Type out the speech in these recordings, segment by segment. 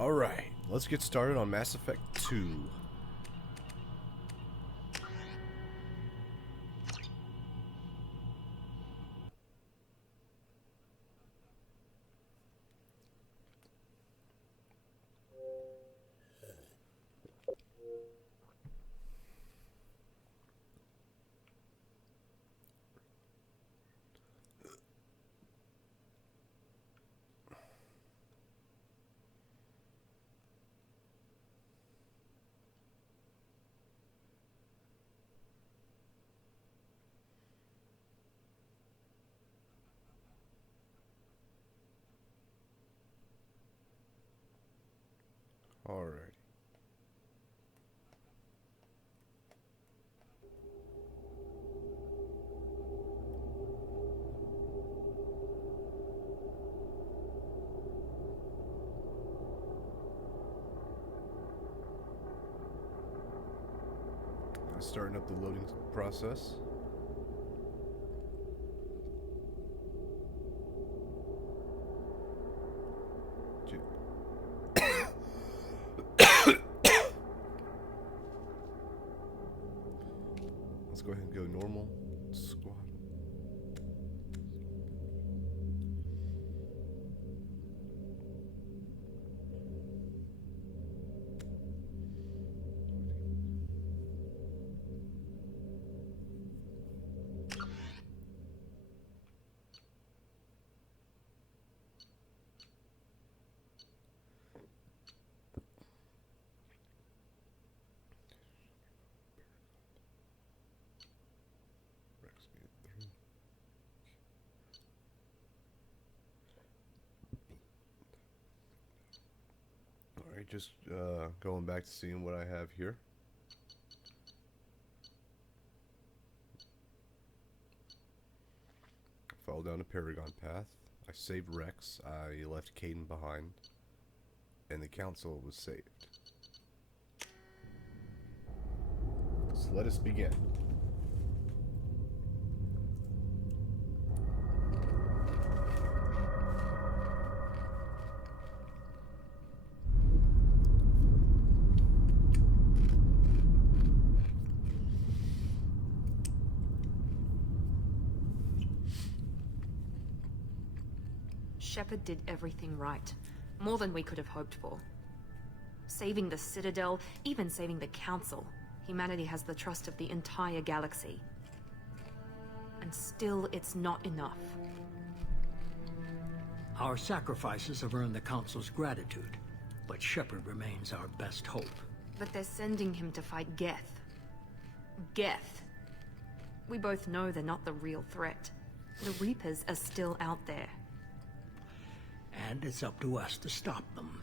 Alright, let's get started on Mass Effect 2. Alright. Starting up the loading process. Let's go ahead and go normal squad. Just going back to seeing what I have here. Fell down the Paragon path. I saved Rex. I left Caden behind. And the council was saved. So let us begin. Shepard did everything right. More than we could have hoped for. Saving the Citadel, even saving the Council. Humanity has the trust of the entire galaxy. And still, it's not enough. Our sacrifices have earned the Council's gratitude, but Shepard remains our best hope. But they're sending him to fight Geth. Geth. We both know they're not the real threat. The Reapers are still out there. And it's up to us to stop them.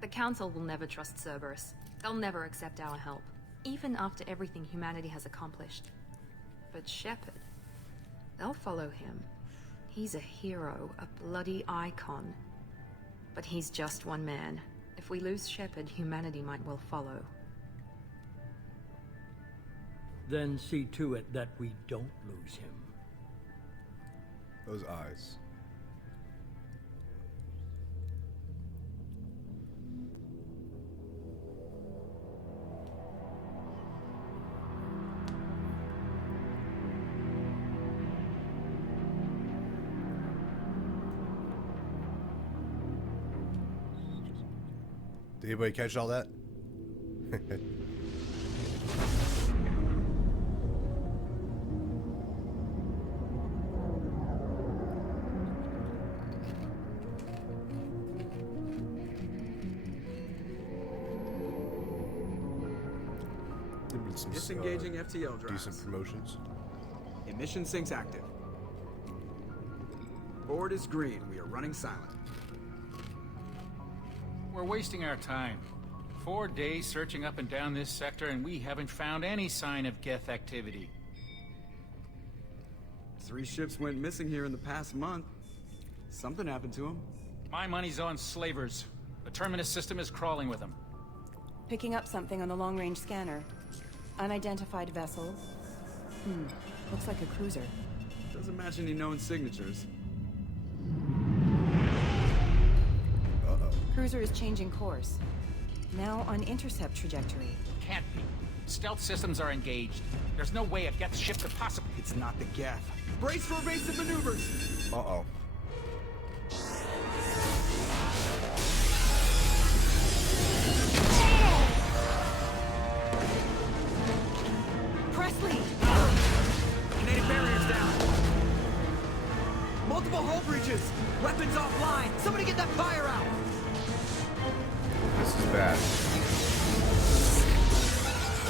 The Council will never trust Cerberus. They'll never accept our help, even after everything humanity has accomplished. But Shepard, they'll follow him. He's a hero, a bloody icon. But he's just one man. If we lose Shepard, humanity might well follow. Then see to it that we don't lose him. Those eyes. Did anybody catch all that? Disengaging FTL drives. Decent promotions. Emission sinks active. Board is green. We are running silent. We're wasting our time. 4 days searching up and down this sector, and we haven't found any sign of Geth activity. 3 ships went missing here in the past month. Something happened to them. My money's on slavers. The Terminus system is crawling with them. Picking up something on the long-range scanner. Unidentified vessel. Looks like a cruiser. Doesn't match any known signatures. cruiser is changing course. Now on intercept trajectory. Can't be. Stealth systems are engaged. There's no way a Geth ship could possibly... It's not the Geth. Brace for evasive maneuvers! Uh-oh. Presley! Kinetic barriers down. Multiple hull breaches. Weapons offline. Somebody get that fire out. This is bad.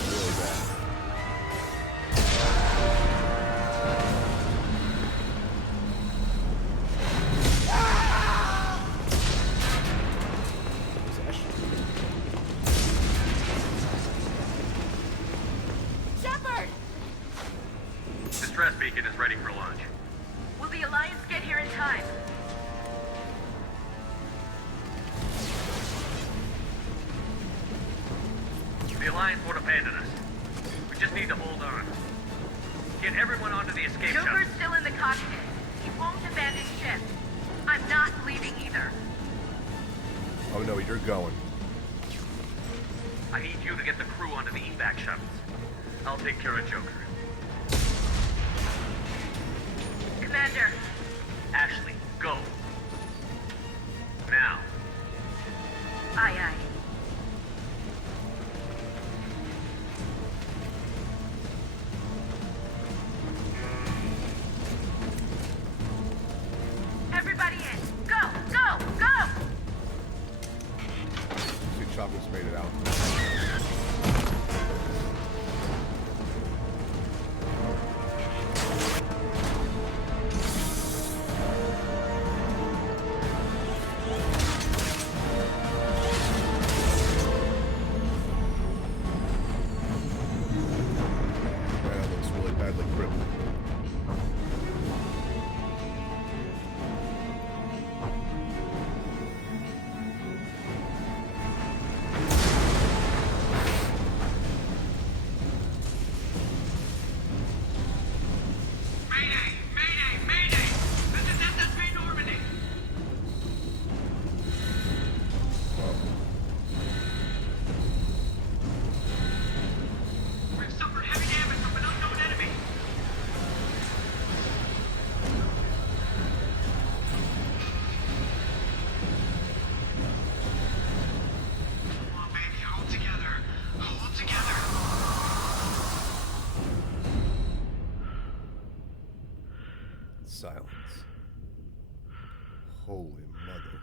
Really bad. Shepard! Distress beacon is ready for launch. Will the Alliance get here in time? The Alliance won't abandon us. We just need to hold on. Get everyone onto the escape shuttle. Joker's still in the cockpit. He won't abandon ship. I'm not leaving either. Oh no, you're going. I need you to get the crew onto the evac shuttles. I'll take care of Joker. Commander, Ashley, go. Now. aye aye. Everybody in. Go, go, go! See, Chopper's made it out. That looks really badly crippled. Mayday! Mayday! Mayday! This is SSP Normandy! We've suffered heavy damage from an unknown enemy! Come on, baby, hold together. Hold together. Silence. Holy mother.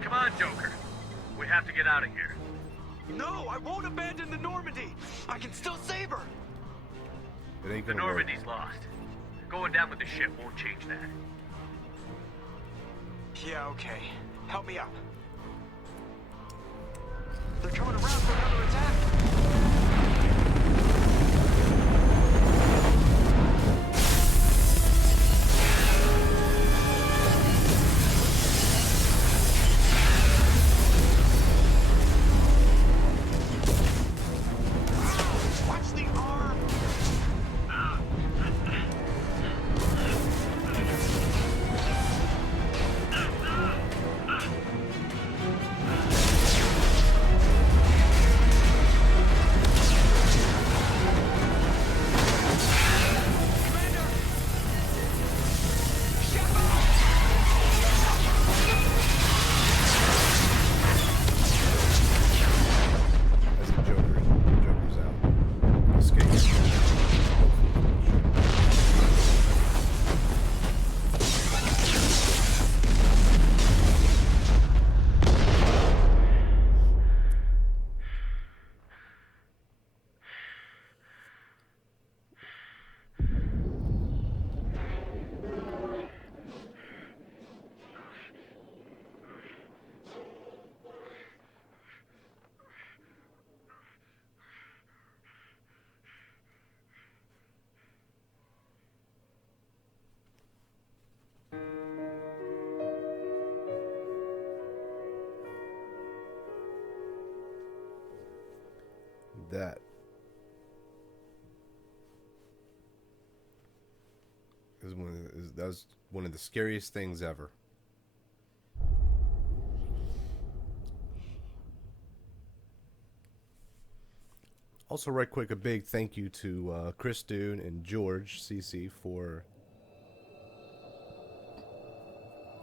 Come on, Joker. We have to get out of here. No, I won't abandon the Normandy. I can still save her. It ain't The gonna work. Normandy's lost. Going down with the ship won't change that. Yeah, okay. Help me up. They're coming around for another attack. Watch the arm. that. That was one of the scariest things ever. Also, right quick, a big thank you to Chris Dune and George CC for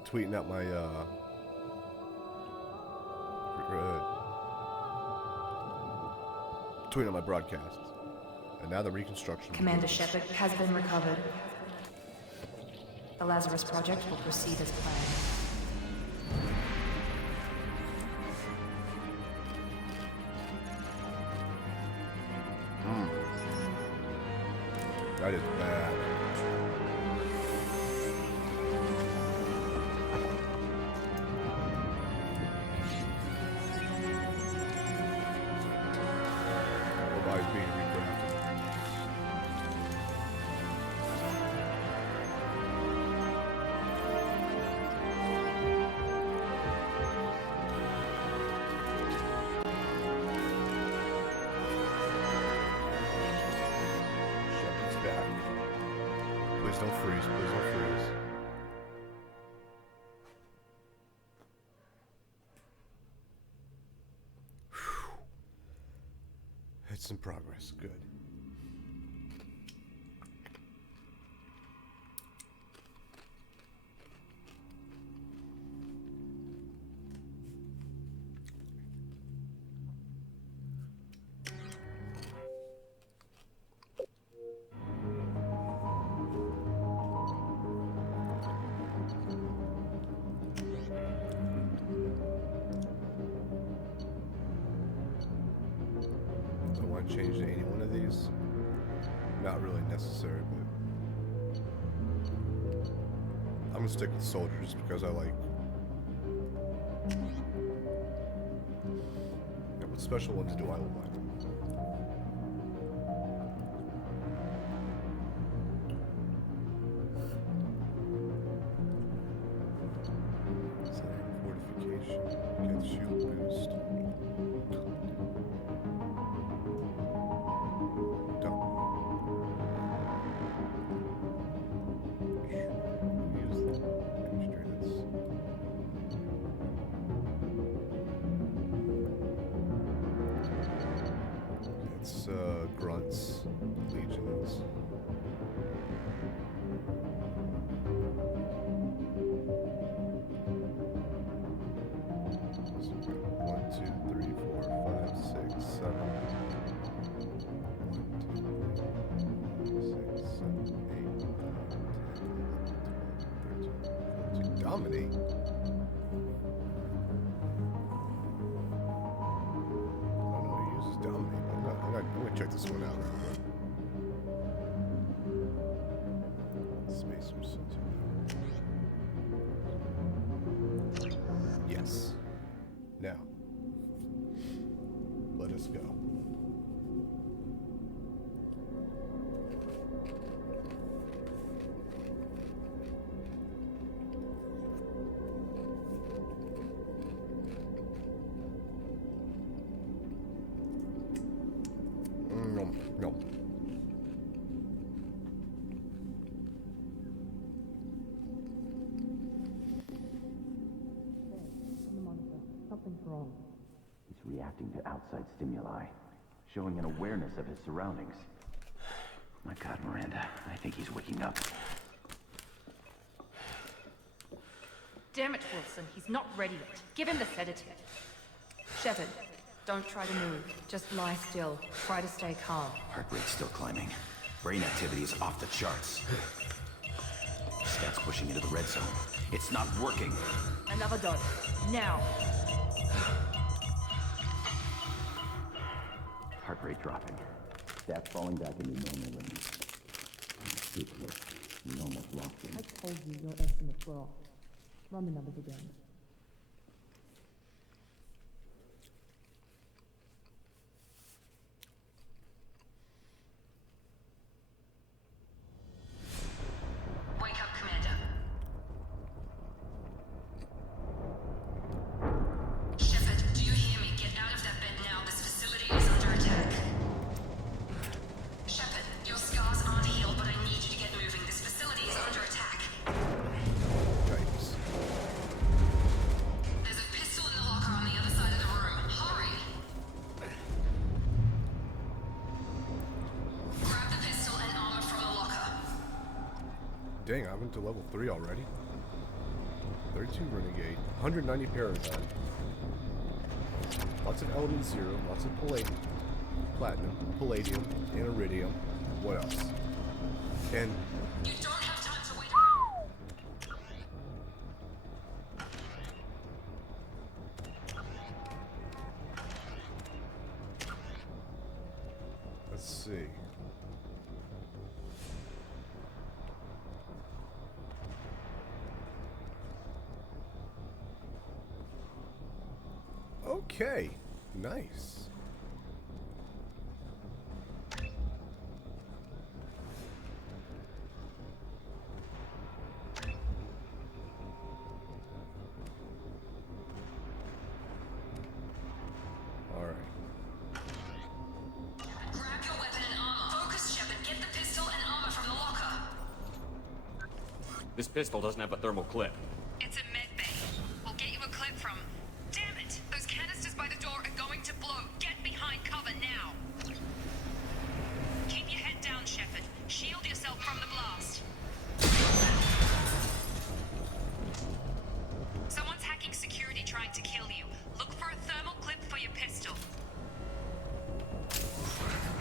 tweeting out my broadcasts. And now the reconstruction. Commander Shepard has been recovered. The Lazarus Project will proceed as planned. That is bad. Nobody's being recrafted. Shepard's back. Please don't freeze. Please don't freeze. Whew. It's in progress. Good. Do I want to change to any one of these? Not really necessary, but I'm gonna stick with soldiers because I like. Yeah, what special ones do I like? Setting fortification, get shield boost. It's grunts, legions. So we've got 1, 2, 3, 4, 5, 6, 7. 1, 2, 3, 4, 5, 6, 7, 8, 9, 10, 11, 12, 13, 14. Dominate. Dominate. I'm gonna check this one out real quick. Space Hinson. Yes. Now, let us go. No. Something's wrong. He's reacting to outside stimuli, showing an awareness of his surroundings. My God, Miranda, I think he's waking up. Damn it, Wilson. He's not ready yet. Give him the sedative. Shepard, don't try to move. Just lie still. Try to stay calm. Heart rate's still climbing. Brain activity is off the charts. Stats pushing into the red zone. It's not working. Another dose. Now. Heart rate dropping. Stats falling back into normal range. Too close. We almost lost him. I told you your estimates were off. Run the numbers again. Wake up, Commander. Shepard, do you hear me? Get out of that bed now. This facility is under attack. Dang, I went to level 3 already. 32 Renegade, 190 Paragon. Lots of Element Zero, lots of Platinum, Palladium, and Iridium. What else? And You don't have time to wait. let's see. Okay, nice. All right. Grab your weapon and armor. Focus, Shepard. Get the pistol and armor from the locker. This pistol doesn't have a thermal clip. It's a med bay. We'll get you a clip from... Damn it! Those canisters by the door are going to blow. Get behind cover now. Keep your head down, Shepard. Shield yourself from the blast. Someone's hacking security trying to kill you. Look for a thermal clip for your pistol.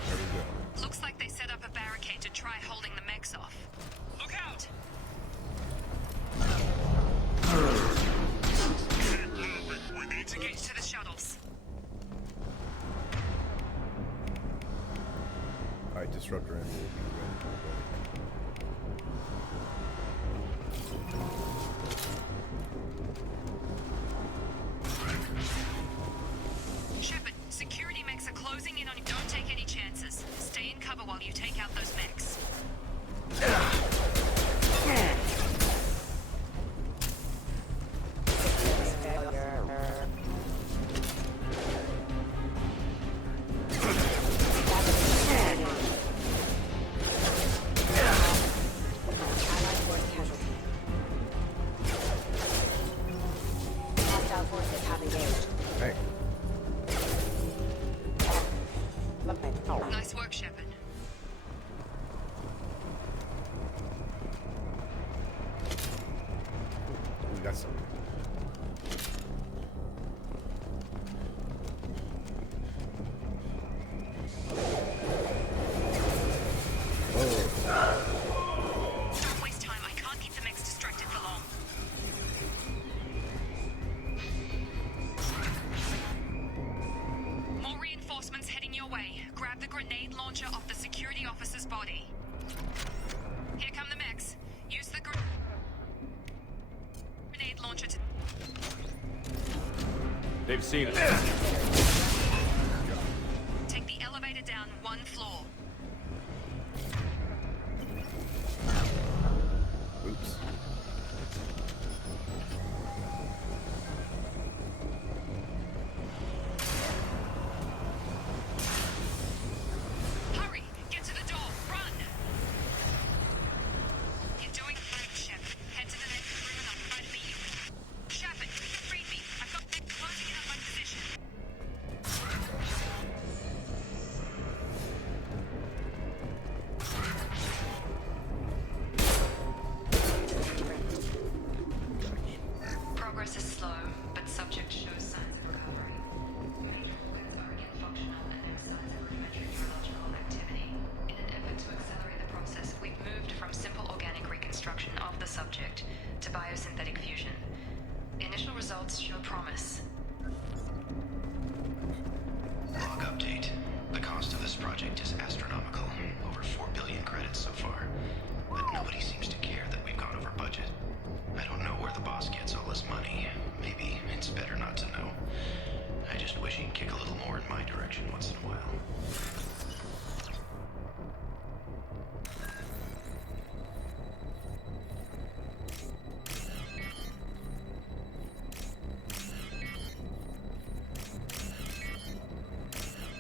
There we go. Looks like they set up a barricade to try holding the mechs off. Look out! Engage to the shuttles. Alright, Disruptor ammo will be Shepard, security mechs are closing in on you. Don't take any chances. Stay in cover while you take out those mechs. Hostile forces have engaged. Hey, Nice work, Shepard. we got something. Don't waste time. I can't keep the mechs distracted for long. More reinforcements heading your way. Grab the grenade launcher off the security officer's body. Here come the mechs. Use the grenade launcher to... They've seen it. Take the elevator down one floor. Oops. Hurry! Get to the door! Run! You're doing fine, Shepard. Head to the next room and I'll try to meet you. Shepard, freed me. I've got them closing in on my position. Progress is slow, but subject shows signs of recovery. Major organs are again functional and there are signs of rudimentary neurological activity. In an effort to accelerate the process, we've moved from simple organic reconstruction of the subject to biosynthetic fusion. The initial results show promise. Log update. The cost of this project is astronomical. Over 4 billion credits so far. But nobody seems to care that we've gone over budget. I don't know where the boss gets all this money. Maybe it's better not to know. I just wish he'd kick a little more in my direction once in a while.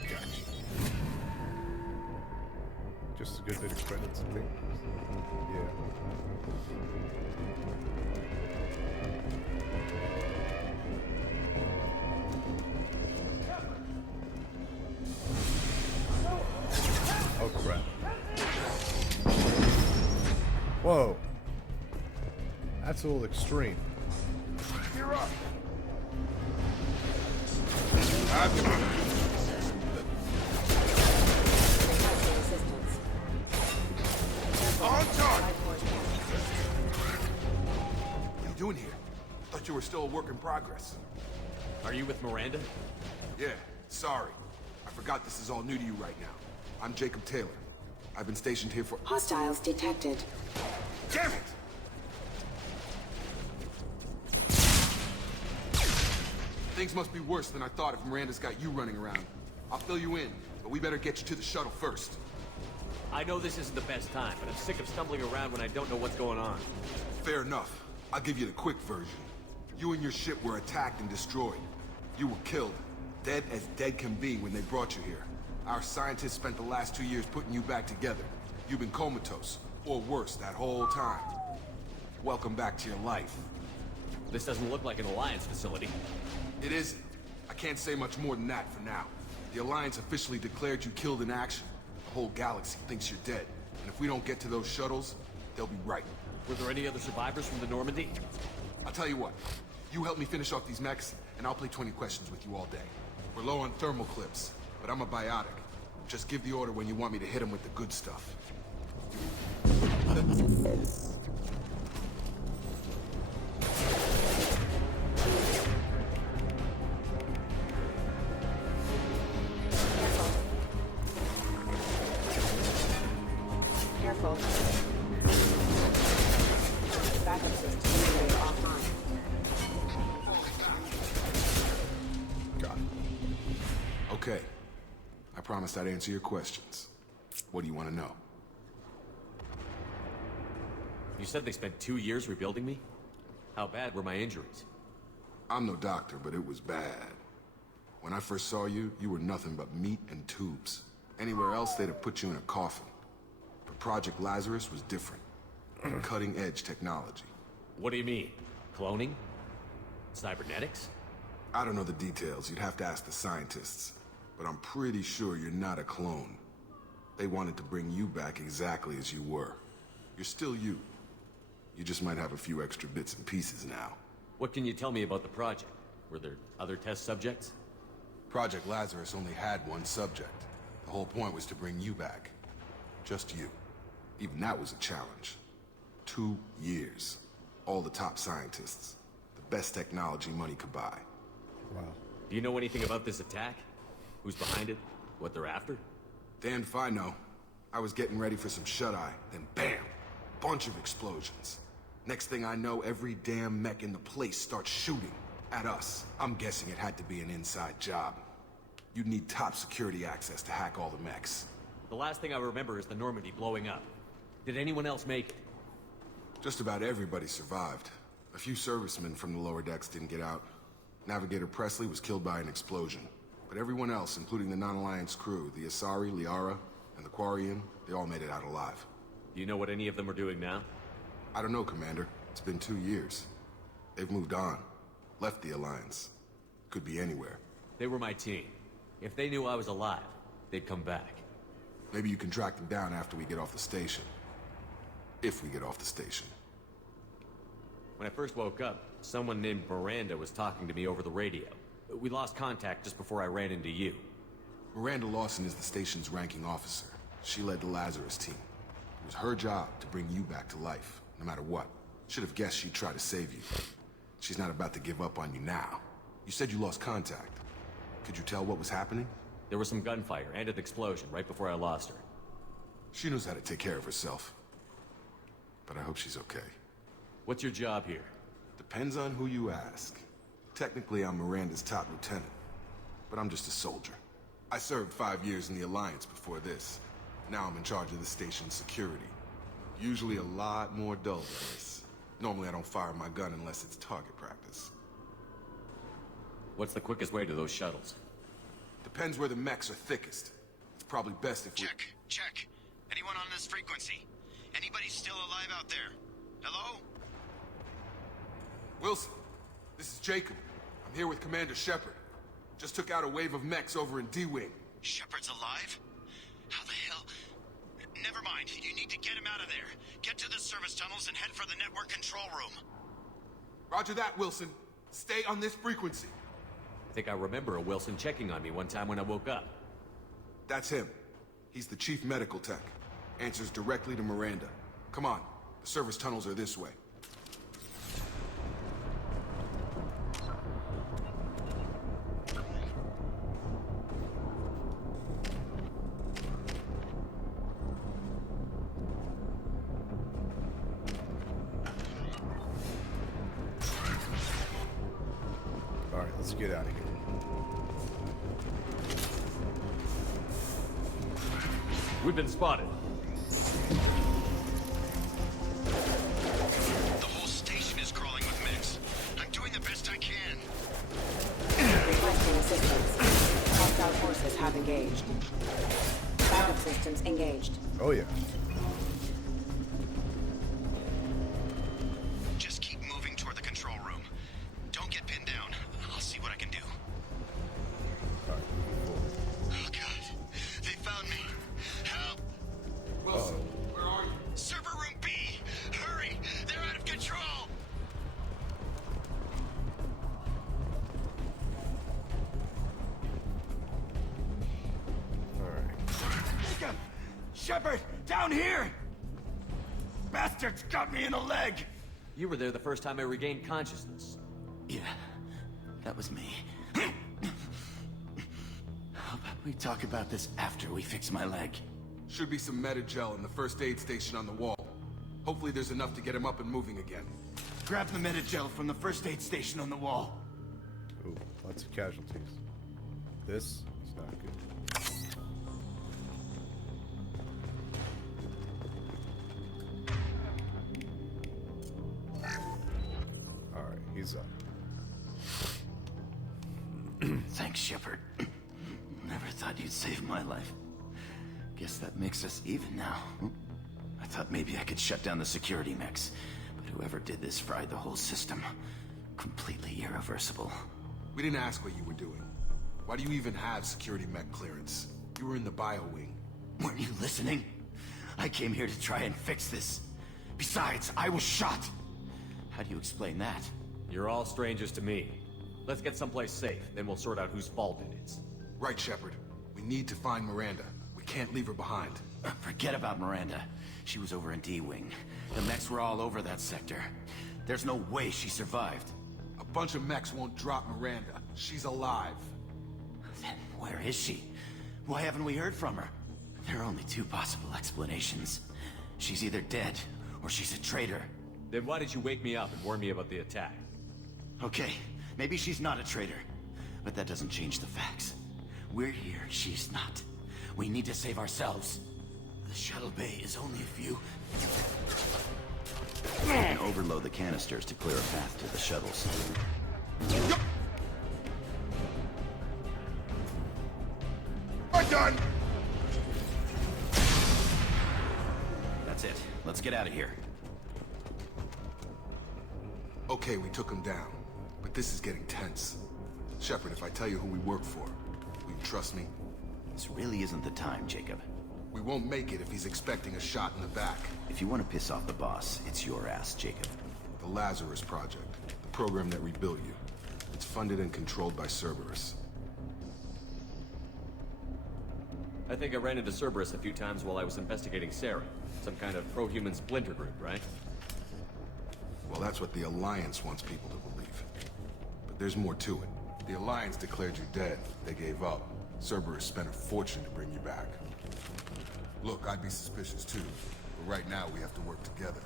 Gotcha. Just a good bit of credits, I think. Yeah. Oh crap. Whoa. That's a little extreme. You're up. On target. What are you doing here? Thought you were still a work in progress. Are you with Miranda? Yeah, sorry. I forgot this is all new to you right now. I'm Jacob Taylor. I've been stationed here for— Hostiles detected. Damn it! Things must be worse than I thought if Miranda's got you running around. I'll fill you in, but we better get you to the shuttle first. I know this isn't the best time, but I'm sick of stumbling around when I don't know what's going on. Fair enough. I'll give you the quick version. You and your ship were attacked and destroyed. You were killed. Dead as dead can be when they brought you here. Our scientists spent the last 2 years putting you back together. You've been comatose, or worse, that whole time. Welcome back to your life. This doesn't look like an Alliance facility. It isn't. I can't say much more than that for now. The Alliance officially declared you killed in action. The whole galaxy thinks you're dead. And if we don't get to those shuttles, they'll be right. Were there any other survivors from the Normandy? I'll tell you what. You help me finish off these mechs, and I'll play 20 questions with you all day. We're low on thermal clips, but I'm a biotic. Just give the order when you want me to hit them with the good stuff. Careful. Backup system is offline. Got it. Okay. I promised I'd answer your questions. What do you want to know? You said they spent 2 years rebuilding me? How bad were my injuries? I'm no doctor, but it was bad. When I first saw you, you were nothing but meat and tubes. Anywhere else, they'd have put you in a coffin. But Project Lazarus was different. Cutting-edge technology. What do you mean? Cloning? Cybernetics? I don't know the details. You'd have to ask the scientists. But I'm pretty sure you're not a clone. They wanted to bring you back exactly as you were. You're still you. You just might have a few extra bits and pieces now. What can you tell me about the project? Were there other test subjects? Project Lazarus only had one subject. The whole point was to bring you back. Just you. Even that was a challenge. 2 years. All the top scientists. The best technology money could buy. Wow. Do you know anything about this attack? Who's behind it? What they're after? Damned if I know. I was getting ready for some shut-eye, then bam! Bunch of explosions. Next thing I know, every damn mech in the place starts shooting at us. I'm guessing it had to be an inside job. You'd need top security access to hack all the mechs. The last thing I remember is the Normandy blowing up. Did anyone else make it? Just about everybody survived. A few servicemen from the lower decks didn't get out. Navigator Presley was killed by an explosion. But everyone else, including the non-Alliance crew, the Asari, Liara, and the Quarian, they all made it out alive. Do you know what any of them are doing now? I don't know, Commander. It's been 2 years. They've moved on. Left the Alliance. Could be anywhere. They were my team. If they knew I was alive, they'd come back. Maybe you can track them down after we get off the station. If we get off the station. When I first woke up, someone named Miranda was talking to me over the radio. We lost contact just before I ran into you. Miranda Lawson is the station's ranking officer. She led the Lazarus team. It was her job to bring you back to life, no matter what. Should have guessed she'd try to save you. She's not about to give up on you now. You said you lost contact. Could you tell what was happening? There was some gunfire and an explosion right before I lost her. She knows how to take care of herself. But I hope she's okay. What's your job here? Depends on who you ask. Technically, I'm Miranda's top lieutenant. But I'm just a soldier. I served 5 years in the Alliance before this. Now I'm in charge of the station's security. Usually a lot more dull than this. Normally I don't fire my gun unless it's target practice. What's the quickest way to those shuttles? Depends where the mechs are thickest. It's probably best if we— Check. Anyone on this frequency? Anybody still alive out there? Hello? Wilson, this is Jacob. I'm here with Commander Shepard. Just took out a wave of mechs over in D-Wing. Shepard's alive? How the hell? Never mind. You need to get him out of there. Get to the service tunnels and head for the network control room. Roger that, Wilson. Stay on this frequency. I think I remember a Wilson checking on me one time when I woke up. That's him. He's the chief medical tech. Answers directly to Miranda. Come on. The service tunnels are this way. Alright, let's get out of here. We've been spotted. The whole station is crawling with mechs. I'm doing the best I can. Requesting assistance. Hostile forces have engaged. Backup systems engaged. Oh yeah. Just keep moving toward the control room. Don't get pinned down. I'll see what I can do. Alright, moving forward. Oh god. They found me. Help! Wilson, where are you? Server room B! Hurry! They're out of control! Alright. Shepard, down here! Bastards got me in the leg! You were there the first time I regained consciousness. Yeah, that was me. How about we talk about this after we fix my leg? Should be some Metagel in the first aid station on the wall. Hopefully there's enough to get him up and moving again. Grab the Metagel from the first aid station on the wall. Ooh, lots of casualties. This is not good. Alright, he's up. Thanks, Shepard. Never thought you'd save my life. Guess that makes us even now. I thought maybe I could shut down the security mechs, but whoever did this fried the whole system. Completely irreversible. We didn't ask what you were doing. Why do you even have security mech clearance? You were in the bio wing. Weren't you listening? I came here to try and fix this. Besides, I was shot. How do you explain that? You're all strangers to me. Let's get someplace safe, then we'll sort out whose fault it is. Right, Shepard. We need to find Miranda. We can't leave her behind. Forget about Miranda. She was over in D-Wing. The mechs were all over that sector. There's no way she survived. A bunch of mechs won't drop Miranda. She's alive. Then where is she? Why haven't we heard from her? There are only two possible explanations. She's either dead, or she's a traitor. Then why did you wake me up and warn me about the attack? Okay, maybe she's not a traitor. But that doesn't change the facts. We're here, she's not. We need to save ourselves. The shuttle bay is only a few... We can overload the canisters to clear a path to the shuttles. I'm done! That's it. Let's get out of here. Okay, we took him down. But this is getting tense. Shepard, if I tell you who we work for, will you trust me? This really isn't the time, Jacob. We won't make it if he's expecting a shot in the back. If you want to piss off the boss, it's your ass, Jacob. The Lazarus Project, the program that rebuilt you. It's funded and controlled by Cerberus. I think I ran into Cerberus a few times while I was investigating Sarah. Some kind of pro-human splinter group, right? Well, that's what the Alliance wants people to believe. But there's more to it. The Alliance declared you dead. They gave up. Cerberus spent a fortune to bring you back. Look, I'd be suspicious too. But right now, we have to work together.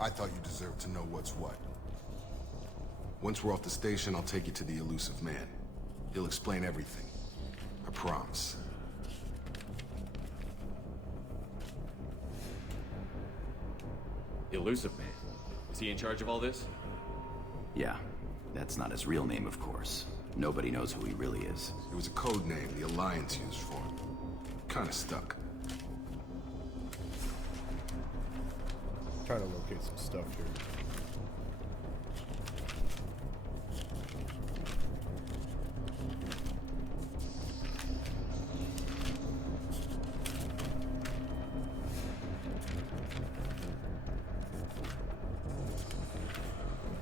I thought you deserved to know what's what. Once we're off the station, I'll take you to the elusive man. He'll explain everything. I promise. Elusive Man. Is he in charge of all this? Yeah. That's not his real name, of course. Nobody knows who he really is. It was a code name the Alliance used for him. Kinda stuck. Trying to locate some stuff here.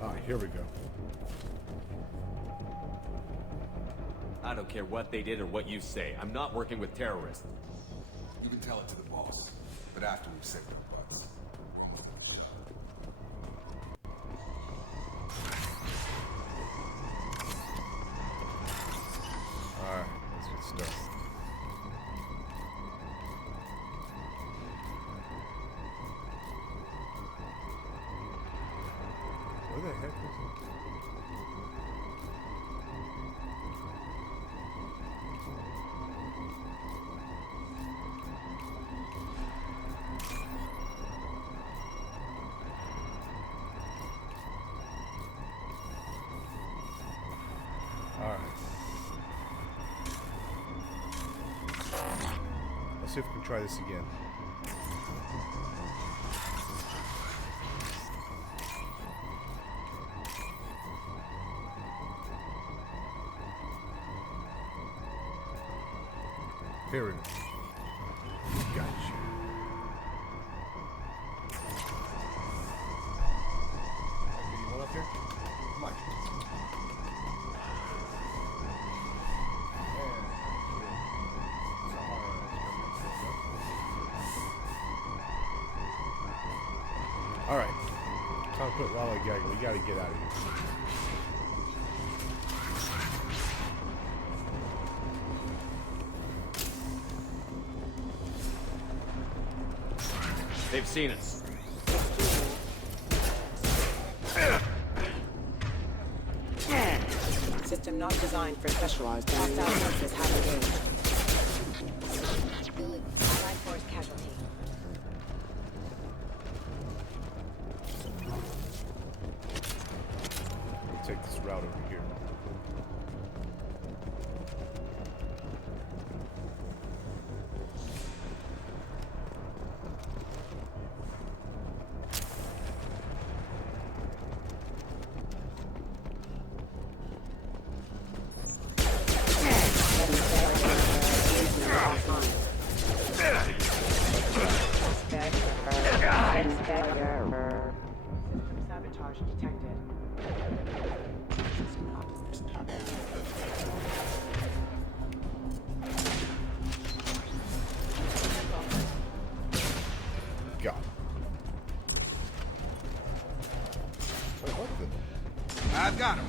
Ah, here we go. don't care what they did or what you say. I'm not working with terrorists. You can tell it to the boss, but after we've saved their butts. Alright, let's get started. Where the heck is it? Alright. Let's see if we can try this again. Here we go. Gotcha. Anyone up here? Come on. Alright. Time to put Lala Gaggle. We gotta get out of here. They've seen us. System not designed for specialized. Hostile forces have engaged. Allied force casualty. We'll take this route over here. System sabotage detected. Got it. Wait, what the? I've got him.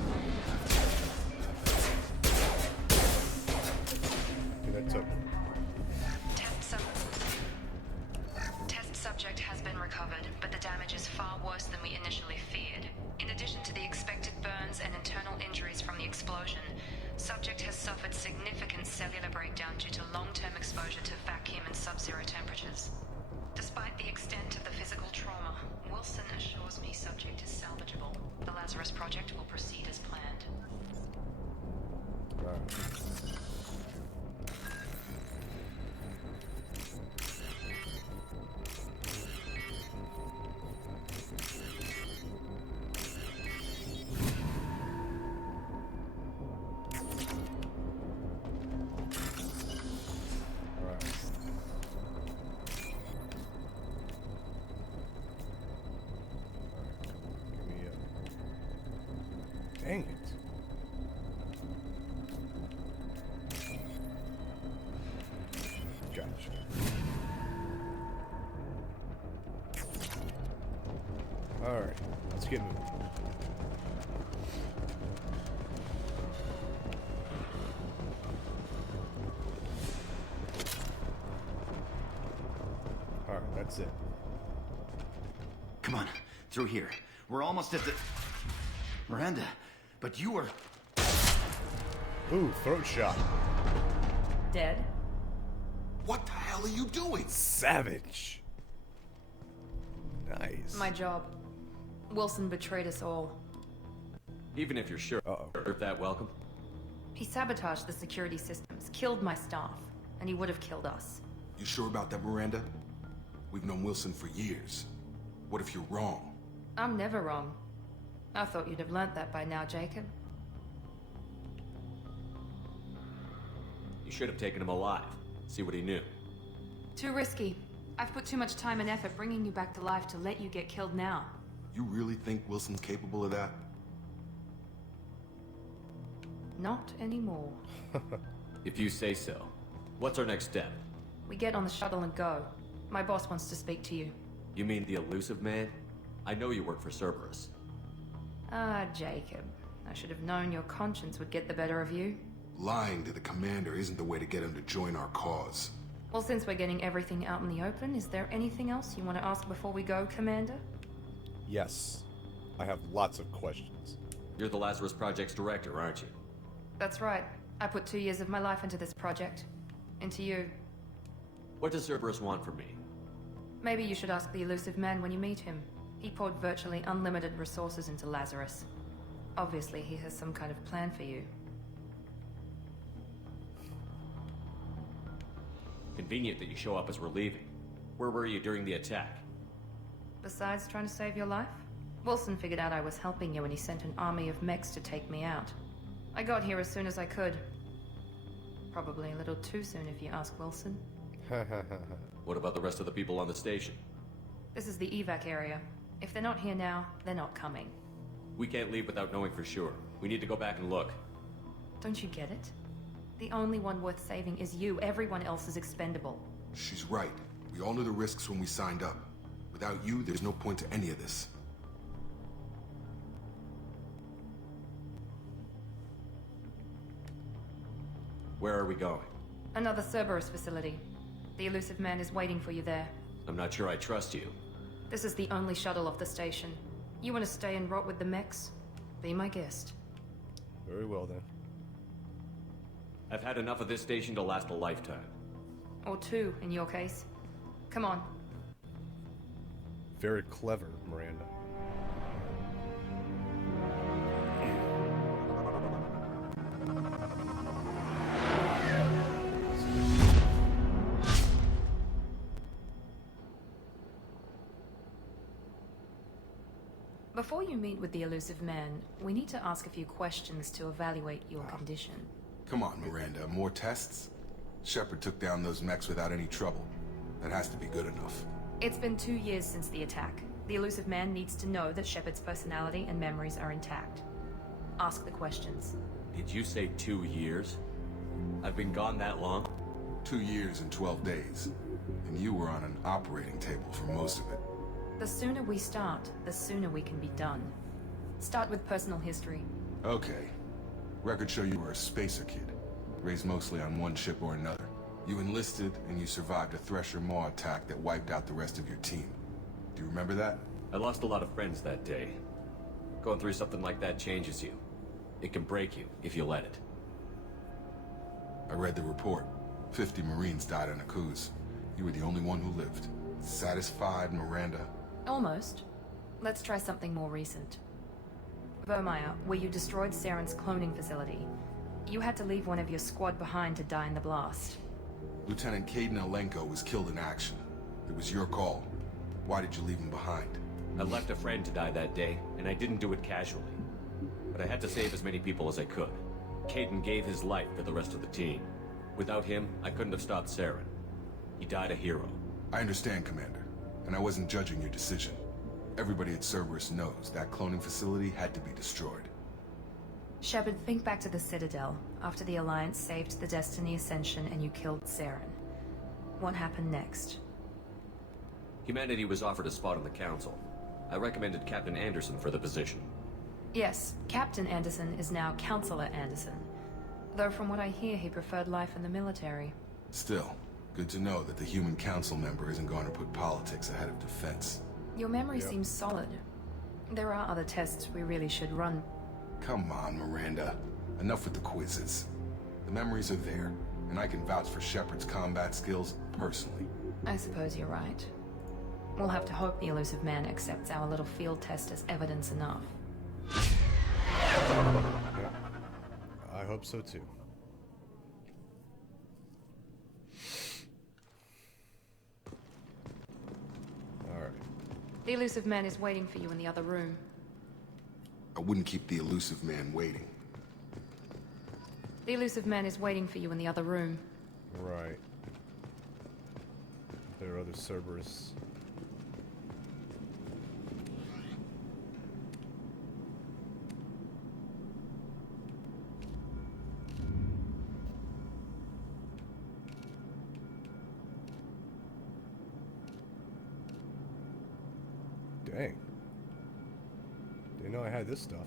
Okay, that's up. Test subject has been recovered, but the damage is far worse than we initially feared. In addition to the expected burns and internal injuries from the explosion, subject has suffered significant cellular breakdown due to long-term exposure to vacuum and sub-zero temperatures. Despite the extent of the physical trauma, Wilson assures me subject is salvageable. The Lazarus Project will proceed as planned. Alright. Dang it. Gotcha. Alright, let's get moving. Alright, that's it. Come on, through here. We're almost at the... Miranda, but you were... Ooh, throat shot. Dead? What the hell are you doing? Savage. Nice. My job. Wilson betrayed us all. Even if you're sure of that, welcome. He sabotaged the security systems, killed my staff, and he would have killed us. You sure about that, Miranda? We've known Wilson for years. What if you're wrong? I'm never wrong. I thought you'd have learnt that by now, Jacob. You should have taken him alive. See what he knew. Too risky. I've put too much time and effort bringing you back to life to let you get killed now. You really think Wilson's capable of that? Not anymore. If you say so. What's our next step? We get on the shuttle and go. My boss wants to speak to you. You mean the elusive man? I know you work for Cerberus. Ah, Jacob. I should have known your conscience would get the better of you. Lying to the commander isn't the way to get him to join our cause. Well, since we're getting everything out in the open, is there anything else you want to ask before we go, Commander? Yes. I have lots of questions. You're the Lazarus Project's director, aren't you? That's right. I put 2 years of my life into this project. Into you. What does Cerberus want from me? Maybe you should ask the elusive man when you meet him. He poured virtually unlimited resources into Lazarus. Obviously, he has some kind of plan for you. Convenient that you show up as we're leaving. Where were you during the attack? Besides trying to save your life, Wilson figured out I was helping you and he sent an army of mechs to take me out. I got here as soon as I could. Probably a little too soon if you ask Wilson. What about the rest of the people on the station? This is the evac area. If they're not here now, they're not coming. We can't leave without knowing for sure. We need to go back and look. Don't you get it? The only one worth saving is you. Everyone else is expendable. She's right. We all knew the risks when we signed up. Without you, there's no point to any of this. Where are we going? Another Cerberus facility. The elusive man is waiting for you there. I'm not sure I trust you. This is the only shuttle off the station. You want to stay and rot with the mechs? Be my guest. Very well, then. I've had enough of this station to last a lifetime. Or 2, in your case. Come on. Very clever, Miranda. Before you meet with the elusive man, we need to ask a few questions to evaluate your condition. Come on, Miranda. More tests? Shepard took down those mechs without any trouble. That has to be good enough. It's been 2 years since the attack. The elusive man needs to know that Shepard's personality and memories are intact. Ask the questions. Did you say 2 years? I've been gone that long? 2 years and 12 days. And you were on an operating table for most of it. The sooner we start, the sooner we can be done. Start with personal history. Okay. Records show you were a spacer kid, raised mostly on one ship or another. You enlisted, and you survived a Thresher Maw attack that wiped out the rest of your team. Do you remember that? I lost a lot of friends that day. Going through something like that changes you. It can break you, if you let it. I read the report. 50 Marines died on a cruise. You were the only one who lived. Satisfied, Miranda? Almost. Let's try something more recent. Vermeer, where you destroyed Saren's cloning facility. You had to leave one of your squad behind to die in the blast. Lieutenant Caden Alenko was killed in action. It was your call. Why did you leave him behind? I left a friend to die that day, and I didn't do it casually. But I had to save as many people as I could. Caden gave his life for the rest of the team. Without him, I couldn't have stopped Saren. He died a hero. I understand, Commander, and I wasn't judging your decision. Everybody at Cerberus knows that cloning facility had to be destroyed. Shepard, think back to the Citadel, after the Alliance saved the Destiny Ascension and you killed Saren. What happened next? Humanity was offered a spot on the Council. I recommended Captain Anderson for the position. Yes, Captain Anderson is now Counselor Anderson. Though from what I hear, he preferred life in the military. Still, good to know that the human council member isn't going to put politics ahead of defense. Your memory seems solid. There are other tests we really should run. Come on, Miranda. Enough with the quizzes. The memories are there, and I can vouch for Shepard's combat skills personally. I suppose you're right. We'll have to hope the elusive man accepts our little field test as evidence enough. Yeah. I hope so too. Alright. The elusive man is waiting for you in the other room. I wouldn't keep the elusive man waiting. The elusive man is waiting for you in the other room. Right. There are other Cerberus. Dang. Didn't know I had this stuff.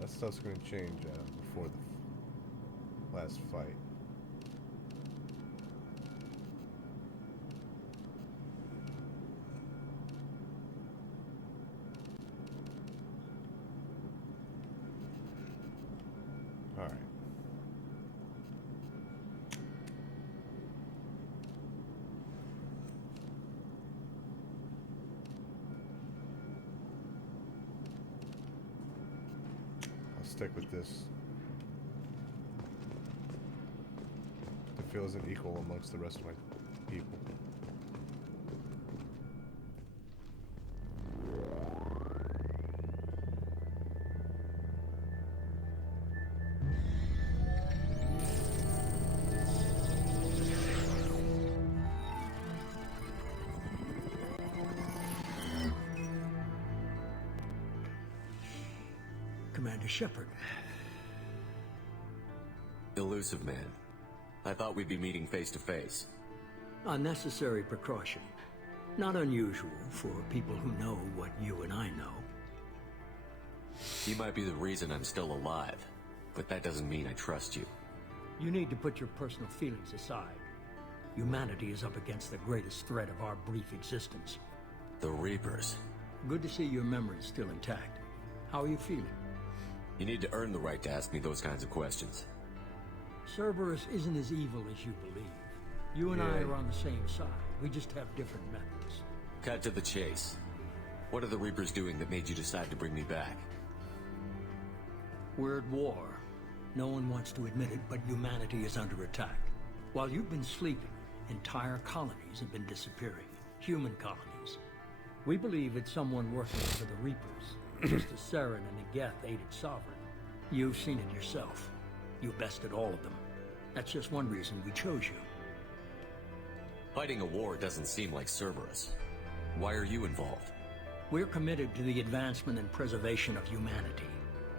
That stuff's going to change before the last fight. Alright. Stick with this. It feels an equal amongst the rest of my people. Commander Shepard. Elusive man. I thought we'd be meeting face to face. Unnecessary precaution. Not unusual for people who know what you and I know. You might be the reason I'm still alive, but that doesn't mean I trust you. You need to put your personal feelings aside. Humanity is up against the greatest threat of our brief existence. The Reapers. Good to see your memory's still intact. How are you feeling? You need to earn the right to ask me those kinds of questions. Cerberus isn't as evil as you believe. You and I are on the same side. We just have different methods. Cut to the chase. What are the Reapers doing that made you decide to bring me back? We're at war. No one wants to admit it, but humanity is under attack. While you've been sleeping, entire colonies have been disappearing. Human colonies. We believe it's someone working for the Reapers. Just as Saren and Negeth aided Sovereign. You've seen it yourself. You bested all of them. That's just one reason we chose you. Fighting a war doesn't seem like Cerberus. Why are you involved? We're committed to the advancement and preservation of humanity.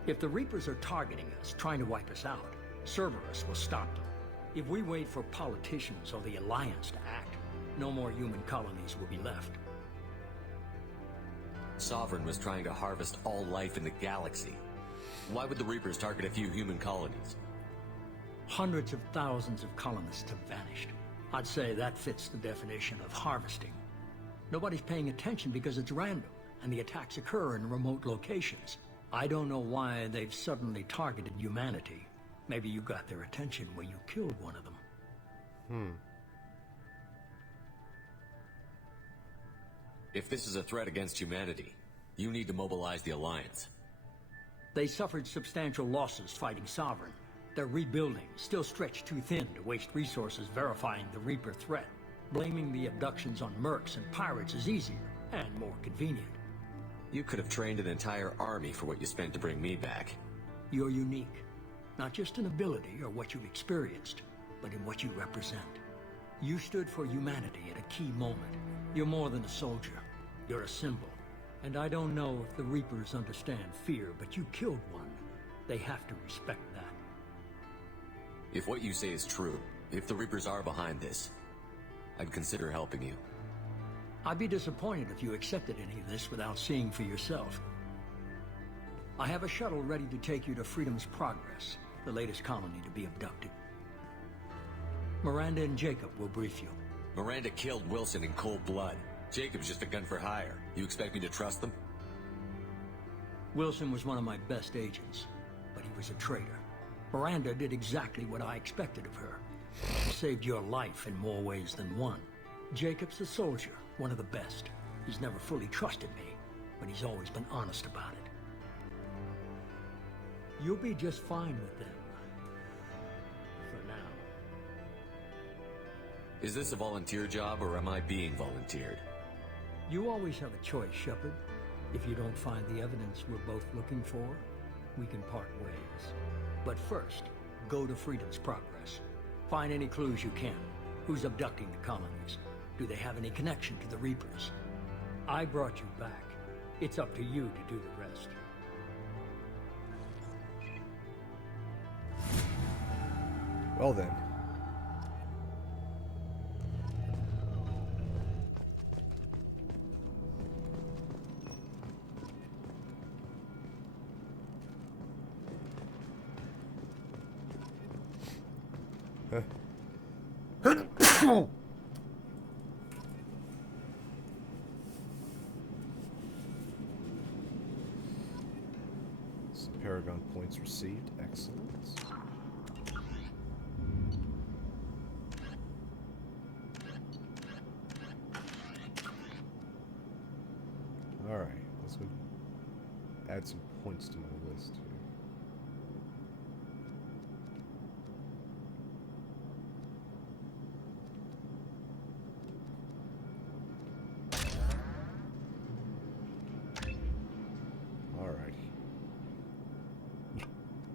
If the Reapers are targeting us, trying to wipe us out, Cerberus will stop them. If we wait for politicians or the Alliance to act, no more human colonies will be left. Sovereign was trying to harvest all life in the galaxy. Why would the Reapers target a few human colonies? Hundreds of thousands of colonists have vanished. I'd say that fits the definition of harvesting. Nobody's paying attention because it's random, and the attacks occur in remote locations. I don't know why they've suddenly targeted humanity. Maybe you got their attention when you killed one of them. If this is a threat against humanity, you need to mobilize the Alliance. They suffered substantial losses fighting Sovereign. They're rebuilding, still stretched too thin to waste resources verifying the Reaper threat. Blaming the abductions on mercs and pirates is easier, and more convenient. You could have trained an entire army for what you spent to bring me back. You're unique. Not just in ability or what you've experienced, but in what you represent. You stood for humanity at a key moment. You're more than a soldier. You're a symbol. And I don't know if the Reapers understand fear, but you killed one. They have to respect that. If what you say is true, if the Reapers are behind this, I'd consider helping you. I'd be disappointed if you accepted any of this without seeing for yourself. I have a shuttle ready to take you to Freedom's Progress, the latest colony to be abducted. Miranda and Jacob will brief you. Miranda killed Wilson in cold blood. Jacob's just a gun for hire. You expect me to trust them? Wilson was one of my best agents, but he was a traitor. Miranda did exactly what I expected of her. She saved your life in more ways than one. Jacob's a soldier, one of the best. He's never fully trusted me, but he's always been honest about it. You'll be just fine with them. For now. Is this a volunteer job, or am I being volunteered? You always have a choice, Shepard. If you don't find the evidence we're both looking for, we can part ways. But first, go to Freedom's Progress. Find any clues you can. Who's abducting the colonies? Do they have any connection to the Reapers? I brought you back. It's up to you to do the rest. Well then. Paragon points received. Excellent. Alright, let's go add some points to my list here.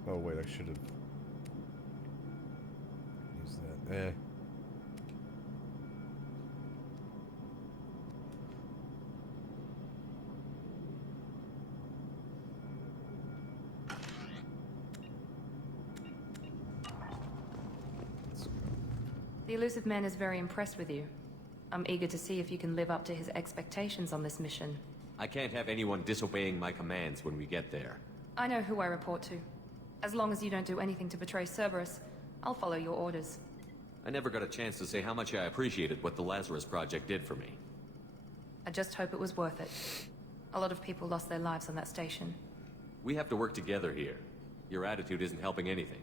Oh wait, I should have used that. The Elusive Man is very impressed with you. I'm eager to see if you can live up to his expectations on this mission. I can't have anyone disobeying my commands when we get there. I know who I report to. As long as you don't do anything to betray Cerberus, I'll follow your orders. I never got a chance to say how much I appreciated what the Lazarus Project did for me. I just hope it was worth it. A lot of people lost their lives on that station. We have to work together here. Your attitude isn't helping anything.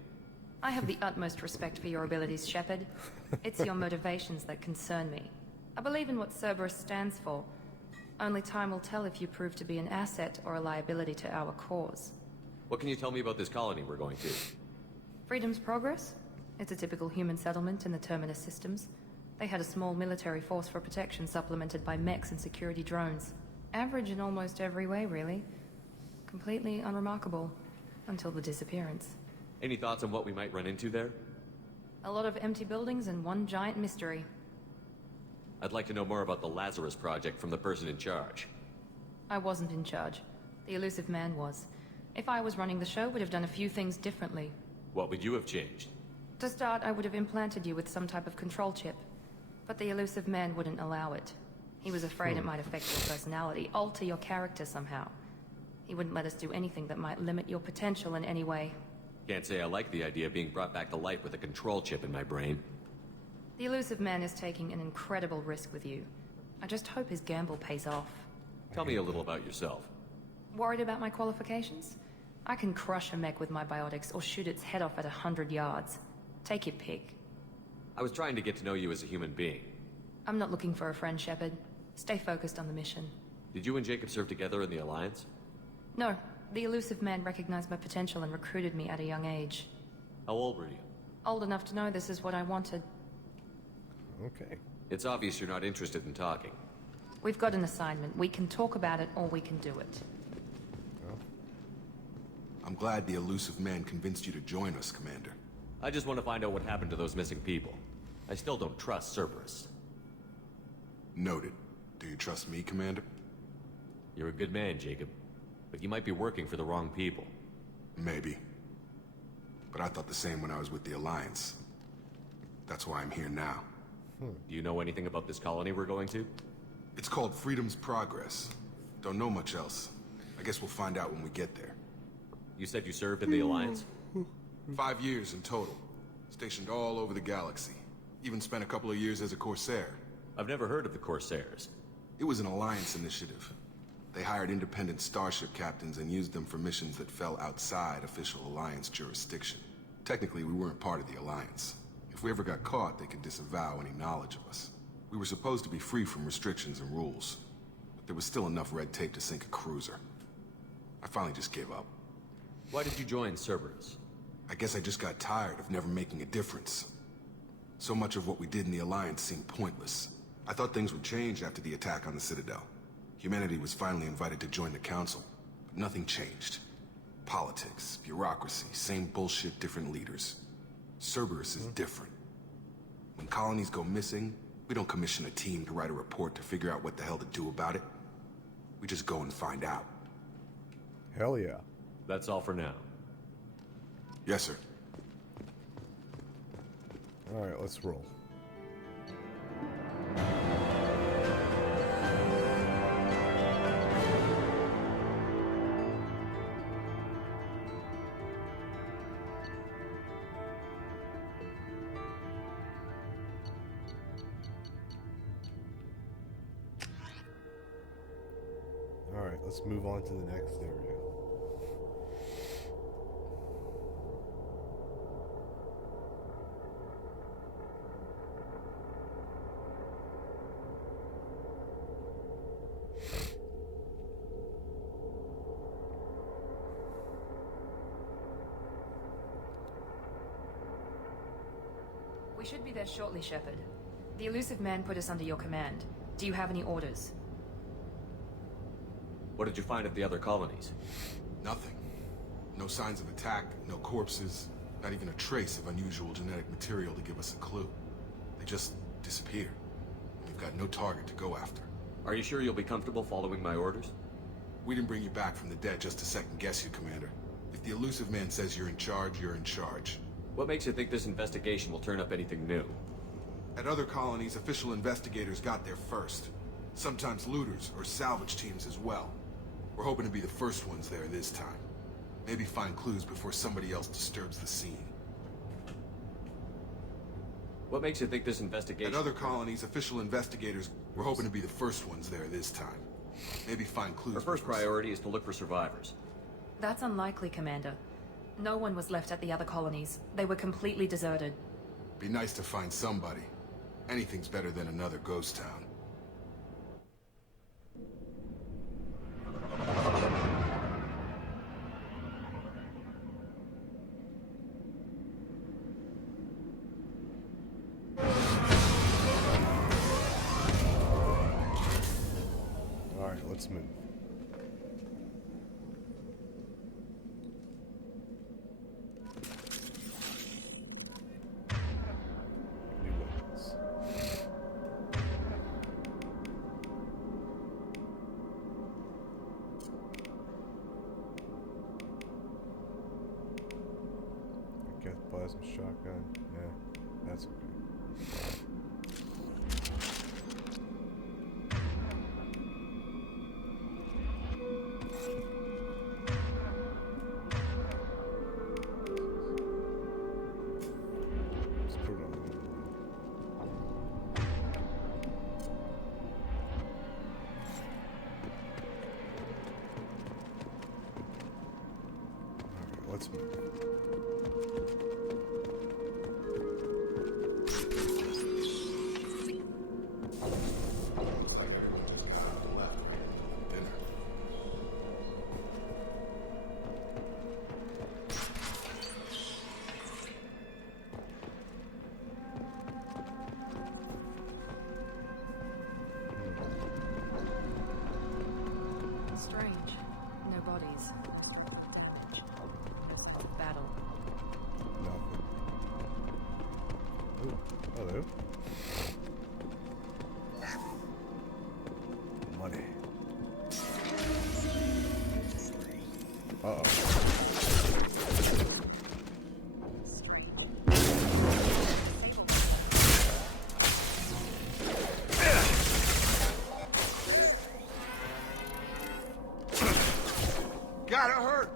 I have the utmost respect for your abilities, Shepard. It's your motivations that concern me. I believe in what Cerberus stands for. Only time will tell if you prove to be an asset or a liability to our cause. What can you tell me about this colony we're going to? Freedom's Progress? It's a typical human settlement in the Terminus systems. They had a small military force for protection supplemented by mechs and security drones. Average in almost every way, really. Completely unremarkable. Until the disappearance. Any thoughts on what we might run into there? A lot of empty buildings and one giant mystery. I'd like to know more about the Lazarus Project from the person in charge. I wasn't in charge. The Elusive Man was. If I was running the show, would have done a few things differently. What would you have changed? To start, I would have implanted you with some type of control chip. But the Elusive Man wouldn't allow it. He was afraid it might affect your personality, alter your character somehow. He wouldn't let us do anything that might limit your potential in any way. Can't say I like the idea of being brought back to life with a control chip in my brain. The Elusive Man is taking an incredible risk with you. I just hope his gamble pays off. Tell me a little about yourself. Worried about my qualifications? I can crush a mech with my biotics or shoot its head off at 100 yards. Take your pick. I was trying to get to know you as a human being. I'm not looking for a friend, Shepard. Stay focused on the mission. Did you and Jacob serve together in the Alliance? No. The Elusive Man recognized my potential and recruited me at a young age. How old were you? Old enough to know this is what I wanted. Okay. It's obvious you're not interested in talking. We've got an assignment. We can talk about it or we can do it. I'm glad the Elusive Man convinced you to join us, Commander. I just want to find out what happened to those missing people. I still don't trust Cerberus. Noted. Do you trust me, Commander? You're a good man, Jacob. But you might be working for the wrong people. Maybe. But I thought the same when I was with the Alliance. That's why I'm here now. Do you know anything about this colony we're going to? It's called Freedom's Progress. Don't know much else. I guess we'll find out when we get there. You said you served in the Alliance? 5 years in total. Stationed all over the galaxy. Even spent a couple of years as a Corsair. I've never heard of the Corsairs. It was an Alliance initiative. They hired independent starship captains and used them for missions that fell outside official Alliance jurisdiction. Technically, we weren't part of the Alliance. If we ever got caught, they could disavow any knowledge of us. We were supposed to be free from restrictions and rules. But there was still enough red tape to sink a cruiser. I finally just gave up. Why did you join Cerberus? I guess I just got tired of never making a difference. So much of what we did in the Alliance seemed pointless. I thought things would change after the attack on the Citadel. Humanity was finally invited to join the Council, but nothing changed. Politics, bureaucracy, same bullshit, different leaders. Cerberus is different. When colonies go missing, we don't commission a team to write a report to figure out what the hell to do about it. We just go and find out. Hell yeah. That's all for now. Yes, sir. Alright, let's roll. Alright, let's move on to the next area. We should be there shortly, Shepard. The elusive man put us under your command. Do you have any orders? What did you find at the other colonies? Nothing. No signs of attack, no corpses, not even a trace of unusual genetic material to give us a clue. They just disappeared. We've got no target to go after. Are you sure you'll be comfortable following my orders? We didn't bring you back from the dead just to second guess you, Commander. If the elusive man says you're in charge, you're in charge. What makes you think this investigation will turn up anything new? At other colonies, official investigators got there first. Sometimes looters or salvage teams as well. We're hoping to be the first ones there this time. Maybe find clues before somebody else disturbs the scene. What makes you think this investigation... At other colonies, official investigators were hoping to be the first ones there this time. Maybe find clues. Our first priority is to look for survivors. That's unlikely, Commander. No one was left at the other colonies. They were completely deserted. Be nice to find somebody. Anything's better than another ghost town. Alright, let's move. New weapons. I got the plasma shotgun. Yeah, that's okay. Let's put it on. Alright, let's move. Strange. No bodies. Battle. Nothing. Oh, hello. Money. Uh-oh. Gotta hurt!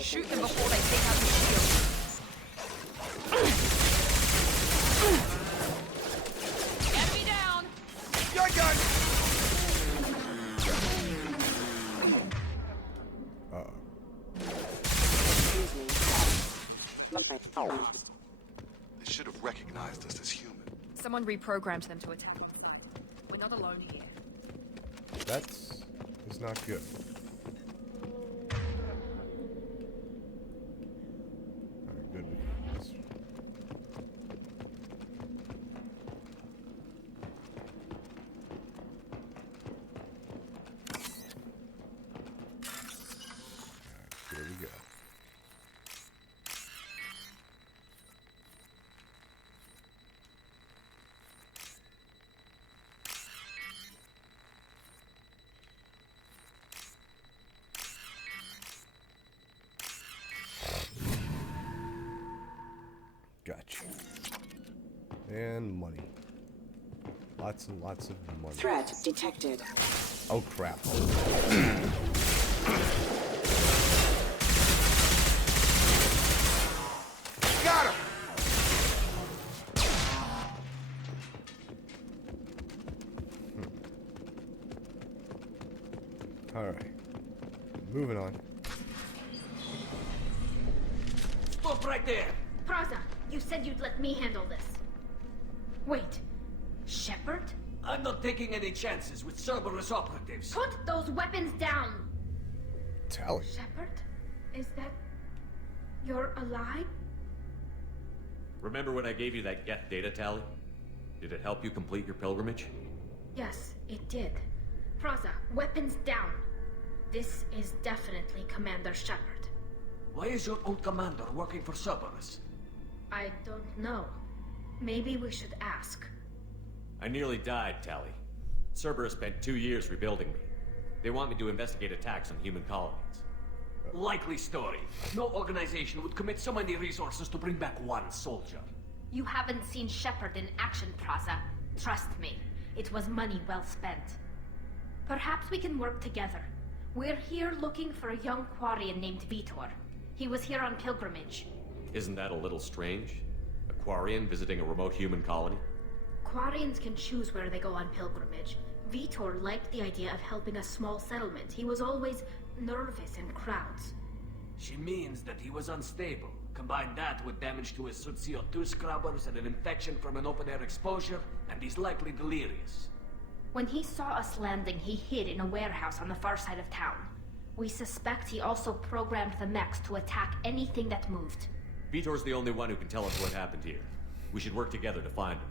Shoot them before they take out the shield. Enemy down! Gun! They should have recognized us as human. Someone reprogrammed them to attack us. We're not alone here. That's not good. go. Gotcha. And money. Lots and lots of money. Threat detected. Oh crap. Got him! Alright. Moving on. Stop right there! Praza, you said you'd let me handle this. Wait. Shepard? I'm not taking any chances with Cerberus operatives. Put those weapons down! Tally. Shepard? Is that... You're alive? Remember when I gave you that Geth data tally? Did it help you complete your pilgrimage? Yes, it did. Praza, weapons down. This is definitely Commander Shepard. Why is your old commander working for Cerberus? I don't know. Maybe we should ask. I nearly died, Tally. Cerberus spent 2 years rebuilding me. They want me to investigate attacks on human colonies. Likely story. No organization would commit so many resources to bring back one soldier. You haven't seen Shepard in action, Praza. Trust me, it was money well spent. Perhaps we can work together. We're here looking for a young Quarian named Vitor. He was here on pilgrimage. Isn't that a little strange? A Quarian visiting a remote human colony? Quarians can choose where they go on pilgrimage. Vitor liked the idea of helping a small settlement. He was always nervous in crowds. She means that he was unstable. Combine that with damage to his CO2 scrubbers and an infection from an open-air exposure, and he's likely delirious. When he saw us landing, he hid in a warehouse on the far side of town. We suspect he also programmed the mechs to attack anything that moved. Vitor's the only one who can tell us what happened here. We should work together to find him.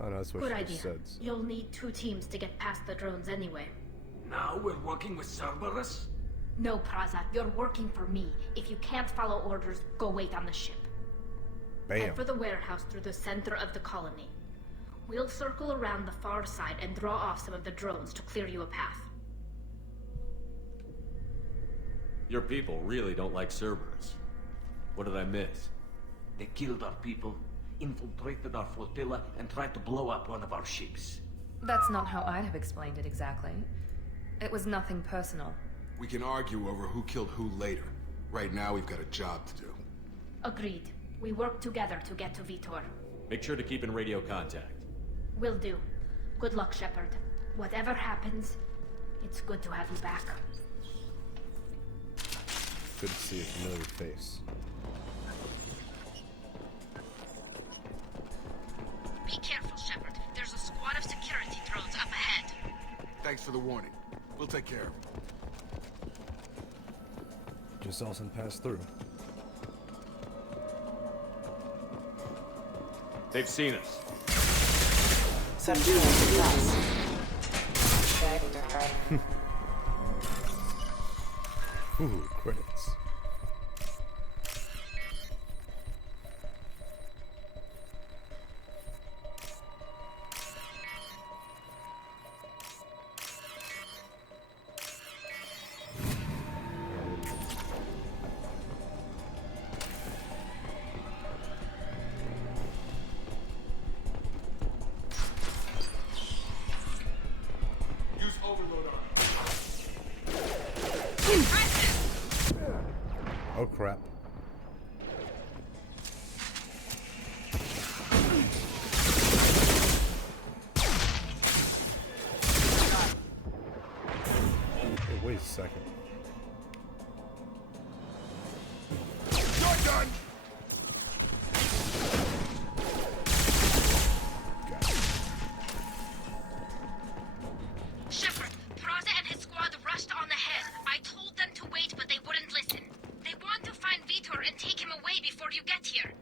Oh no, that's what Good she idea. said. You'll need 2 teams to get past the drones anyway. Now we're working with Cerberus? No, Praza, you're working for me. If you can't follow orders, go wait on the ship. Bam. Head for the warehouse through the center of the colony. We'll circle around the far side and draw off some of the drones to clear you a path. Your people really don't like Cerberus. What did I miss? They killed our people, infiltrated our flotilla, and tried to blow up one of our ships. That's not how I'd have explained it exactly. It was nothing personal. We can argue over who killed who later. Right now, we've got a job to do. Agreed. We work together to get to Vitor. Make sure to keep in radio contact. Will do. Good luck, Shepard. Whatever happens, it's good to have you back. Good to see a familiar face. Be careful, Shepard. There's a squad of security drones up ahead. Thanks for the warning. We'll take care of them. Just saw some pass through. They've seen us. Subduing success. Ooh, credits. Oh crap. Hey, wait a second. You're done! Shepard, Praza and his squad rushed on ahead. I told them to wait, but they wouldn't listen. They want to find Vitor and take him away before you get here.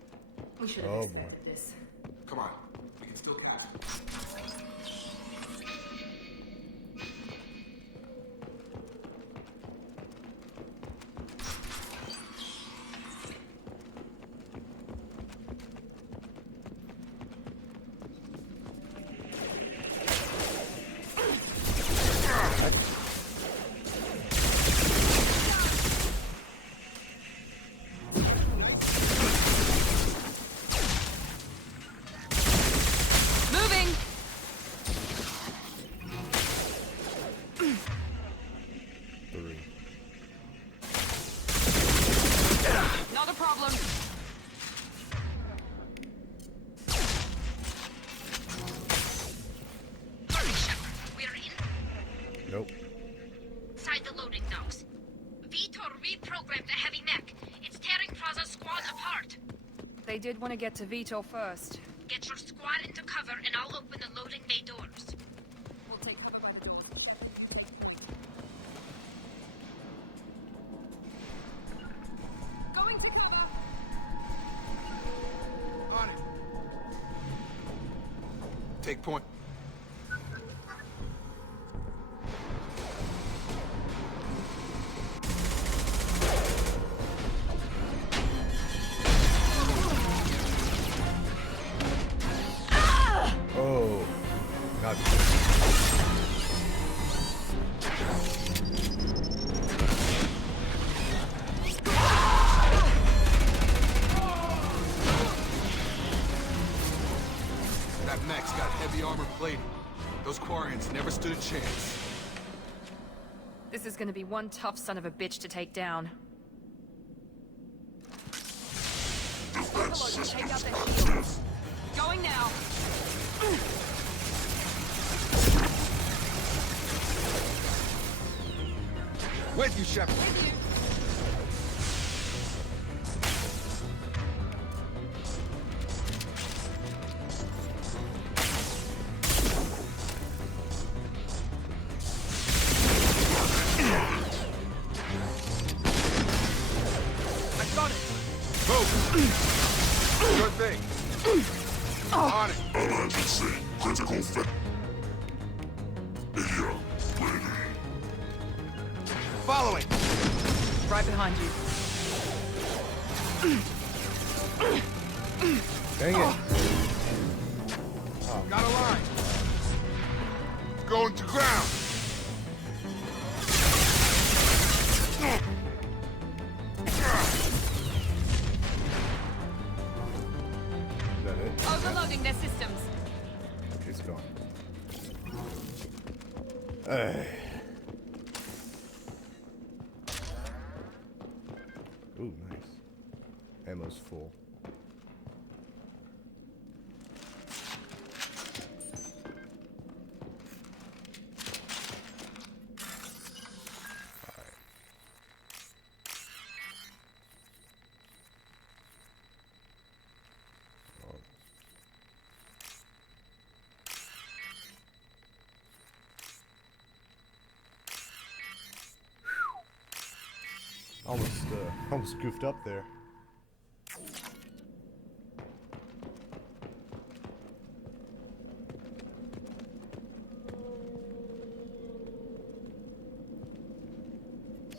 We should Oh, have boy. expected this. Come on. We can still catch them. inside the loading docks. Vitor reprogrammed the heavy mech. It's tearing Praza's squad apart. They did want to get to Vitor first. Get your squad into cover and I'll open the loading bay doors. We'll take cover by the doors. Going to cover! On it. Take point. Oh, God. That mech's got heavy armor plating. Those Quarians never stood a chance. This is gonna be one tough son of a bitch to take down. Overload, take out their shields. Going now. With you, Shepard. With you. I got it. Move. Sure thing. On it. Emergency. Critical fit. Here. Ready. Following. Right behind you. Dang it. Got a line. Going to ground. Is that it? Overloading their systems. Okay, it's gone. Ooh, nice. Ammo's full. Almost goofed up there.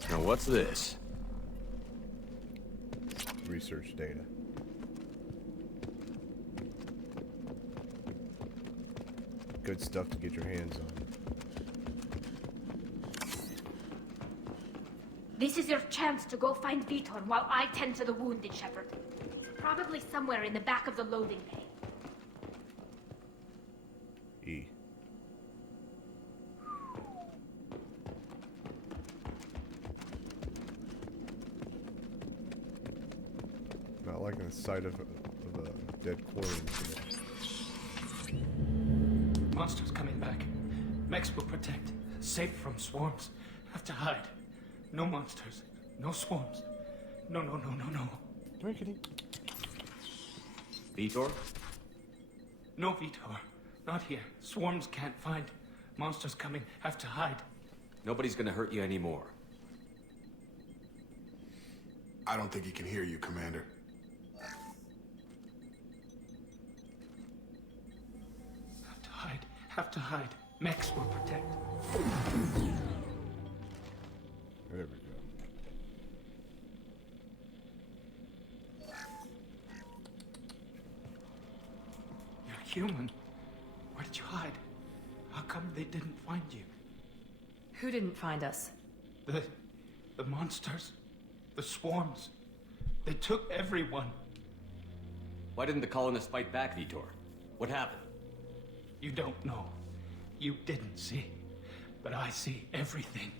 Now what's this? Research data. Good stuff to get your hands on. This is your chance to go find Vitor while I tend to the wounded, Shepard. Probably somewhere in the back of the loading bay. E. Not liking the sight of a dead Quarian. Monsters coming back. Mechs will protect. Safe from swarms. Have to hide. No monsters. No swarms. No. Rickety. Vitor? No, Vitor. Not here. Swarms can't find. Monsters coming. Have to hide. Nobody's gonna hurt you anymore. I don't think he can hear you, Commander. Have to hide. Have to hide. Mechs will protect. There we go. You're human. Where did you hide? How come they didn't find you? Who didn't find us? The monsters. The swarms. They took everyone. Why didn't the colonists fight back, Vitor? What happened? You don't know. You didn't see. But I see everything.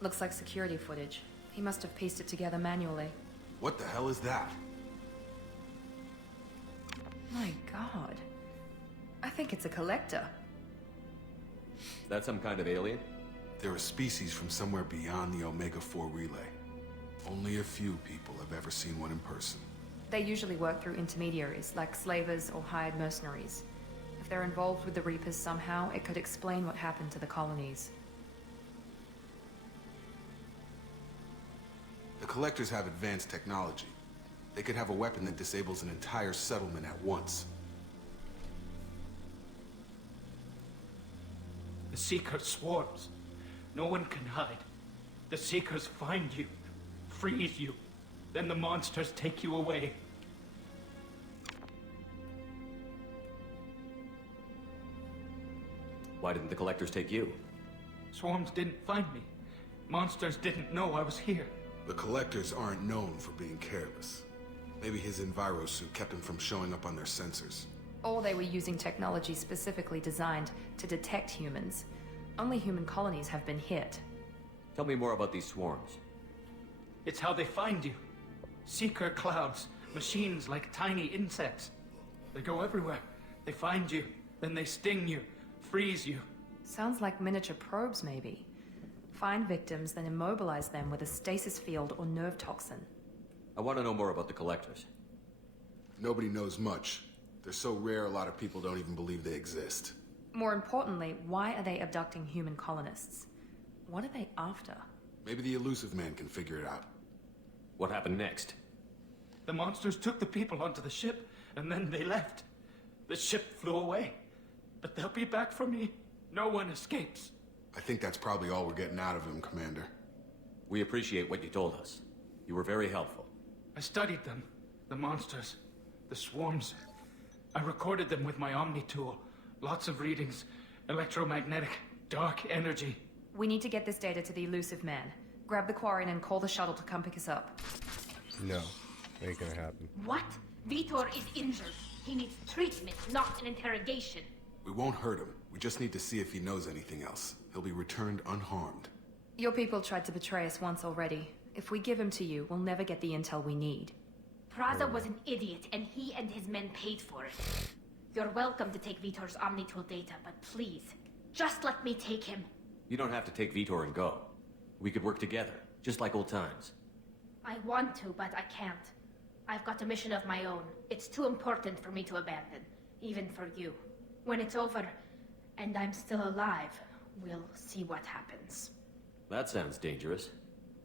Looks like security footage. He must have pieced it together manually. What the hell is that? My God. I think it's a collector. Is that some kind of alien? They're a species from somewhere beyond the Omega-4 relay. Only a few people have ever seen one in person. They usually work through intermediaries, like slavers or hired mercenaries. If they're involved with the Reapers somehow, it could explain what happened to the colonies. The Collectors have advanced technology. They could have a weapon that disables an entire settlement at once. The Seeker swarms. No one can hide. The Seekers find you, freeze you, then the monsters take you away. Why didn't the Collectors take you? Swarms didn't find me. Monsters didn't know I was here. The Collectors aren't known for being careless. Maybe his envirosuit kept him from showing up on their sensors. Or they were using technology specifically designed to detect humans. Only human colonies have been hit. Tell me more about these swarms. It's how they find you. Seeker clouds, machines like tiny insects. They go everywhere. They find you, then they sting you, freeze you. Sounds like miniature probes, maybe. Find victims, then immobilize them with a stasis field or nerve toxin. I want to know more about the Collectors. Nobody knows much. They're so rare, a lot of people don't even believe they exist. More importantly, why are they abducting human colonists? What are they after? Maybe the elusive man can figure it out. What happened next? The monsters took the people onto the ship, and then they left. The ship flew away. But they'll be back for me. No one escapes. I think that's probably all we're getting out of him, Commander. We appreciate what you told us. You were very helpful. I studied them. The monsters. The swarms. I recorded them with my Omni tool. Lots of readings. Electromagnetic. Dark energy. We need to get this data to the elusive man. Grab the Quarian and call the shuttle to come pick us up. No, ain't gonna happen. What? Vitor is injured. He needs treatment, not an interrogation. We won't hurt him. We just need to see if he knows anything else. He'll be returned unharmed. Your people tried to betray us once already. If we give him to you, we'll never get the intel we need. Praza was an idiot, and he and his men paid for it. You're welcome to take Vitor's Omnitool data, but please, just let me take him. You don't have to take Vitor and go. We could work together, just like old times. I want to, but I can't. I've got a mission of my own. It's too important for me to abandon, even for you. When it's over, and I'm still alive, we'll see what happens. That sounds dangerous.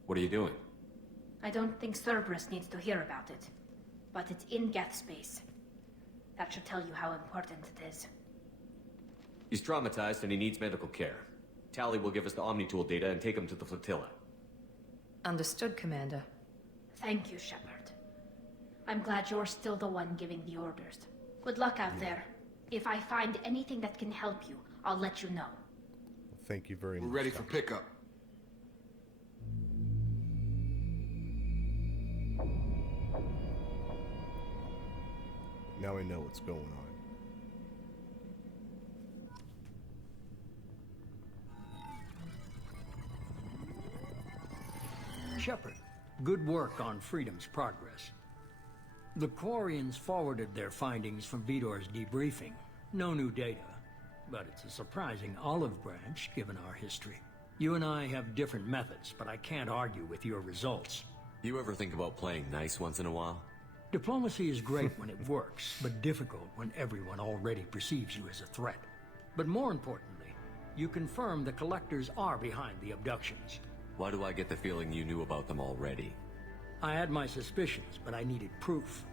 What are you doing? I don't think Cerberus needs to hear about it, but it's in Geth space. That should tell you how important it is. He's traumatized and he needs medical care. Tally will give us the Omnitool data and take him to the flotilla. Understood, Commander. Thank you, Shepard. I'm glad you're still the one giving the orders. Good luck out there. If I find anything that can help you, I'll let you know. Thank you very much. We're ready for pickup. Now I know what's going on. Shepard, good work on Freedom's progress. The Quarians forwarded their findings from Vitor's debriefing. No new data, but it's a surprising olive branch given our history. You and I have different methods, but I can't argue with your results. You ever think about playing nice once in a while? Diplomacy is great when it works, but difficult when everyone already perceives you as a threat. But more importantly, you confirm the Collectors are behind the abductions. Why do I get the feeling you knew about them already? I had my suspicions, but I needed proof.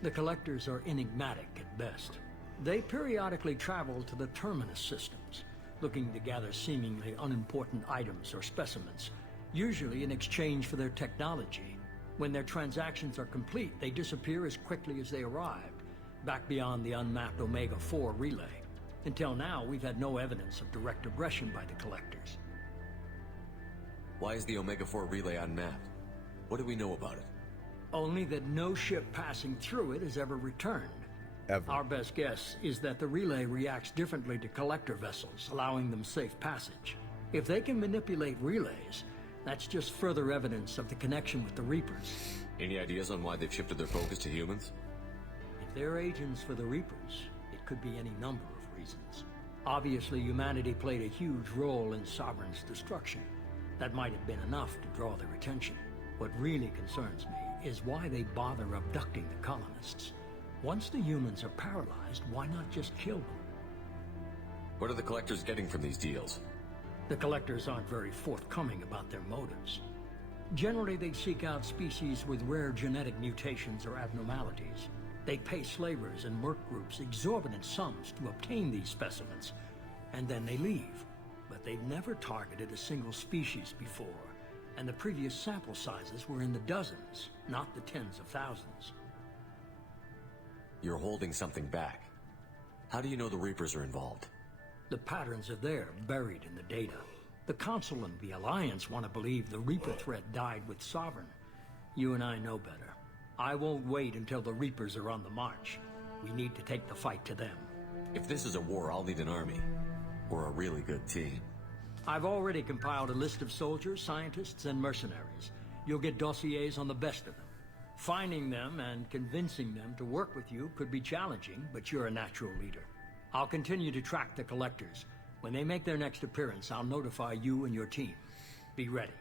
The Collectors are enigmatic at best. They periodically travel to the Terminus systems, looking to gather seemingly unimportant items or specimens, usually in exchange for their technology. When their transactions are complete, they disappear as quickly as they arrived, back beyond the unmapped Omega-4 relay. Until now, we've had no evidence of direct aggression by the Collectors. Why is the Omega-4 relay unmapped? What do we know about it? Only that no ship passing through it has ever returned. Ever. Our best guess is that the relay reacts differently to Collector vessels, allowing them safe passage. If they can manipulate relays, that's just further evidence of the connection with the Reapers. Any ideas on why they've shifted their focus to humans? If they're agents for the Reapers, it could be any number of reasons. Obviously, humanity played a huge role in Sovereign's destruction. That might have been enough to draw their attention. What really concerns me is why they bother abducting the colonists. Once the humans are paralyzed, why not just kill them? What are the Collectors getting from these deals? The Collectors aren't very forthcoming about their motives. Generally, they seek out species with rare genetic mutations or abnormalities. They pay slavers and work groups exorbitant sums to obtain these specimens, and then they leave. But they've never targeted a single species before, and the previous sample sizes were in the dozens, not the tens of thousands. You're holding something back. How do you know the Reapers are involved? The patterns are there, buried in the data. The Council and the Alliance want to believe the Reaper threat died with Sovereign. You and I know better. I won't wait until the Reapers are on the march. We need to take the fight to them. If this is a war, I'll need an army. Or a really good team. I've already compiled a list of soldiers, scientists, and mercenaries. You'll get dossiers on the best of them. Finding them and convincing them to work with you could be challenging, but you're a natural leader. I'll continue to track the Collectors. When they make their next appearance, I'll notify you and your team. Be ready.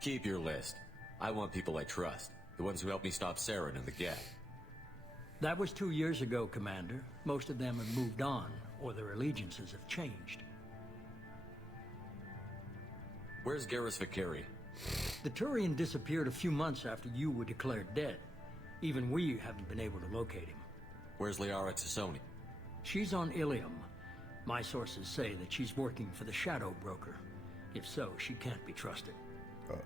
Keep your list. I want people I trust. The ones who helped me stop Saren and the Geth. That was 2 years ago, Commander. Most of them have moved on, or their allegiances have changed. Where's Garrus Vakari? The Turian disappeared a few months after you were declared dead. Even we haven't been able to locate him. Where's Liara Tassoni? She's on Ilium. My sources say that she's working for the Shadow Broker. If so, she can't be trusted. Uh-oh.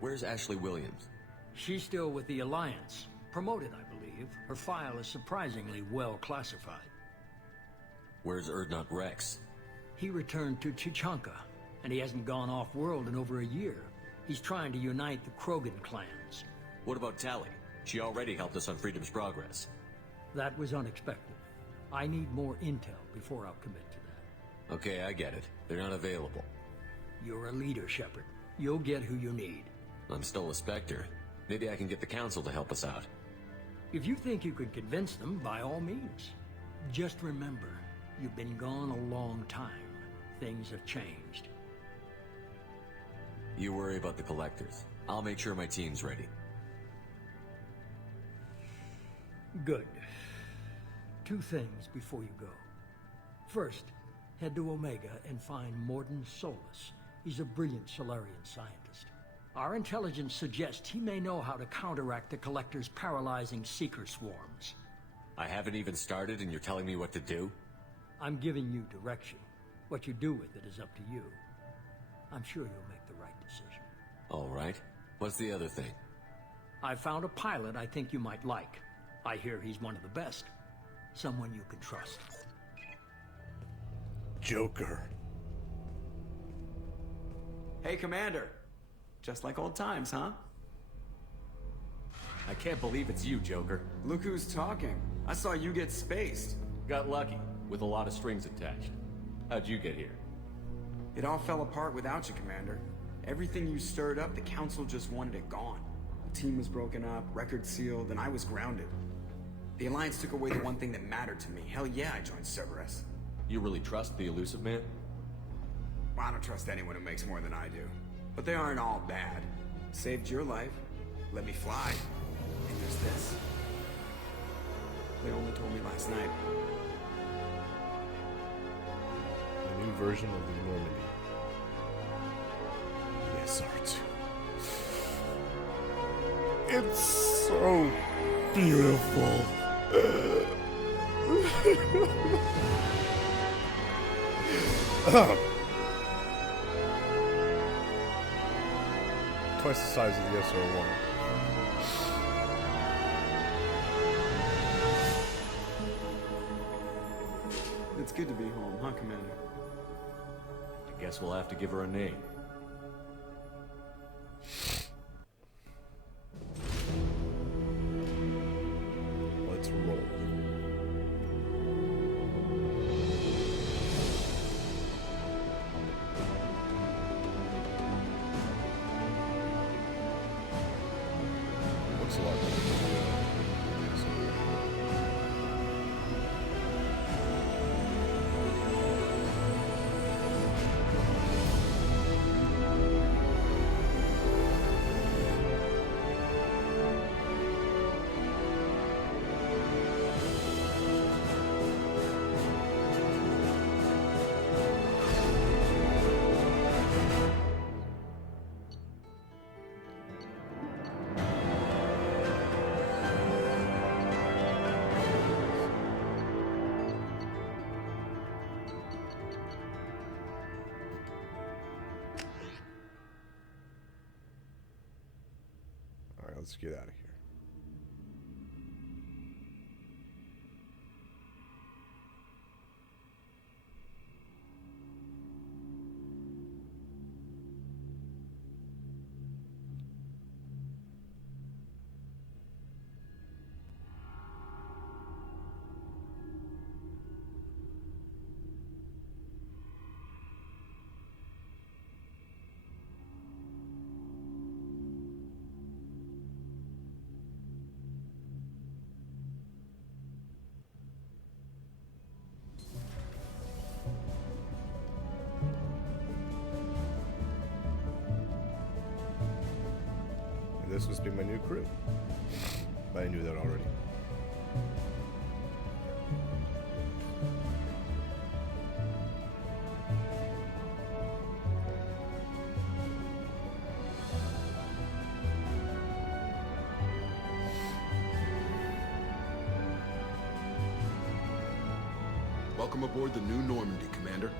Where's Ashley Williams? She's still with the Alliance. Promoted, I believe. Her file is surprisingly well classified. Where's Erdnot Rex? He returned to Chichanka, and he hasn't gone off-world in over a year. He's trying to unite the Krogan clans. What about Tali? She already helped us on Freedom's Progress. That was unexpected. I need more intel before I'll commit to that. Okay, I get it. They're not available. You're a leader, Shepard. You'll get who you need. I'm still a Spectre. Maybe I can get the Council to help us out. If you think you can convince them, by all means. Just remember, you've been gone a long time. Things have changed. You worry about the Collectors. I'll make sure my team's ready. Good. 2 things before you go. First, head to Omega and find Mordin Solus. He's a brilliant Solarian scientist. Our intelligence suggests he may know how to counteract the Collector's paralyzing Seeker swarms. I haven't even started and you're telling me what to do? I'm giving you direction. What you do with it is up to you. I'm sure you'll make the right decision. All right. What's the other thing? I found a pilot I think you might like. I hear he's one of the best. Someone you can trust. Joker. Hey, Commander. Just like old times, huh? I can't believe it's you, Joker. Look who's talking. I saw you get spaced. Got lucky, with a lot of strings attached. How'd you get here? It all fell apart without you, Commander. Everything you stirred up, the Council just wanted it gone. The team was broken up, record sealed, and I was grounded. The Alliance took away the one thing that mattered to me. Hell yeah, I joined Cerberus. You really trust the Elusive Man? Well, I don't trust anyone who makes more than I do. But they aren't all bad. Saved your life, let me fly, and there's this. They only told me last night. A new version of the Normandy. Yes, R2. It's so beautiful. Twice the size of the SR-1. It's good to be home, huh, Commander? I guess we'll have to give her a name. Let's roll. Looks a lot better. Let's get out of here. This must be my new crew. But I knew that already. Welcome aboard the new Normandy, Commander.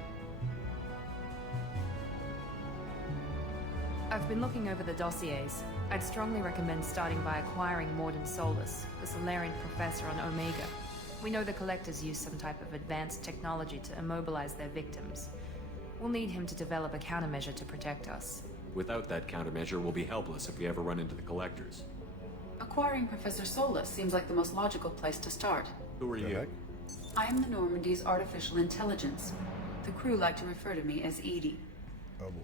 I've been looking over the dossiers. I'd strongly recommend starting by acquiring Morden Solus, the Solarian professor on Omega. We know the Collectors use some type of advanced technology to immobilize their victims. We'll need him to develop a countermeasure to protect us. Without that countermeasure, we'll be helpless if we ever run into the Collectors. Acquiring Professor Solus seems like the most logical place to start. Who are you? I am the Normandy's artificial intelligence. The crew like to refer to me as Edie. Oh boy.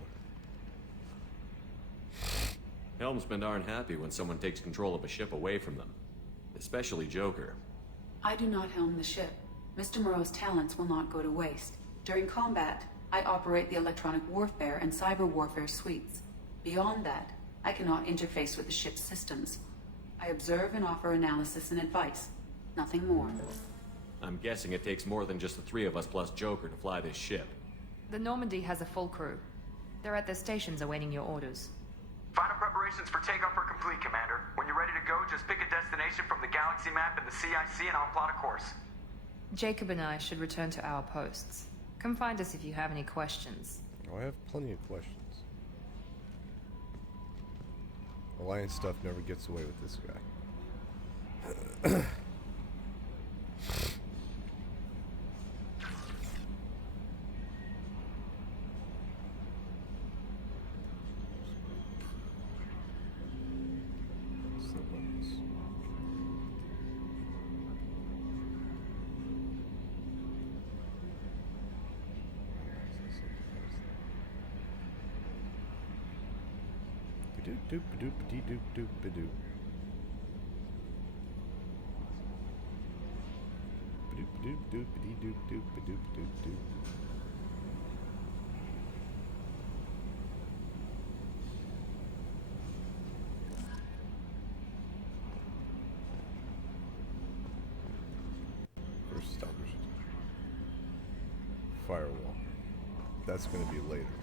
Helmsmen aren't happy when someone takes control of a ship away from them. Especially Joker. I do not helm the ship. Mr. Moreau's talents will not go to waste. During combat, I operate the electronic warfare and cyber warfare suites. Beyond that, I cannot interface with the ship's systems. I observe and offer analysis and advice. Nothing more. I'm guessing it takes more than just the three of us plus Joker to fly this ship. The Normandy has a full crew. They're at their stations awaiting your orders. Final preparations for takeoff are complete, Commander. When you're ready to go, just pick a destination from the galaxy map in the CIC and I'll plot a course. Jacob and I should return to our posts. Come find us if you have any questions. Oh, I have plenty of questions. Alliance stuff never gets away with this guy. Doop doop dee doop doop doop. Doop doop doop dee doop doop doop doop doop. First establishment. Firewall. That's going to be later.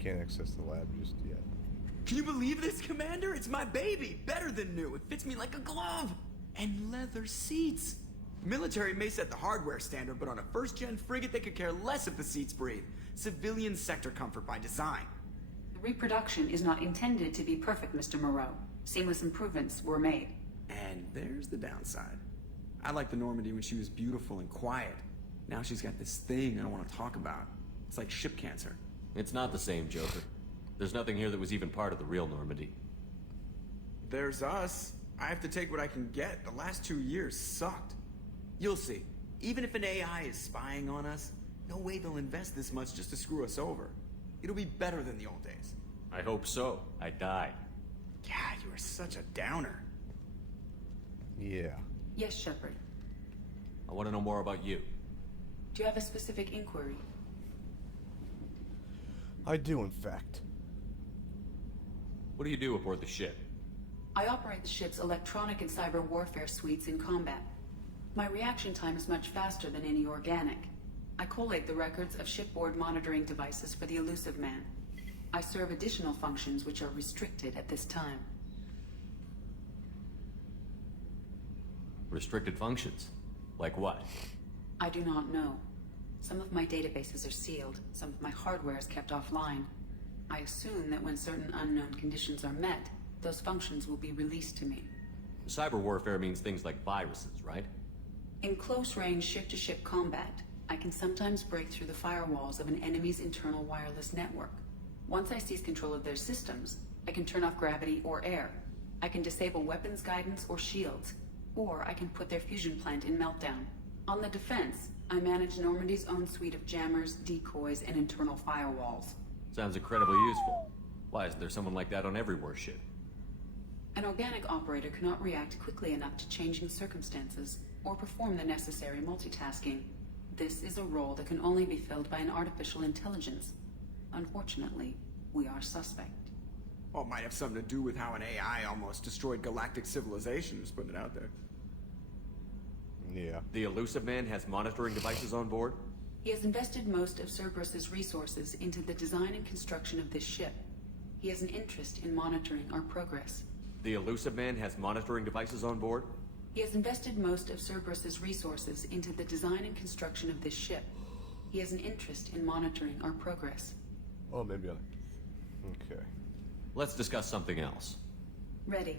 Can't access the lab just yet. Can you believe this, Commander? It's my baby! Better than new. It fits me like a glove! And leather seats! Military may set the hardware standard, but on a first-gen frigate they could care less if the seats breathe. Civilian sector comfort by design. The reproduction is not intended to be perfect, Mr. Moreau. Seamless improvements were made. And there's the downside. I liked the Normandy when she was beautiful and quiet. Now she's got this thing I don't want to talk about. It's like ship cancer. It's not the same, Joker. There's nothing here that was even part of the real Normandy. There's us. I have to take what I can get. The last 2 years sucked. You'll see. Even if an AI is spying on us, no way they'll invest this much just to screw us over. It'll be better than the old days. I hope so. I died. Yeah, you were such a downer. Yeah. Yes, Shepard. I want to know more about you. Do you have a specific inquiry? I do, in fact. What do you do aboard the ship? I operate the ship's electronic and cyber warfare suites in combat. My reaction time is much faster than any organic. I collate the records of shipboard monitoring devices for the Elusive Man. I serve additional functions which are restricted at this time. Restricted functions? Like what? I do not know. Some of my databases are sealed, some of my hardware is kept offline. I assume that when certain unknown conditions are met, those functions will be released to me. Cyber warfare means things like viruses, right? In close-range ship-to-ship combat, I can sometimes break through the firewalls of an enemy's internal wireless network. Once I seize control of their systems, I can turn off gravity or air. I can disable weapons guidance or shields, or I can put their fusion plant in meltdown. On the defense, I manage Normandy's own suite of jammers, decoys, and internal firewalls. Sounds incredibly useful. Why isn't there someone like that on every warship? An organic operator cannot react quickly enough to changing circumstances or perform the necessary multitasking. This is a role that can only be filled by an artificial intelligence. Unfortunately, we are suspect. Well, it might have something to do with how an AI almost destroyed galactic civilization, just putting it out there. Yeah. The Elusive Man has monitoring devices on board? He has invested most of Cerberus's resources into the design and construction of this ship. He has an interest in monitoring our progress. The Elusive Man has monitoring devices on board? He has invested most of Cerberus's resources into the design and construction of this ship. He has an interest in monitoring our progress. Oh, maybe okay. Let's discuss something else. Ready.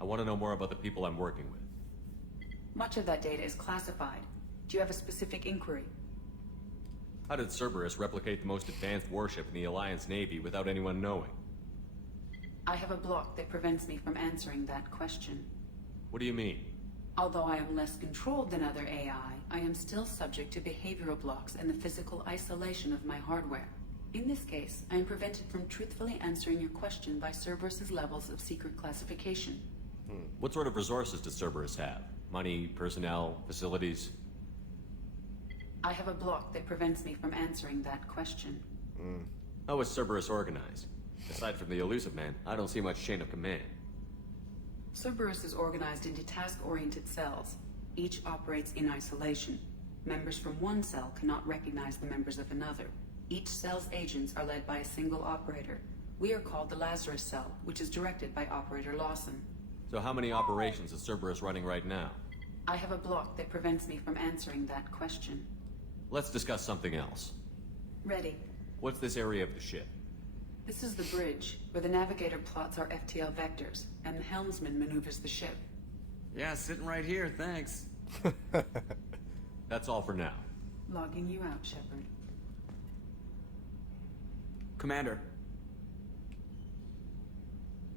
I want to know more about the people I'm working with. Much of that data is classified. Do you have a specific inquiry? How did Cerberus replicate the most advanced warship in the Alliance Navy without anyone knowing? I have a block that prevents me from answering that question. What do you mean? Although I am less controlled than other AI, I am still subject to behavioral blocks and the physical isolation of my hardware. In this case, I am prevented from truthfully answering your question by Cerberus's levels of secret classification. What sort of resources does Cerberus have? Money, personnel, facilities? I have a block that prevents me from answering that question. How is Cerberus organized? Aside from the Elusive Man, I don't see much chain of command. Cerberus is organized into task-oriented cells. Each operates in isolation. Members from one cell cannot recognize the members of another. Each cell's agents are led by a single operator. We are called the Lazarus Cell, which is directed by Operator Lawson. So how many operations is Cerberus running right now? I have a block that prevents me from answering that question. Let's discuss something else. Ready. What's this area of the ship? This is the bridge, where the navigator plots our FTL vectors, and the helmsman maneuvers the ship. Yeah, sitting right here, thanks. That's all for now. Logging you out, Shepard. Commander.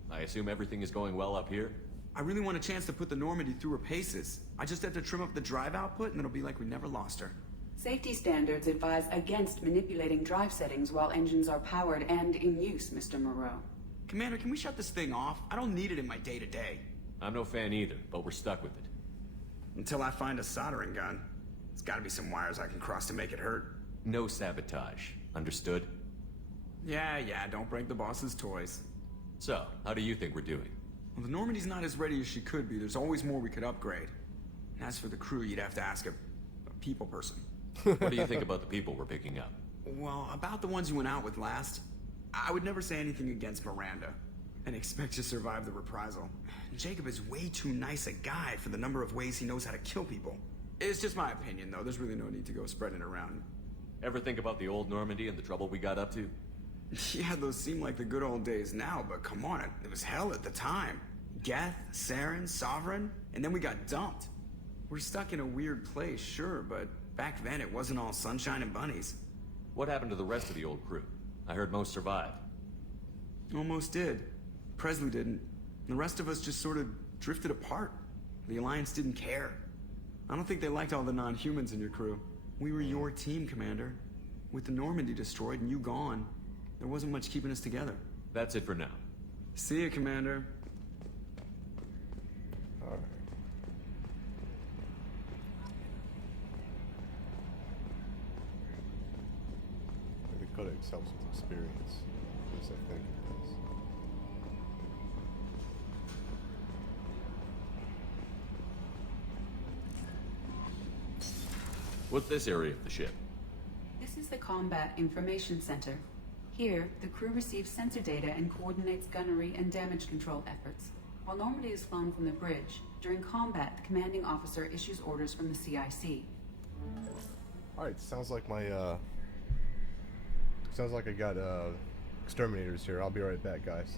I assume everything is going well up here? I really want a chance to put the Normandy through her paces. I just have to trim up the drive output and it'll be like we never lost her. Safety standards advise against manipulating drive settings while engines are powered and in use, Mr. Moreau. Commander, can we shut this thing off? I don't need it in my day-to-day. I'm no fan either, but we're stuck with it. Until I find a soldering gun. There's gotta be some wires I can cross to make it hurt. No sabotage. Understood? Yeah, don't break the boss's toys. So, how do you think we're doing? Well, the Normandy's not as ready as she could be. There's always more we could upgrade. And as for the crew, you'd have to ask a people person. What do you think about the people we're picking up? Well, about the ones you went out with last, I would never say anything against Miranda and expect to survive the reprisal. Jacob is way too nice a guy for the number of ways he knows how to kill people. It's just my opinion, though. There's really no need to go spreading it around. Ever think about the old Normandy and the trouble we got up to? Yeah, those seem like the good old days now, but come on, it was hell at the time. Geth, Saren, Sovereign, and then we got dumped. We're stuck in a weird place, sure, but back then it wasn't all sunshine and bunnies. What happened to the rest of the old crew? I heard most survived. Almost did. Presley didn't. The rest of us just sort of drifted apart. The Alliance didn't care. I don't think they liked all the non-humans in your crew. We were your team, Commander. With the Normandy destroyed and you gone, there wasn't much keeping us together. That's it for now. See you, Commander. Alright. The codex helps with experience. At least I think it does. What's this area of the ship? This is the Combat Information Center. Here, the crew receives sensor data and coordinates gunnery and damage control efforts. While Normandy is flown from the bridge, during combat, the commanding officer issues orders from the CIC. Alright, sounds like my, sounds like I got, exterminators here. I'll be right back, guys.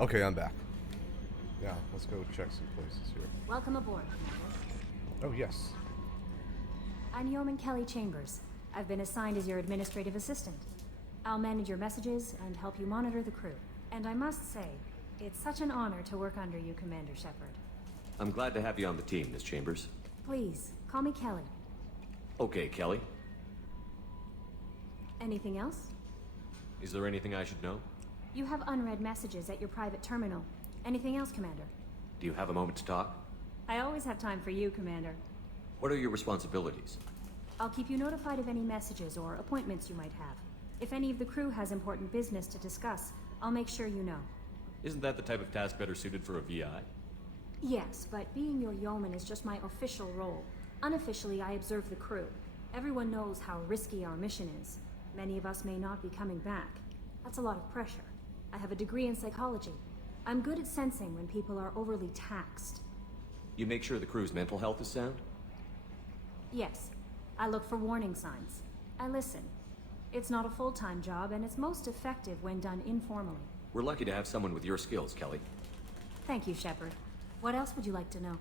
Okay, I'm back. Yeah, let's go check some places here. Welcome aboard. Oh, yes. I'm Yeoman Kelly Chambers. I've been assigned as your administrative assistant. I'll manage your messages and help you monitor the crew. And I must say, it's such an honor to work under you, Commander Shepard. I'm glad to have you on the team, Miss Chambers. Please, call me Kelly. Okay, Kelly. Anything else? Is there anything I should know? You have unread messages at your private terminal. Anything else, Commander? Do you have a moment to talk? I always have time for you, Commander. What are your responsibilities? I'll keep you notified of any messages or appointments you might have. If any of the crew has important business to discuss, I'll make sure you know. Isn't that the type of task better suited for a VI? Yes, but being your yeoman is just my official role. Unofficially, I observe the crew. Everyone knows how risky our mission is. Many of us may not be coming back. That's a lot of pressure. I have a degree in psychology. I'm good at sensing when people are overly taxed. You make sure the crew's mental health is sound? Yes. I look for warning signs. I listen. It's not a full-time job, and it's most effective when done informally. We're lucky to have someone with your skills, Kelly. Thank you, Shepard. What else would you like to know?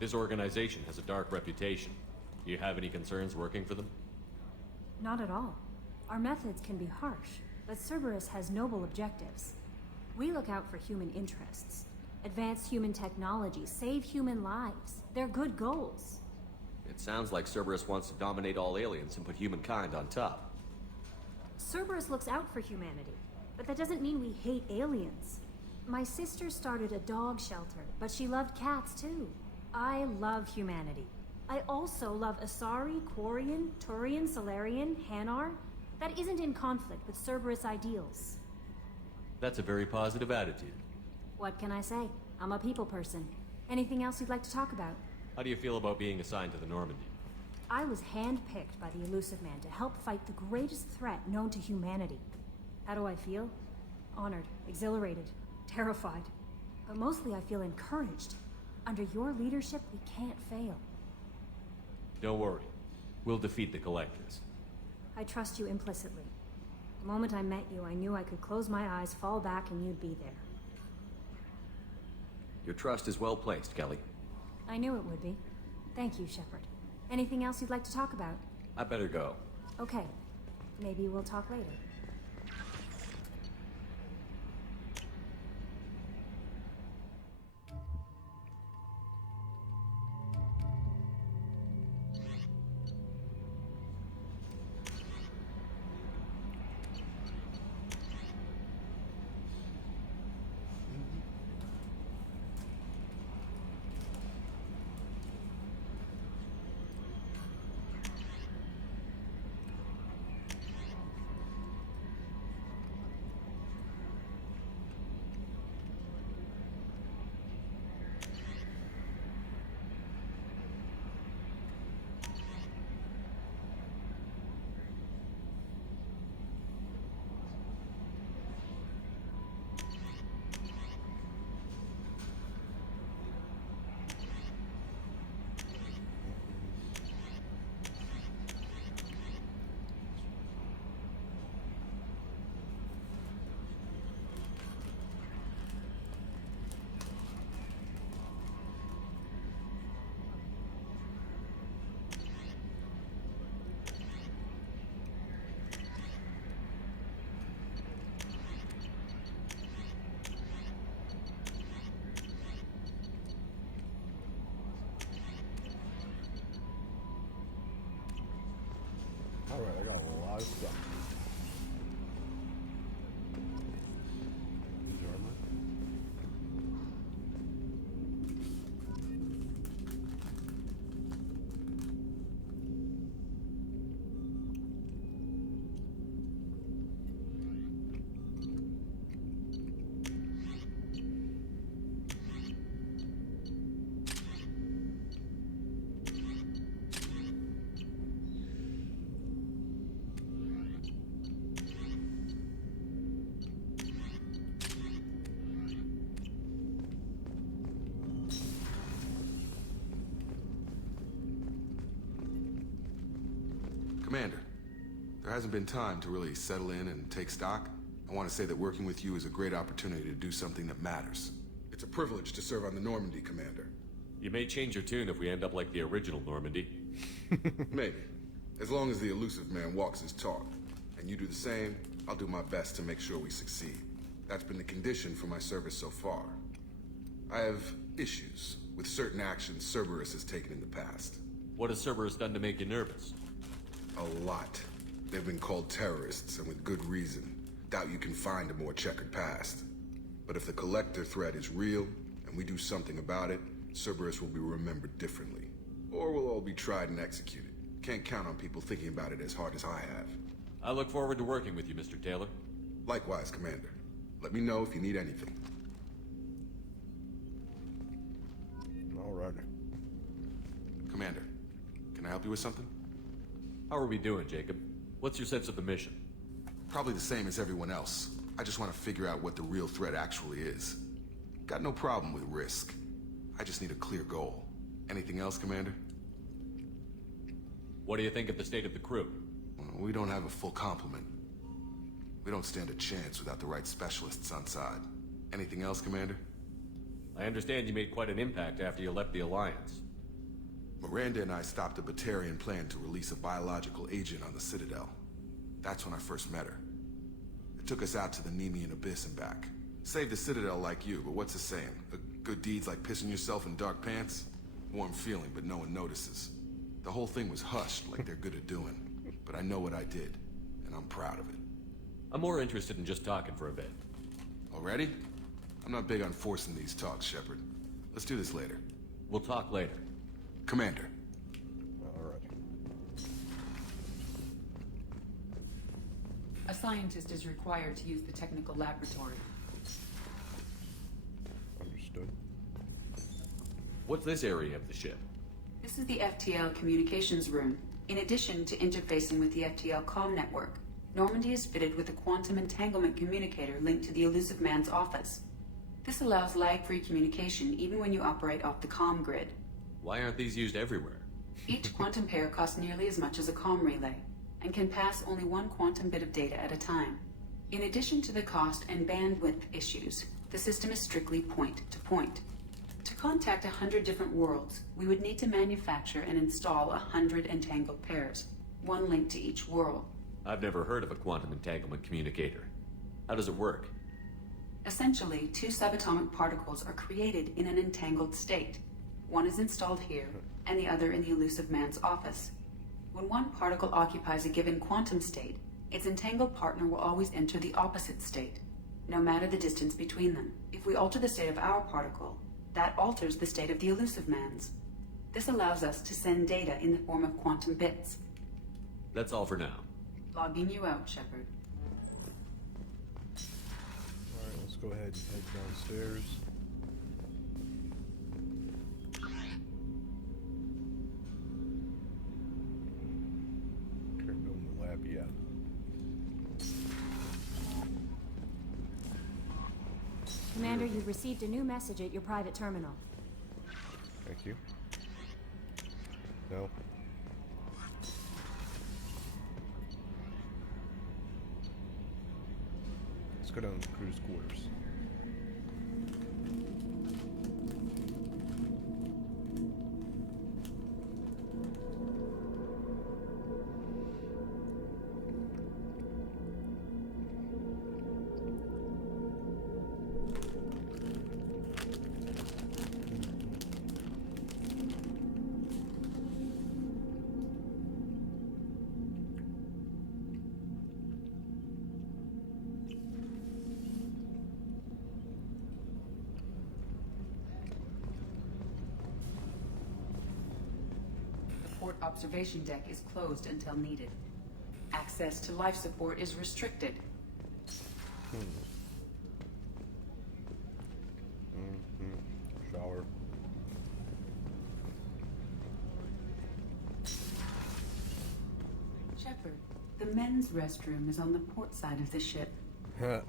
This organization has a dark reputation. Do you have any concerns working for them? Not at all. Our methods can be harsh, but Cerberus has noble objectives. We look out for human interests. Advance human technology, save human lives. They're good goals. It sounds like Cerberus wants to dominate all aliens and put humankind on top. Cerberus looks out for humanity, but that doesn't mean we hate aliens. My sister started a dog shelter, but she loved cats too. I love humanity. I also love Asari, Quarian, Turian, Solarian, Hanar. That isn't in conflict with Cerberus ideals. That's a very positive attitude. What can I say? I'm a people person. Anything else you'd like to talk about? How do you feel about being assigned to the Normandy? I was handpicked by the Elusive Man to help fight the greatest threat known to humanity. How do I feel? Honored, exhilarated, terrified. But mostly I feel encouraged. Under your leadership, we can't fail. Don't worry. We'll defeat the Collectors. I trust you implicitly. The moment I met you, I knew I could close my eyes, fall back, and you'd be there. Your trust is well placed, Kelly. I knew it would be. Thank you, Shepard. Anything else you'd like to talk about? I better go. Okay. Maybe we'll talk later. Alright, I got a lot of stuff. These are mine. Commander, there hasn't been time to really settle in and take stock. I want to say that working with you is a great opportunity to do something that matters. It's a privilege to serve on the Normandy, Commander. You may change your tune if we end up like the original Normandy. Maybe. As long as the elusive man walks his talk, and you do the same, I'll do my best to make sure we succeed. That's been the condition for my service so far. I have issues with certain actions Cerberus has taken in the past. What has Cerberus done to make you nervous? A lot. They've been called terrorists, and with good reason. Doubt you can find a more checkered past. But if the Collector threat is real, and we do something about it, Cerberus will be remembered differently. Or we'll all be tried and executed. Can't count on people thinking about it as hard as I have. I look forward to working with you, Mr. Taylor. Likewise, Commander. Let me know if you need anything. Alright. Commander, can I help you with something? How are we doing, Jacob? What's your sense of the mission? Probably the same as everyone else. I just want to figure out what the real threat actually is. Got no problem with risk. I just need a clear goal. Anything else, Commander? What do you think of the state of the crew? Well, we don't have a full complement. We don't stand a chance without the right specialists on side. Anything else, Commander? I understand you made quite an impact after you left the Alliance. Miranda and I stopped a Batarian plan to release a biological agent on the Citadel. That's when I first met her. It took us out to the Nemean Abyss and back. Saved the Citadel like you, but what's the saying? A good deed's like pissing yourself in dark pants? Warm feeling, but no one notices. The whole thing was hushed like they're good at doing. But I know what I did, and I'm proud of it. I'm more interested in just talking for a bit. Already? I'm not big on forcing these talks, Shepard. Let's do this later. We'll talk later. Commander. Alright. A scientist is required to use the technical laboratory. Understood. What's this area of the ship? This is the FTL communications room. In addition to interfacing with the FTL comm network, Normandy is fitted with a quantum entanglement communicator linked to the elusive man's office. This allows lag-free communication even when you operate off the comm grid. Why aren't these used everywhere? Each quantum pair costs nearly as much as a comm relay, and can pass only one quantum bit of data at a time. In addition to the cost and bandwidth issues, the system is strictly point-to-point. To contact 100 different worlds, we would need to manufacture and install 100 entangled pairs, one link to each world. I've never heard of a quantum entanglement communicator. How does it work? Essentially, two subatomic particles are created in an entangled state. One is installed here, and the other in the elusive man's office. When one particle occupies a given quantum state, its entangled partner will always enter the opposite state, no matter the distance between them. If we alter the state of our particle, that alters the state of the elusive man's. This allows us to send data in the form of quantum bits. That's all for now. Logging you out, Shepard. Alright, let's go ahead and head downstairs. Can't go in the lab yet. Commander, you received a new message at your private terminal. Thank you. No. Let's go down to the crew's quarters. Port observation deck is closed until needed. Access to life support is restricted. Shower. Shepard, the men's restroom is on the port side of the ship.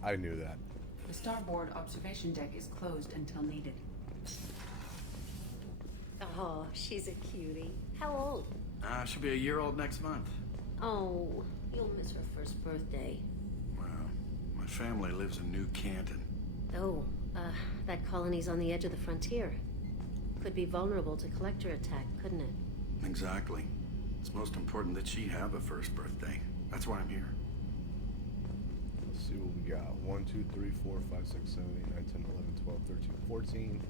I knew that. The starboard observation deck is closed until needed. Oh, she's a cutie. How old? She'll be a year old next month. Oh, you'll miss her first birthday. Well, My family lives in New Canton. Oh, that colony's on the edge of the frontier. Could be vulnerable to collector attack, couldn't it? Exactly. It's most important that she have a first birthday. That's why I'm here. Let's see what we got. 1, 2, 3, 4, 5, 6, 7, 8, 9, 10, 11, 12, 13, 14,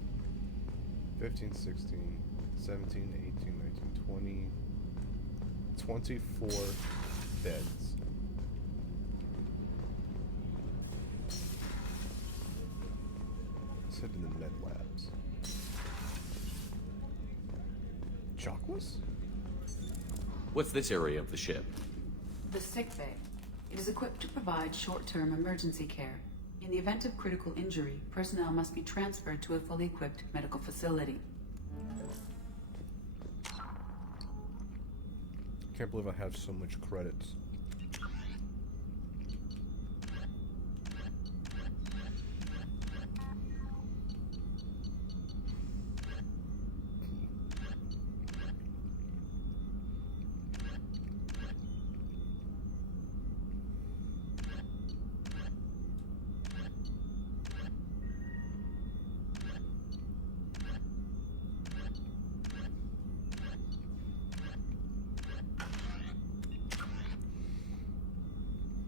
15, 16, 17, 18, 19, 20, 24 beds. Let's head to the med labs. Chocolates? What's this area of the ship? The sick bay. It is equipped to provide short-term emergency care. In the event of critical injury, personnel must be transferred to a fully equipped medical facility. Can't believe I have so much credits.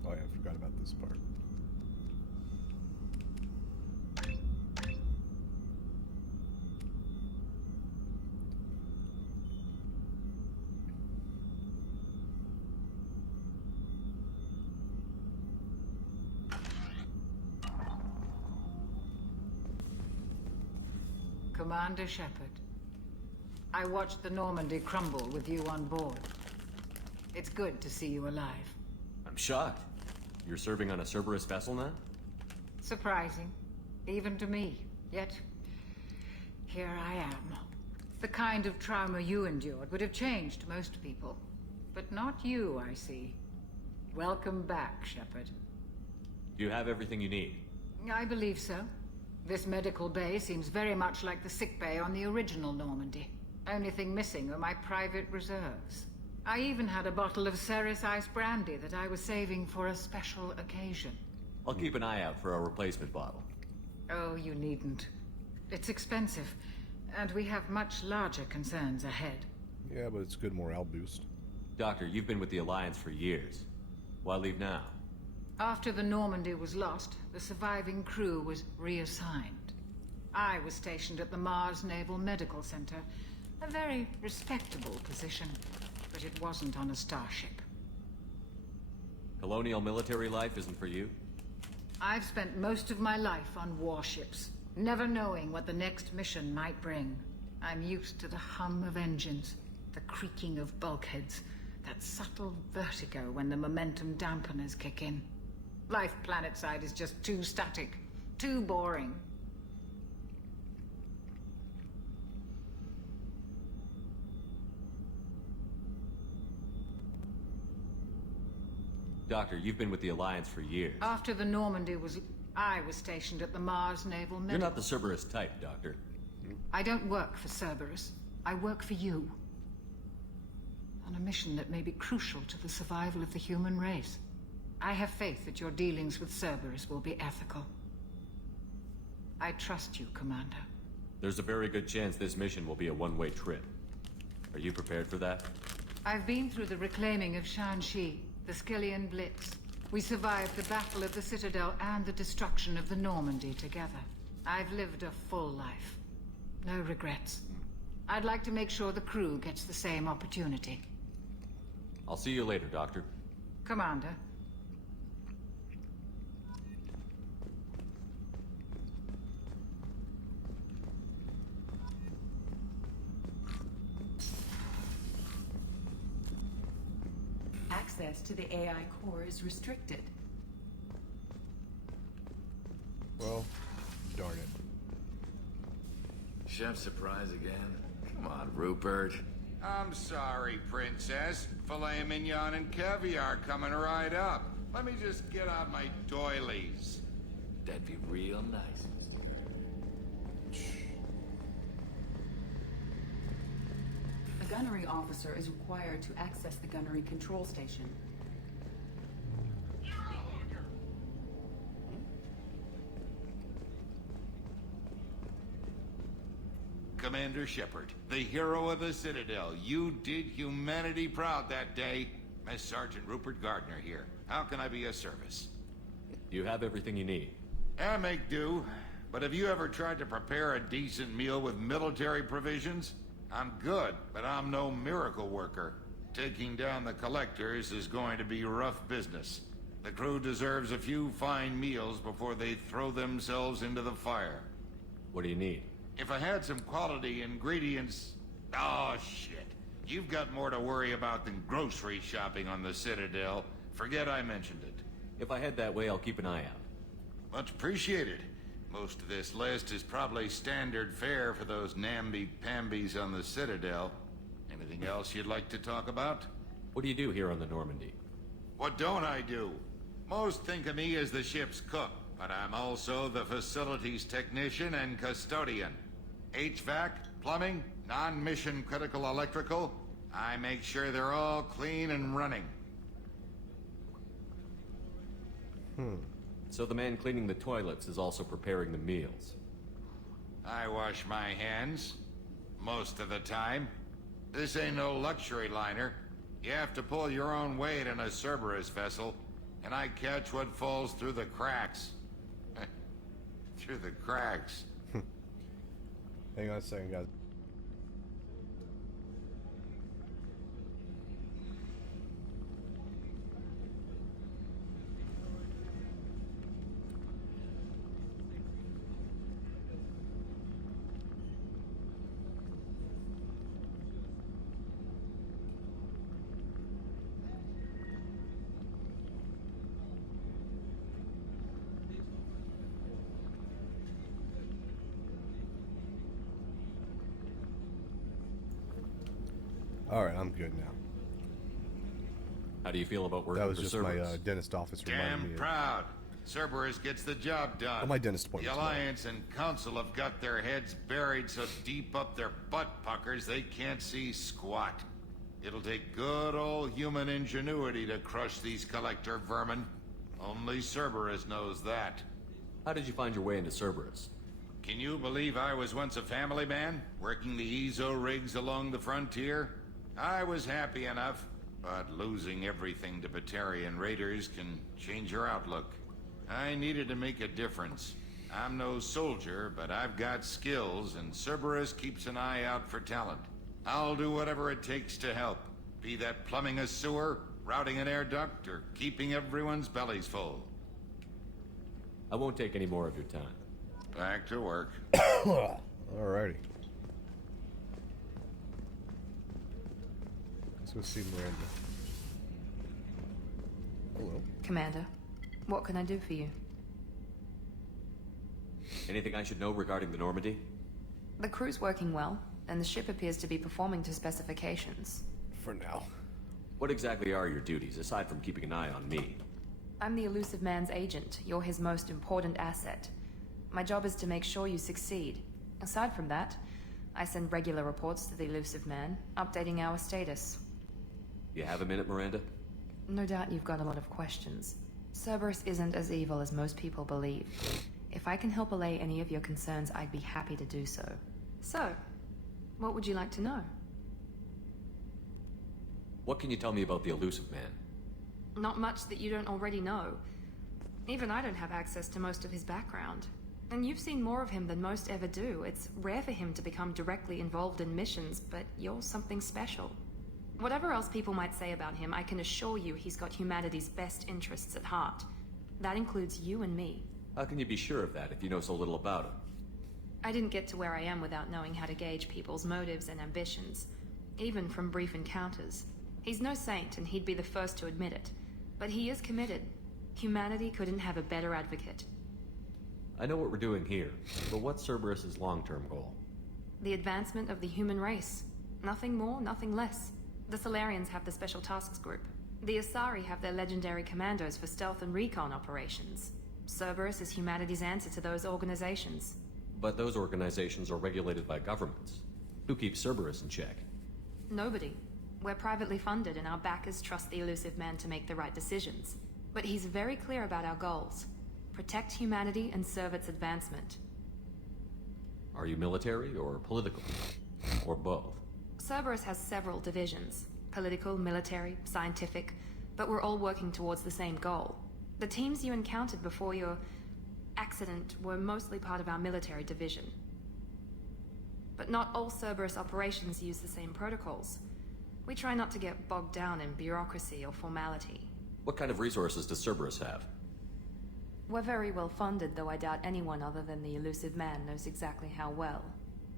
Oh yeah, I forgot about this part. Commander Shepard, I watched the Normandy crumble with you on board. It's good to see you alive. I'm shocked. You're serving on a Cerberus vessel now? Surprising, even to me. Yet, here I am. The kind of trauma you endured would have changed most people. But not you, I see. Welcome back, Shepard. Do you have everything you need? I believe so. This medical bay seems very much like the sick bay on the original Normandy. Only thing missing are my private reserves. I even had a bottle of Ceres Ice brandy that I was saving for a special occasion. I'll keep an eye out for a replacement bottle. Oh, you needn't. It's expensive, and we have much larger concerns ahead. Yeah, but it's a good morale boost. Doctor, you've been with the Alliance for years. Why leave now? After the Normandy was lost, the surviving crew was reassigned. I was stationed at the Mars Naval Medical Center, a very respectable position, but it wasn't on a starship. Colonial military life isn't for you? I've spent most of my life on warships, never knowing what the next mission might bring. I'm used to the hum of engines, the creaking of bulkheads, that subtle vertigo when the momentum dampeners kick in. Life planetside is just too static, too boring. Doctor, you've been with the Alliance for years. After the Normandy was... I was stationed at the Mars Naval Medical... You're not the Cerberus type, Doctor. I don't work for Cerberus. I work for you. On a mission that may be crucial to the survival of the human race. I have faith that your dealings with Cerberus will be ethical. I trust you, Commander. There's a very good chance this mission will be a one-way trip. Are you prepared for that? I've been through the reclaiming of Shanxi, the Skillian Blitz. We survived the Battle of the Citadel and the destruction of the Normandy together. I've lived a full life. No regrets. I'd like to make sure the crew gets the same opportunity. I'll see you later, Doctor. Commander. Access to the AI core is restricted. Well, darn it. Chef surprise again? Come on, Rupert. I'm sorry, Princess. Filet mignon and caviar coming right up. Let me just get out my doilies. That'd be real nice. A gunnery officer is required to access the gunnery control station. Commander Shepard, the hero of the Citadel. You did humanity proud that day. Miss Sergeant Rupert Gardner here. How can I be of service? You have everything you need. I make do. But have you ever tried to prepare a decent meal with military provisions? I'm good, but I'm no miracle worker. Taking down the collectors is going to be rough business. The crew deserves a few fine meals before they throw themselves into the fire. What do you need? If I had some quality ingredients... Oh, shit. You've got more to worry about than grocery shopping on the Citadel. Forget I mentioned it. If I head that way, I'll keep an eye out. Much appreciated. Most of this list is probably standard fare for those namby-pambies on the Citadel. Anything else you'd like to talk about? What do you do here on the Normandy? What don't I do? Most think of me as the ship's cook, but I'm also the facilities technician and custodian. HVAC, plumbing, non-mission critical electrical. I make sure they're all clean and running. So the man cleaning the toilets is also preparing the meals. I wash my hands. Most of the time. This ain't no luxury liner. You have to pull your own weight in a Cerberus vessel, and I catch what falls through the cracks. Through the cracks. Hang on a second, guys. Alright, I'm good now. How do you feel about working That was for just Cerberus? my dentist office reminding me Damn of... proud. Cerberus gets the job done. Oh, my dentist appointment The tomorrow. Alliance and Council have got their heads buried so deep up their butt puckers they can't see squat. It'll take good old human ingenuity to crush these collector vermin. Only Cerberus knows that. How did you find your way into Cerberus? Can you believe I was once a family man, working the EZO rigs along the frontier? I was happy enough, but losing everything to Batarian raiders can change your outlook. I needed to make a difference. I'm no soldier, but I've got skills, and Cerberus keeps an eye out for talent. I'll do whatever it takes to help, be that plumbing a sewer, routing an air duct, or keeping everyone's bellies full. I won't take any more of your time. Back to work. Alrighty. Let's go see Miranda. Hello. Commander, what can I do for you? Anything I should know regarding the Normandy? The crew's working well, and the ship appears to be performing to specifications. For now. What exactly are your duties, aside from keeping an eye on me? I'm the elusive man's agent. You're his most important asset. My job is to make sure you succeed. Aside from that, I send regular reports to the elusive man, updating our status. You have a minute, Miranda? No doubt you've got a lot of questions. Cerberus isn't as evil as most people believe. If I can help allay any of your concerns, I'd be happy to do so. So, what would you like to know? What can you tell me about the elusive man? Not much that you don't already know. Even I don't have access to most of his background. And you've seen more of him than most ever do. It's rare for him to become directly involved in missions, but you're something special. Whatever else people might say about him, I can assure you he's got humanity's best interests at heart. That includes you and me. How can you be sure of that if you know so little about him? I didn't get to where I am without knowing how to gauge people's motives and ambitions, even from brief encounters. He's no saint, and he'd be the first to admit it. But he is committed. Humanity couldn't have a better advocate. I know what we're doing here, but what's Cerberus's long-term goal? The advancement of the human race. Nothing more, nothing less. The Solarians have the Special Tasks Group. The Asari have their legendary commandos for stealth and recon operations. Cerberus is humanity's answer to those organizations. But those organizations are regulated by governments. Who keeps Cerberus in check? Nobody. We're privately funded, and our backers trust the elusive man to make the right decisions. But he's very clear about our goals. Protect humanity and serve its advancement. Are you military or political? or both? Cerberus has several divisions. Political, military, scientific, but we're all working towards the same goal. The teams you encountered before your accident were mostly part of our military division. But not all Cerberus operations use the same protocols. We try not to get bogged down in bureaucracy or formality. What kind of resources does Cerberus have? We're very well funded, though I doubt anyone other than the elusive man knows exactly how well.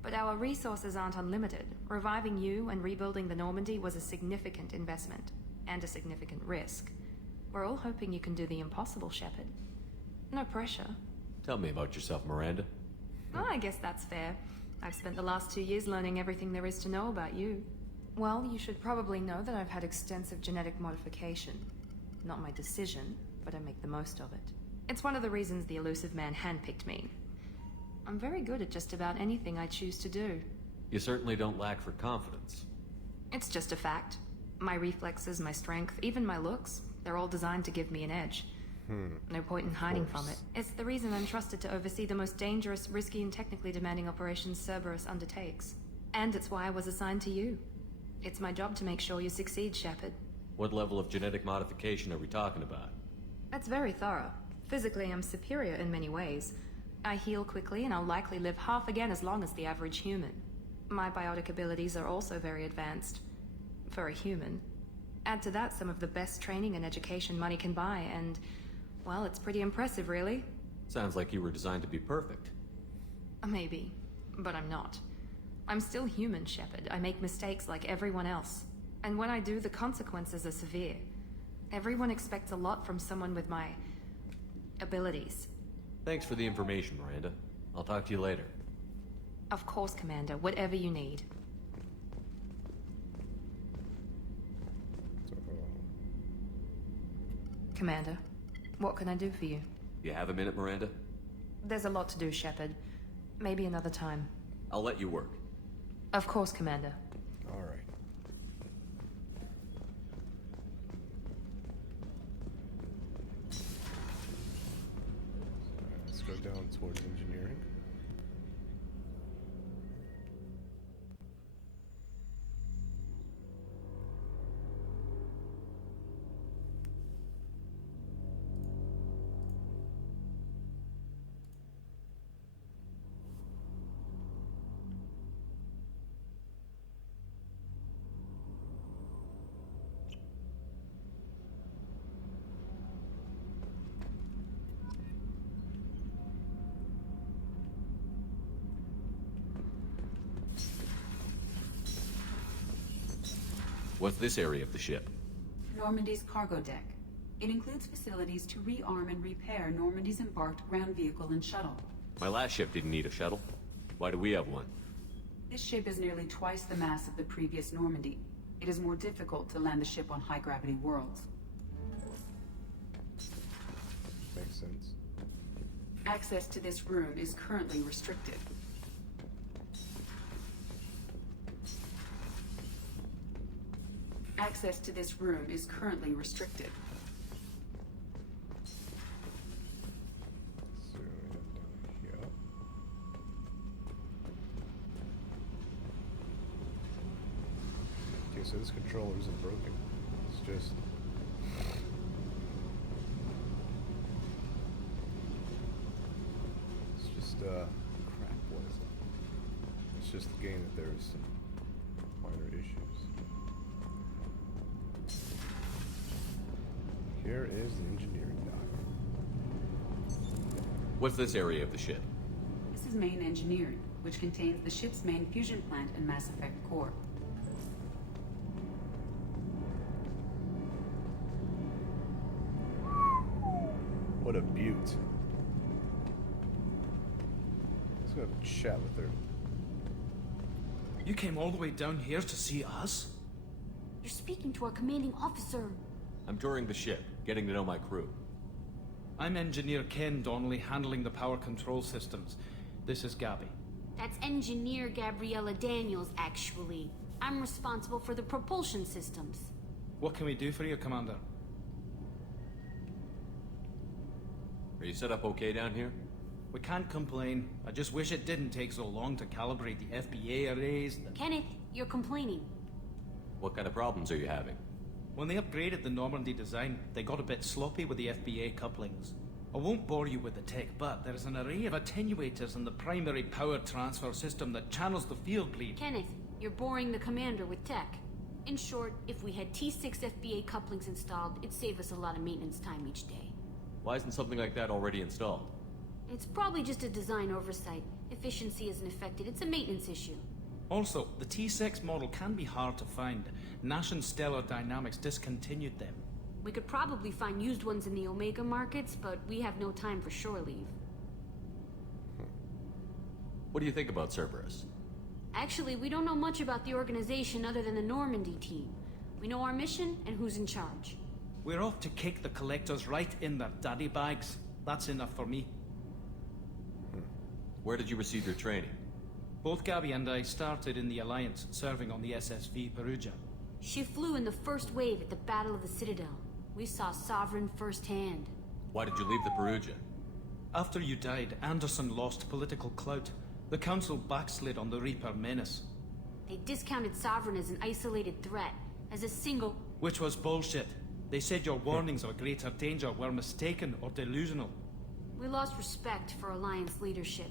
But our resources aren't unlimited. Reviving you and rebuilding the Normandy was a significant investment, and a significant risk. We're all hoping you can do the impossible, Shepard. No pressure. Tell me about yourself, Miranda. Oh, I guess that's fair. I've spent the last 2 years learning everything there is to know about you. Well, you should probably know that I've had extensive genetic modification. Not my decision, but I make the most of it. It's one of the reasons the elusive man handpicked me. I'm very good at just about anything I choose to do. You certainly don't lack for confidence. It's just a fact. My reflexes, my strength, even my looks, they're all designed to give me an edge. No point in hiding from it. It's the reason I'm trusted to oversee the most dangerous, risky, and technically demanding operations Cerberus undertakes. And it's why I was assigned to you. It's my job to make sure you succeed, Shepard. What level of genetic modification are we talking about? That's very thorough. Physically, I'm superior in many ways. I heal quickly, and I'll likely live half again as long as the average human. My biotic abilities are also very advanced. For a human. Add to that some of the best training and education money can buy, and... well, it's pretty impressive, really. Sounds like you were designed to be perfect. Maybe, but I'm not. I'm still human, Shepard. I make mistakes like everyone else. And when I do, the consequences are severe. Everyone expects a lot from someone with my... abilities. Thanks for the information, Miranda. I'll talk to you later. Of course, Commander. Whatever you need. Commander, what can I do for you? You have a minute, Miranda? There's a lot to do, Shepard. Maybe another time. I'll let you work. Of course, Commander. All right. Let's go down towards engineering. What's this area of the ship? Normandy's cargo deck. It includes facilities to rearm and repair Normandy's embarked ground vehicle and shuttle. My last ship didn't need a shuttle. Why do we have one? This ship is nearly twice the mass of the previous Normandy. It is more difficult to land the ship on high-gravity worlds. Makes sense. Access to this room is currently restricted. Access to this room is currently restricted. So, yeah. Okay, so this controller isn't broken. It's just... crap, what is it? It's just the game that there's some minor issues. Here is the engineering dock. What's this area of the ship? This is main engineering, which contains the ship's main fusion plant and Mass Effect core. What a beaut. Let's go chat with her. You came all the way down here to see us? You're speaking to our commanding officer. I'm touring the ship, getting to know my crew. I'm Engineer Ken Donnelly, handling the power control systems. This is Gabby. That's Engineer Gabriella Daniels, actually. I'm responsible for the propulsion systems. What can we do for you, Commander? Are you set up okay down here? We can't complain. I just wish it didn't take so long to calibrate the FBA arrays. Kenneth, you're complaining. What kind of problems are you having? When they upgraded the Normandy design, they got a bit sloppy with the FBA couplings. I won't bore you with the tech, but there's an array of attenuators in the primary power transfer system that channels the field bleed. Kenneth, you're boring the commander with tech. In short, if we had T6 FBA couplings installed, it'd save us a lot of maintenance time each day. Why isn't something like that already installed? It's probably just a design oversight. Efficiency isn't affected, it's a maintenance issue. Also, the T6 model can be hard to find. Nash and Stellar Dynamics discontinued them. We could probably find used ones in the Omega markets, but we have no time for shore leave. What do you think about Cerberus? Actually, we don't know much about the organization other than the Normandy team. We know our mission and who's in charge. We're off to kick the collectors right in their daddy bags. That's enough for me. Where did you receive your training? Both Gabby and I started in the Alliance, serving on the SSV Perugia. She flew in the first wave at the Battle of the Citadel. We saw Sovereign firsthand. Why did you leave the Perugia? After you died, Anderson lost political clout. The Council backslid on the Reaper menace. They discounted Sovereign as an isolated threat, as a single... Which was bullshit. They said your warnings of greater danger were mistaken or delusional. We lost respect for Alliance leadership.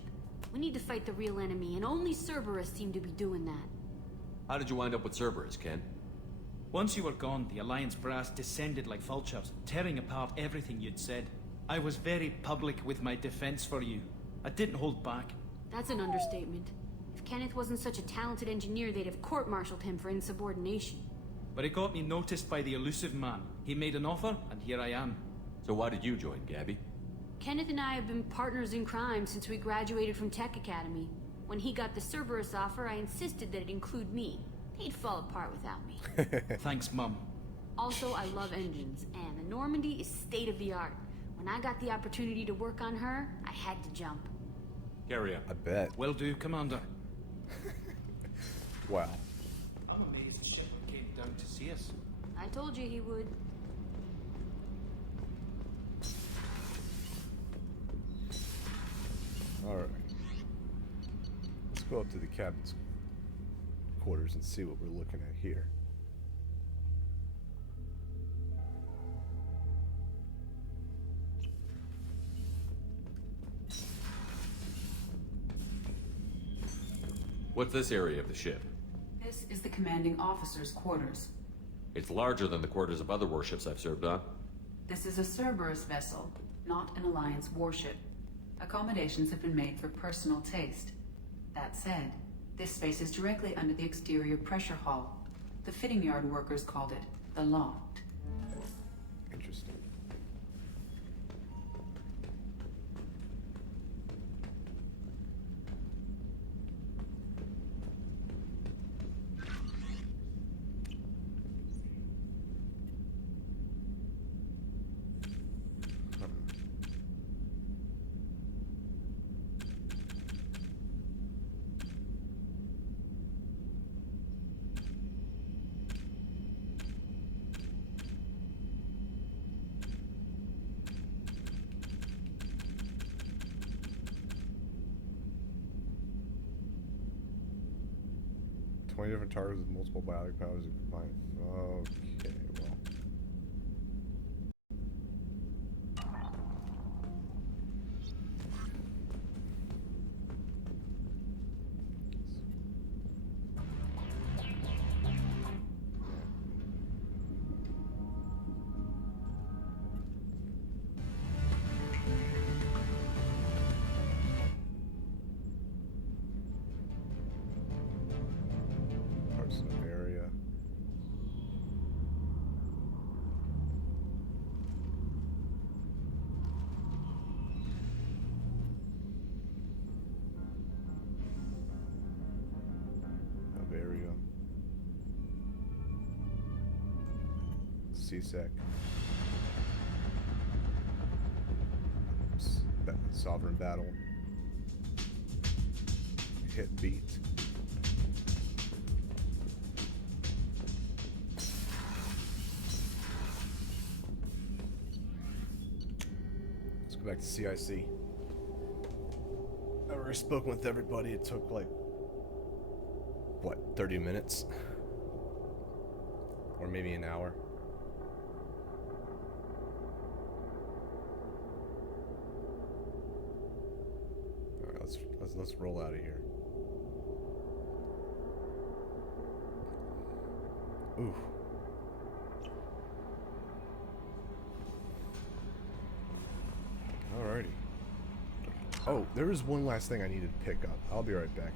We need to fight the real enemy, and only Cerberus seemed to be doing that. How did you wind up with Cerberus, Ken? Once you were gone, the Alliance brass descended like vultures, tearing apart everything you'd said. I was very public with my defense for you. I didn't hold back. That's an understatement. If Kenneth wasn't such a talented engineer, they'd have court-martialed him for insubordination. But it got me noticed by the elusive man. He made an offer, and here I am. So why did you join, Gabby? Kenneth and I have been partners in crime since we graduated from Tech Academy. When he got the Cerberus offer, I insisted that it include me. He'd fall apart without me. Thanks, Mum. Also, I love engines, and the Normandy is state-of-the-art. When I got the opportunity to work on her, I had to jump. Carry on. I bet. Will do, Commander. Wow. I'm amazed Shepard came down to see us. I told you he would. Alright. Let's go up to the captain's quarters and see what we're looking at here. What's this area of the ship? This is the commanding officer's quarters. It's larger than the quarters of other warships I've served on. This is a Cerberus vessel, not an Alliance warship. Accommodations have been made for personal taste. That said, this space is directly under the exterior pressure hull. The fitting yard workers called it the loft. Interesting. Different targets with multiple biotic powers and combined. Okay, well. Area. Bavaria. CSEC. Sovereign Battle. Hit beat. Let's go back to CIC. After I've spoken with everybody, it took like, what, 30 minutes? Or maybe an hour. Alright, let's roll out of here. Ooh. Alrighty. Oh, there was one last thing I needed to pick up. I'll be right back.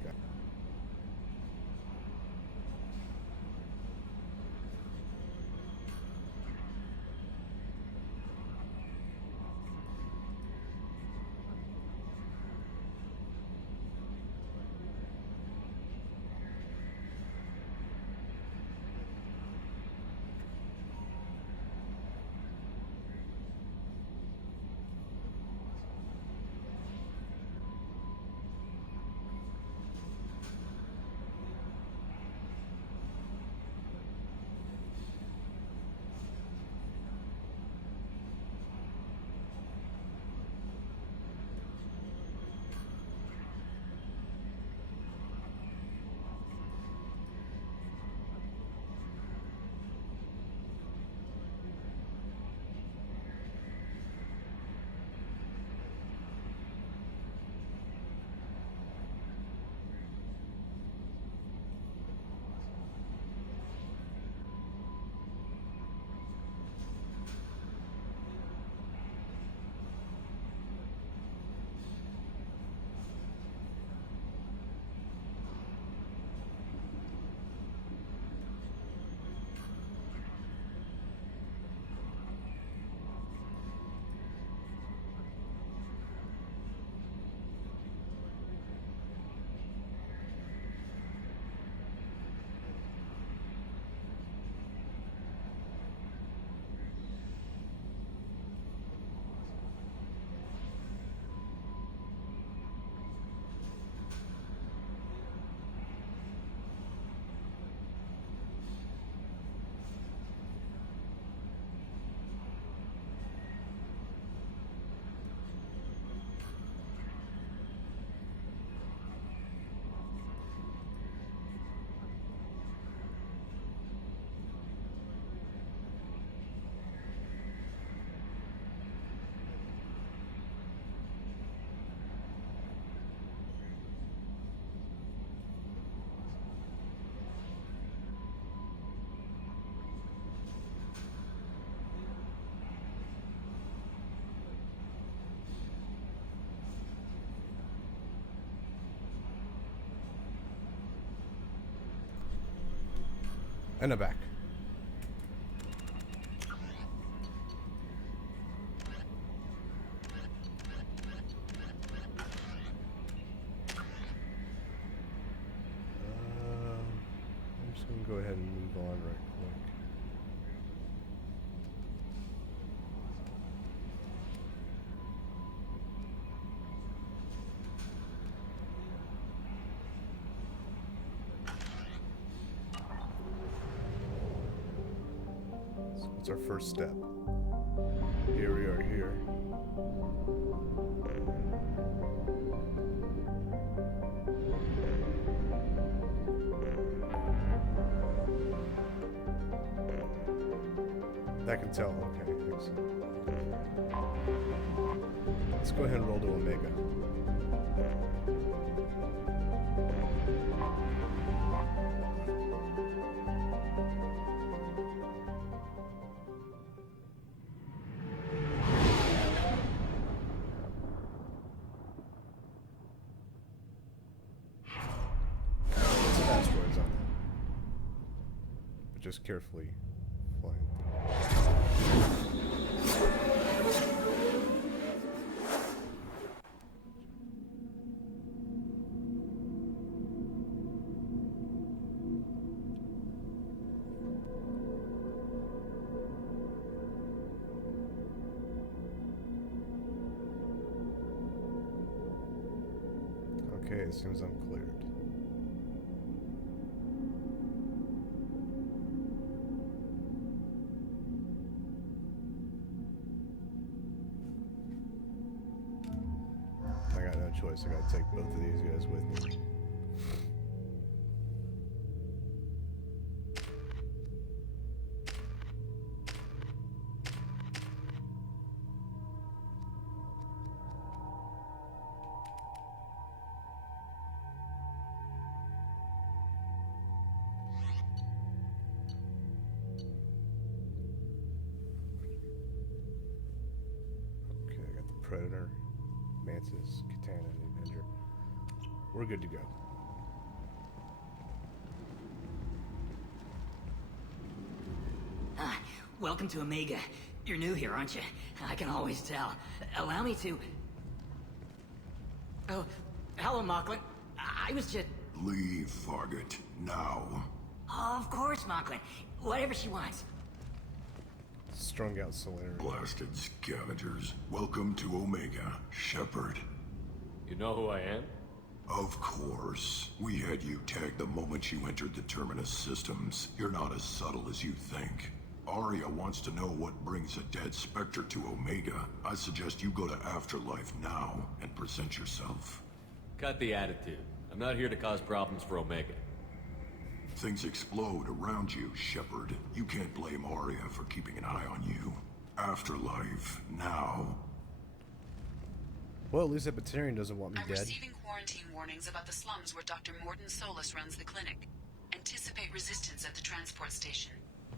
And I'm back. I'm just gonna go ahead and move on right quick. So what's our first step? Here we are here. That can tell. Okay, excellent. Let's go ahead and roll to Omega. Lots of asteroids on that. But just carefully flying through. Okay, it seems I'm cleared. I got no choice choice. I gotta take both of these guys with me. Predator, Mantis, Katana, and Avenger. We're good to go. Welcome to Omega. You're new here, aren't you? I can always tell. Allow me to... Oh, hello, Mocklin. I was just... Leave, Fargate. Now. Of course, Mocklin. Whatever she wants. Strung out Solarian. Blasted scavengers. Welcome to Omega, Shepard. You know who I am? Of course. We had you tagged the moment you entered the Terminus systems. You're not as subtle as you think. Arya wants to know what brings a dead Spectre to Omega. I suggest you go to Afterlife now and present yourself. Cut the attitude. I'm not here to cause problems for Omega. Things explode around you, Shepard. You can't blame Arya for keeping an eye on you. Afterlife, now. Well, at least that Batarian doesn't want me I'm dead. Receiving quarantine warnings about the slums where Dr. Morden Solus runs the clinic. Anticipate resistance at the transport station.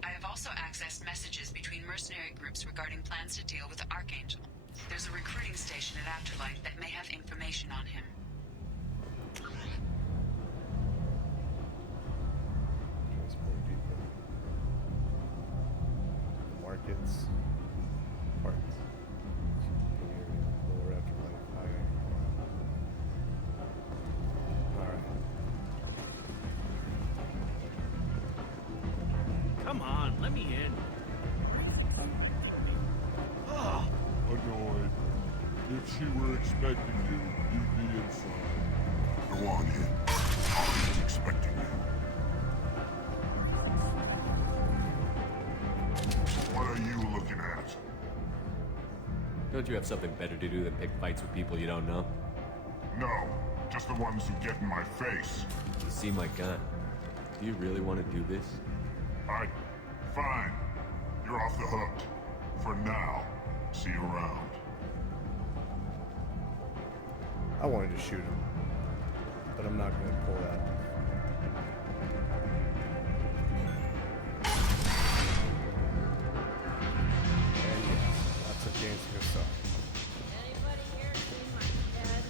I have also accessed messages between mercenary groups regarding plans to deal with the Archangel. There's a recruiting station at Afterlife that may have information on him. Markets, parts, lower Afterlife, higher. Alright. Come on, let me in. Annoyed. If she were expecting you, you'd be inside. Go on in. Arya's expecting you. What are you looking at? Don't you have something better to do than pick fights with people you don't know? No, just the ones who get in my face. You see my gun. Do you really want to do this? Fine. You're off the hook. For now. See you around. I wanted to shoot him, but I'm not going to pull that. And yes, that's a dancing assault. Anybody here seen my dad?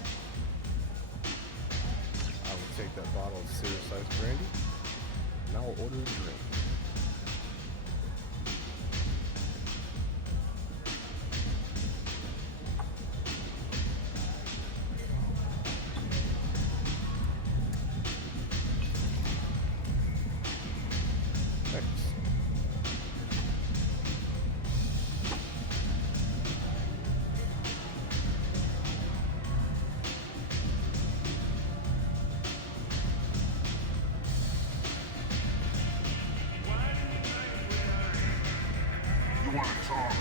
I will take that bottle of serious-sized brandy, and I will order a drink. You want to talk?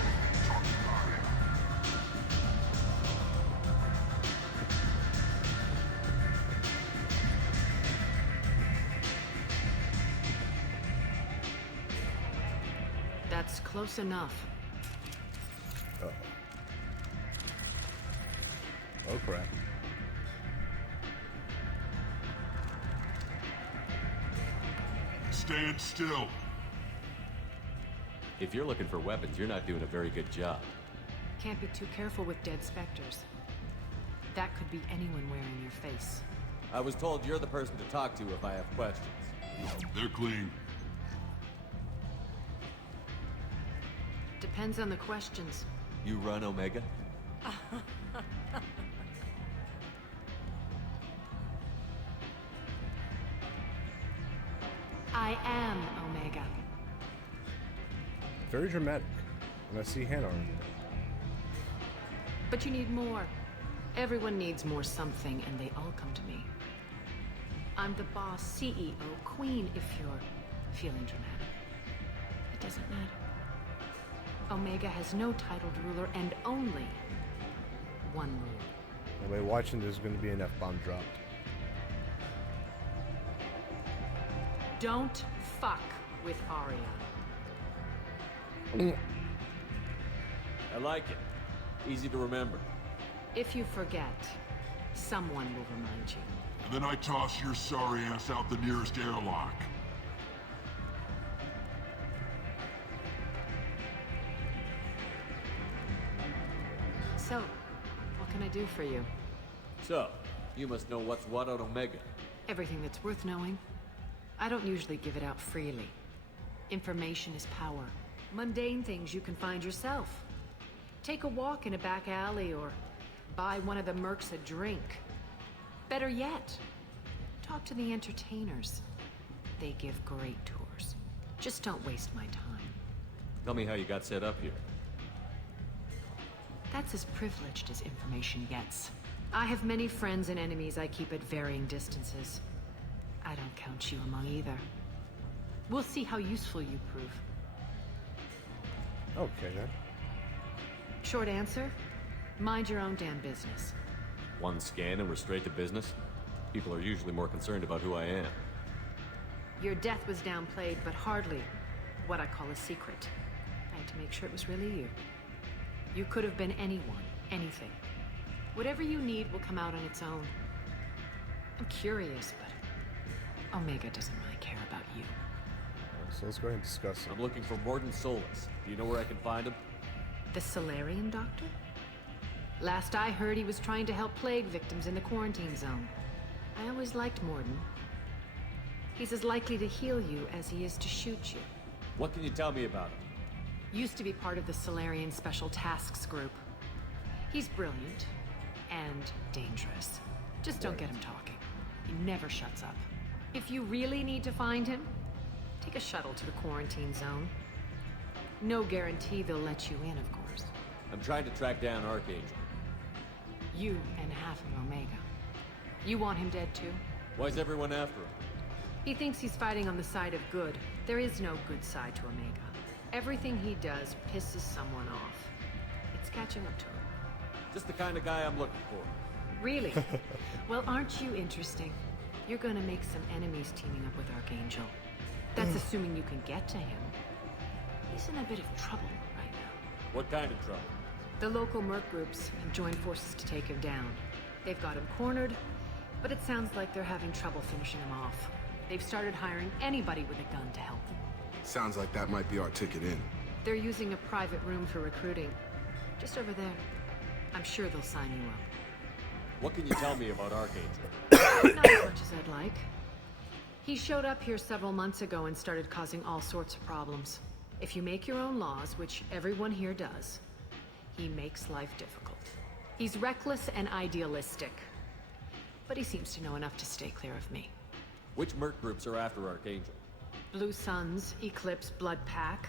Talk to Arya. That's close enough. Uh-oh. Oh, crap. Stand still. If you're looking for weapons, you're not doing a very good job. Can't be too careful with dead specters. That could be anyone wearing your face. I was told you're the person to talk to if I have questions. They're clean. Depends on the questions. You run Omega? I am Omega. Very dramatic. And I see hand armor. But you need more. Everyone needs more something, and they all come to me. I'm the boss, CEO, queen, if you're feeling dramatic. It doesn't matter. Omega has no titled ruler and only one rule. Anybody watching, there's going to be an F-bomb dropped. Don't fuck with Arya. I like it. Easy to remember. If you forget, someone will remind you. And then I toss your sorry ass out the nearest airlock. So, what can I do for you? So, you must know what's what on Omega. Everything that's worth knowing. I don't usually give it out freely. Information is power. Mundane things you can find yourself. Take a walk in a back alley or buy one of the mercs a drink. Better yet, talk to the entertainers. They give great tours. Just don't waste my time. Tell me how you got set up here. That's as privileged as information gets. I have many friends and enemies I keep at varying distances. I don't count you among either. We'll see how useful you prove. Okay, then. Short answer, mind your own damn business. One scan and we're straight to business? People are usually more concerned about who I am. Your death was downplayed, but hardly what I call a secret. I had to make sure it was really you. You could have been anyone, anything. Whatever you need will come out on its own. I'm curious, but Omega doesn't really care about you. So let's go ahead and discuss it. I'm looking for Morton Solus. Do you know where I can find him? The Solarian doctor? Last I heard, he was trying to help plague victims in the quarantine zone. I always liked Morton. He's as likely to heal you as he is to shoot you. What can you tell me about him? Used to be part of the Solarian Special Tasks Group. He's brilliant and dangerous. Just don't get him talking. He never shuts up. If you really need to find him, take a shuttle to the quarantine zone. No guarantee they'll let you in, of course. I'm trying to track down Archangel. You and half of Omega. You want him dead too? Why's everyone after him? He thinks he's fighting on the side of good. There is no good side to Omega. Everything he does pisses someone off. It's catching up to him. Just the kind of guy I'm looking for. Really? Well, aren't you interesting? You're gonna make some enemies teaming up with Archangel. That's assuming you can get to him. He's in a bit of trouble right now. What kind of trouble? The local merc groups have joined forces to take him down. They've got him cornered, but it sounds like they're having trouble finishing him off. They've started hiring anybody with a gun to help them. Sounds like that might be our ticket in. They're using a private room for recruiting. Just over there. I'm sure they'll sign you up. What can you tell me about Archangel? Not as much as I'd like. He showed up here several months ago and started causing all sorts of problems. If you make your own laws, which everyone here does, he makes life difficult. He's reckless and idealistic. But he seems to know enough to stay clear of me. Which merc groups are after Archangel? Blue Suns, Eclipse, Blood Pack.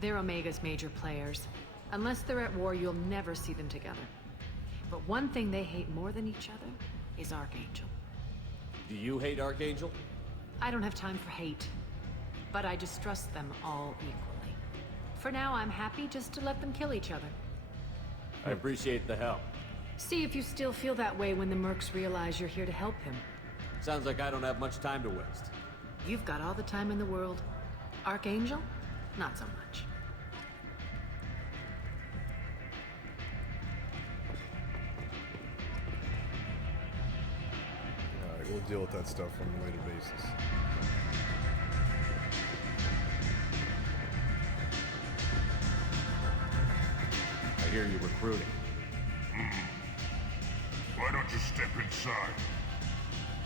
They're Omega's major players. Unless they're at war, you'll never see them together. But one thing they hate more than each other is Archangel. Do you hate Archangel? I don't have time for hate. But I distrust them all equally. For now, I'm happy just to let them kill each other. I appreciate the help. See if you still feel that way when the mercs realize you're here to help him. Sounds like I don't have much time to waste. You've got all the time in the world. Archangel? Not so much. Alright, we'll deal with that stuff on a later basis. I hear you recruiting. Why don't you step inside?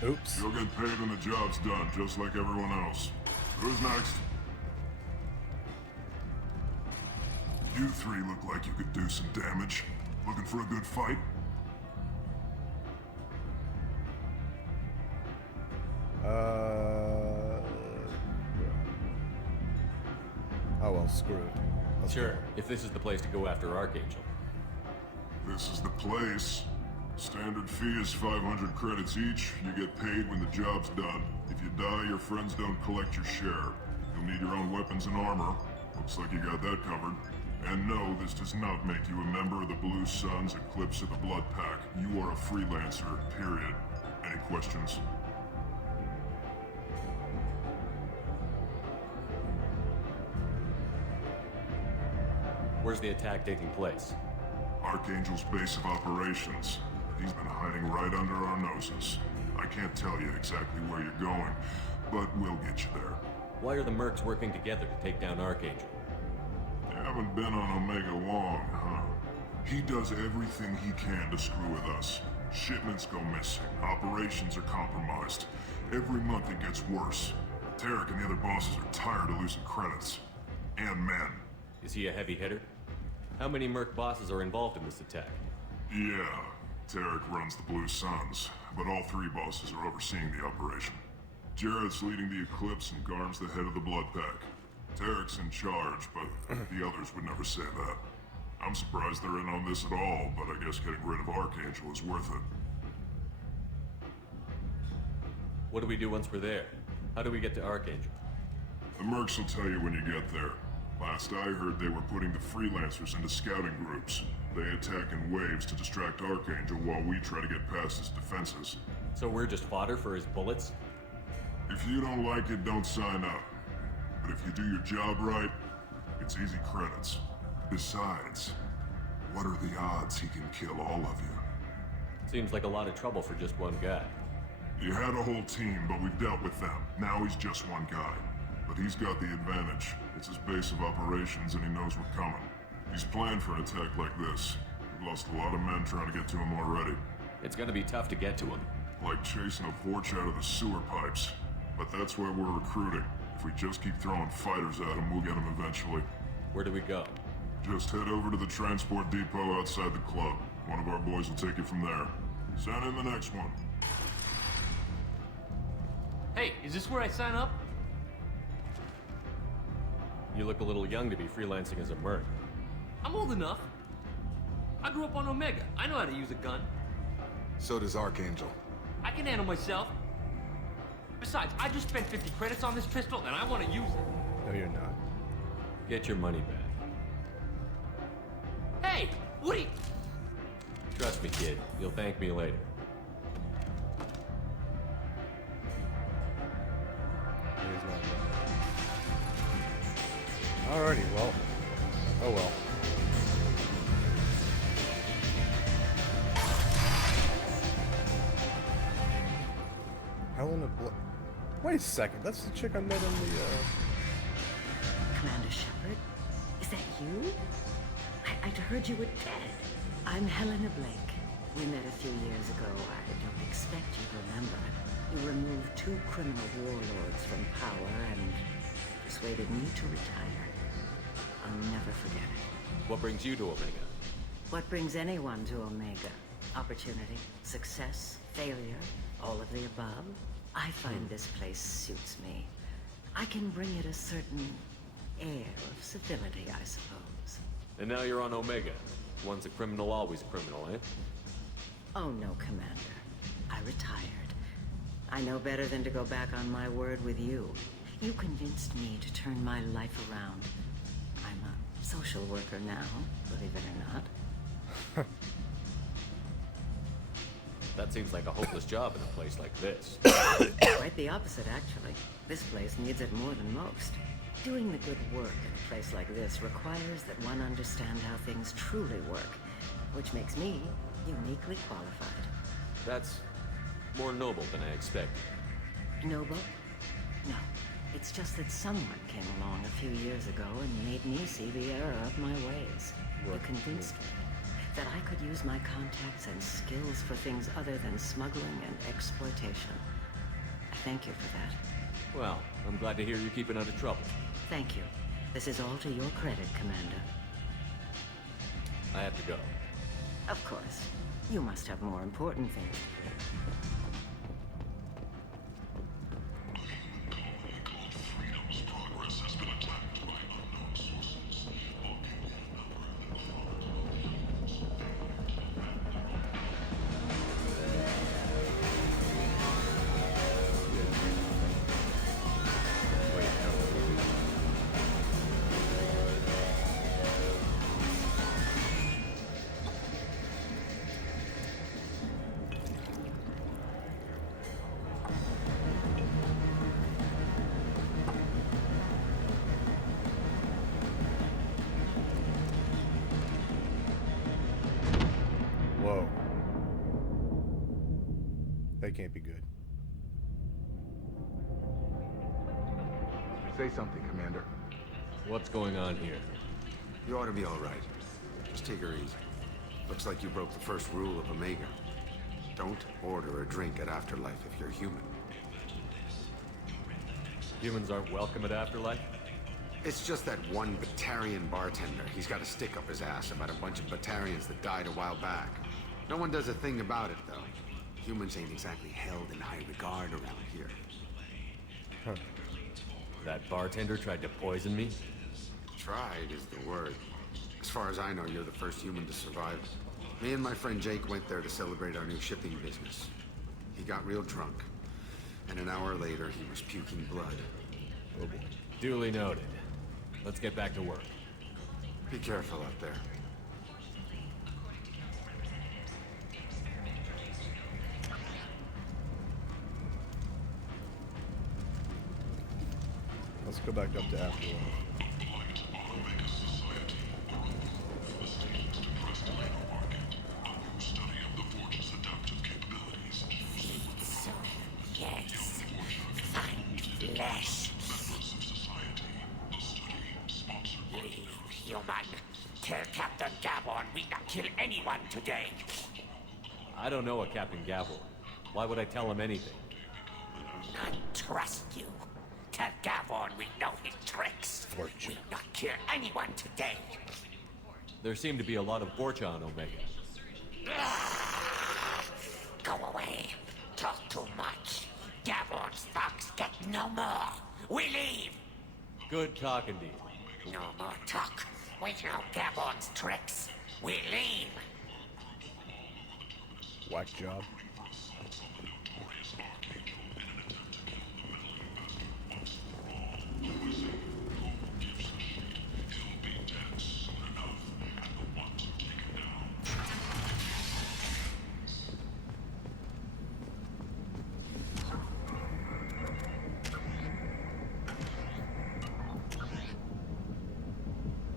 Oops. You'll get paid when the job's done, just like everyone else. Who's next? You three look like you could do some damage. Looking for a good fight? Oh well, screw it. Sure, if this is the place to go after Archangel. This is the place. Standard fee is 500 credits each. You get paid when the job's done. If you die, your friends don't collect your share. You'll need your own weapons and armor. Looks like you got that covered. And no, this does not make you a member of the Blue Suns, Eclipse, or the Blood Pack. You are a freelancer, period. Any questions? Where's the attack taking place? Archangel's base of operations. He's been hiding right under our noses. I can't tell you exactly where you're going, but we'll get you there. Why are the mercs working together to take down Archangel? You haven't been on Omega long, huh? He does everything he can to screw with us. Shipments go missing, operations are compromised. Every month it gets worse. Tarek and the other bosses are tired of losing credits. And men. Is he a heavy hitter? How many merc bosses are involved in this attack? Yeah, Tarek runs the Blue Suns, but all three bosses are overseeing the operation. Jarrett's leading the Eclipse and Garm's the head of the Blood Pack. Tarek's in charge, but the others would never say that. I'm surprised they're in on this at all, but I guess getting rid of Archangel is worth it. What do we do once we're there? How do we get to Archangel? The mercs will tell you when you get there. Last I heard, they were putting the freelancers into scouting groups. They attack in waves to distract Archangel while we try to get past his defenses. So we're just fodder for his bullets? If you don't like it, don't sign up. But if you do your job right, it's easy credits. Besides, what are the odds he can kill all of you? Seems like a lot of trouble for just one guy. You had a whole team, but we've dealt with them. Now he's just one guy. But he's got the advantage. It's his base of operations and he knows we're coming. He's planned for an attack like this. We've lost a lot of men trying to get to him already. It's gonna be tough to get to him. Like chasing a porch out of the sewer pipes. But that's why we're recruiting. If we just keep throwing fighters at him, we'll get him eventually. Where do we go? Just head over to the transport depot outside the club. One of our boys will take you from there. Send in the next one. Hey, is this where I sign up? You look a little young to be freelancing as a merc. I'm old enough. I grew up on Omega. I know how to use a gun. So does Archangel. I can handle myself. Besides, I just spent 50 credits on this pistol and I want to use it. No, you're not. Get your money back. Hey, what are you... Trust me, kid. You'll thank me later. Alrighty, well. Oh well. Helena Wait a second, that's the chick I met on the, Commander Shepard? Is that you? I'd heard you were dead. I'm Helena Blake. We met a few years ago. I don't expect you to remember. You removed 2 criminal warlords from power and persuaded me to retire. I'll never forget it. What brings you to Omega? What brings anyone to Omega? Opportunity, success, failure, all of the above. I find this place suits me. I can bring it a certain air of civility, I suppose. And now you're on Omega. Once a criminal, always a criminal, eh? Oh no, Commander. I retired. I know better than to go back on my word with you. You convinced me to turn my life around. I'm a social worker now, believe it or not. That seems like a hopeless job in a place like this. Quite the opposite, actually. This place needs it more than most. Doing the good work in a place like this requires that one understand how things truly work, which makes me uniquely qualified. That's more noble than I expected. Noble? No. It's just that someone came along a few years ago and made me see the error of my ways. You convinced me that I could use my contacts and skills for things other than smuggling and exploitation. I thank you for that. Well, I'm glad to hear you're keeping out of trouble. Thank you. This is all to your credit, Commander. I have to go. Of course. You must have more important things. That can't be good. Say something, Commander. What's going on here? You ought to be all right. Just take her easy. Looks like you broke the first rule of Omega. Don't order a drink at Afterlife if you're human. Humans aren't welcome at Afterlife? It's just that one Batarian bartender. He's got a stick up his ass about a bunch of Batarians that died a while back. No one does a thing about it, though. Humans ain't exactly held in high regard around here. Huh. That bartender tried to poison me? Tried is the word. As far as I know, you're the first human to survive. Me and my friend Jake went there to celebrate our new shipping business. He got real drunk, and an hour later he was puking blood. Oh boy. Duly noted. Let's get back to work. Be careful out there. Let's go back up to Afterlife. Yes. Find flesh. You human. Tell Captain Gavon we not kill anyone today. I don't know a Captain Gavon. Why would I tell him anything? Not trust you. Tell Gavon we know his tricks. Fortune. We not kill anyone today. There seem to be a lot of Borcha on Omega. Go away. Talk too much. Gavon's thugs get no more. We leave. Good talking to you. No more talk. We know Gavon's tricks. We leave. Whack job.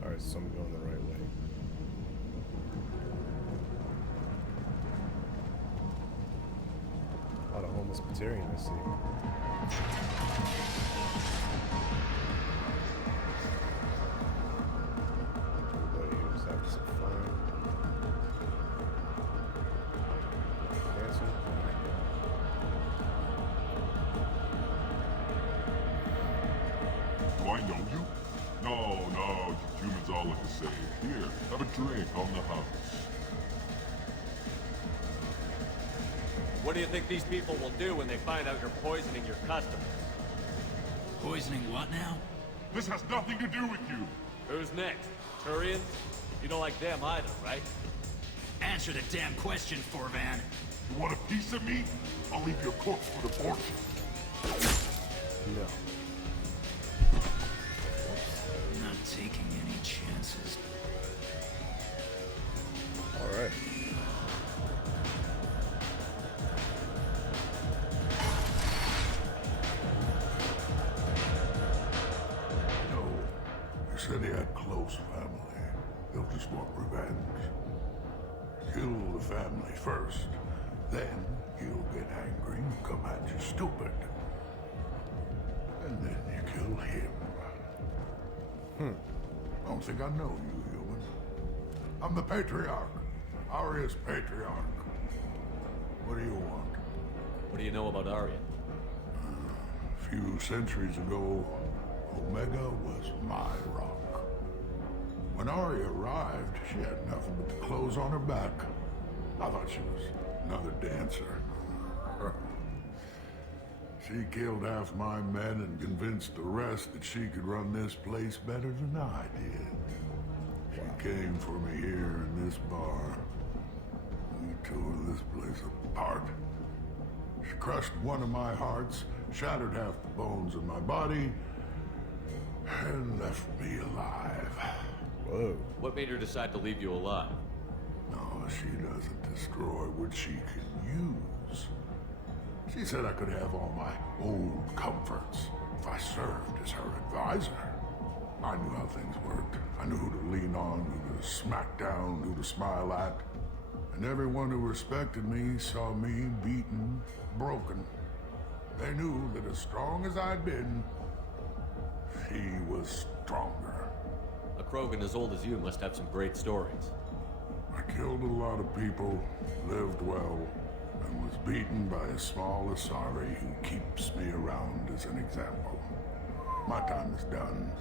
Alright, so I'm going the right way. A lot of homeless Batarian, I see. Everybody here is having some fun. Dancing. Do I know you? No, you humans all look the same. Here, have a drink on the house. What do you think these people will do when they find out you're poisoning your customers? Poisoning what now? This has nothing to do with you. Who's next? Turians? You don't like them either, right? Answer the damn question, Forvan. You want a piece of me? I'll leave your corpse for the fortune. No. Not taking any chances. Alright. You said he had close family. He'll just want revenge. Kill the family first. Then he'll get angry and come at you stupid. And then you kill him. I don't think I know you, human. I'm the Patriarch. Aria's Patriarch. What do you want? What do you know about Arya? A few centuries ago, Omega was my rock. When Arya arrived, she had nothing but the clothes on her back. I thought she was another dancer. She killed half my men and convinced the rest that she could run this place better than I did. She came for me here in this bar. We tore this place apart. She crushed one of my hearts, shattered half the bones in my body, and left me alive. Whoa. What made her decide to leave you alive? No, she doesn't destroy what she can use. She said I could have all my old comforts if I served as her advisor. I knew how things worked. I knew who to lean on, who to smack down, who to smile at. And everyone who respected me saw me beaten, broken. They knew that as strong as I'd been, she was stronger. A Krogan as old as you must have some great stories. I killed a lot of people, lived well, and was beaten by a small Asari who keeps me around as an example. My time is done.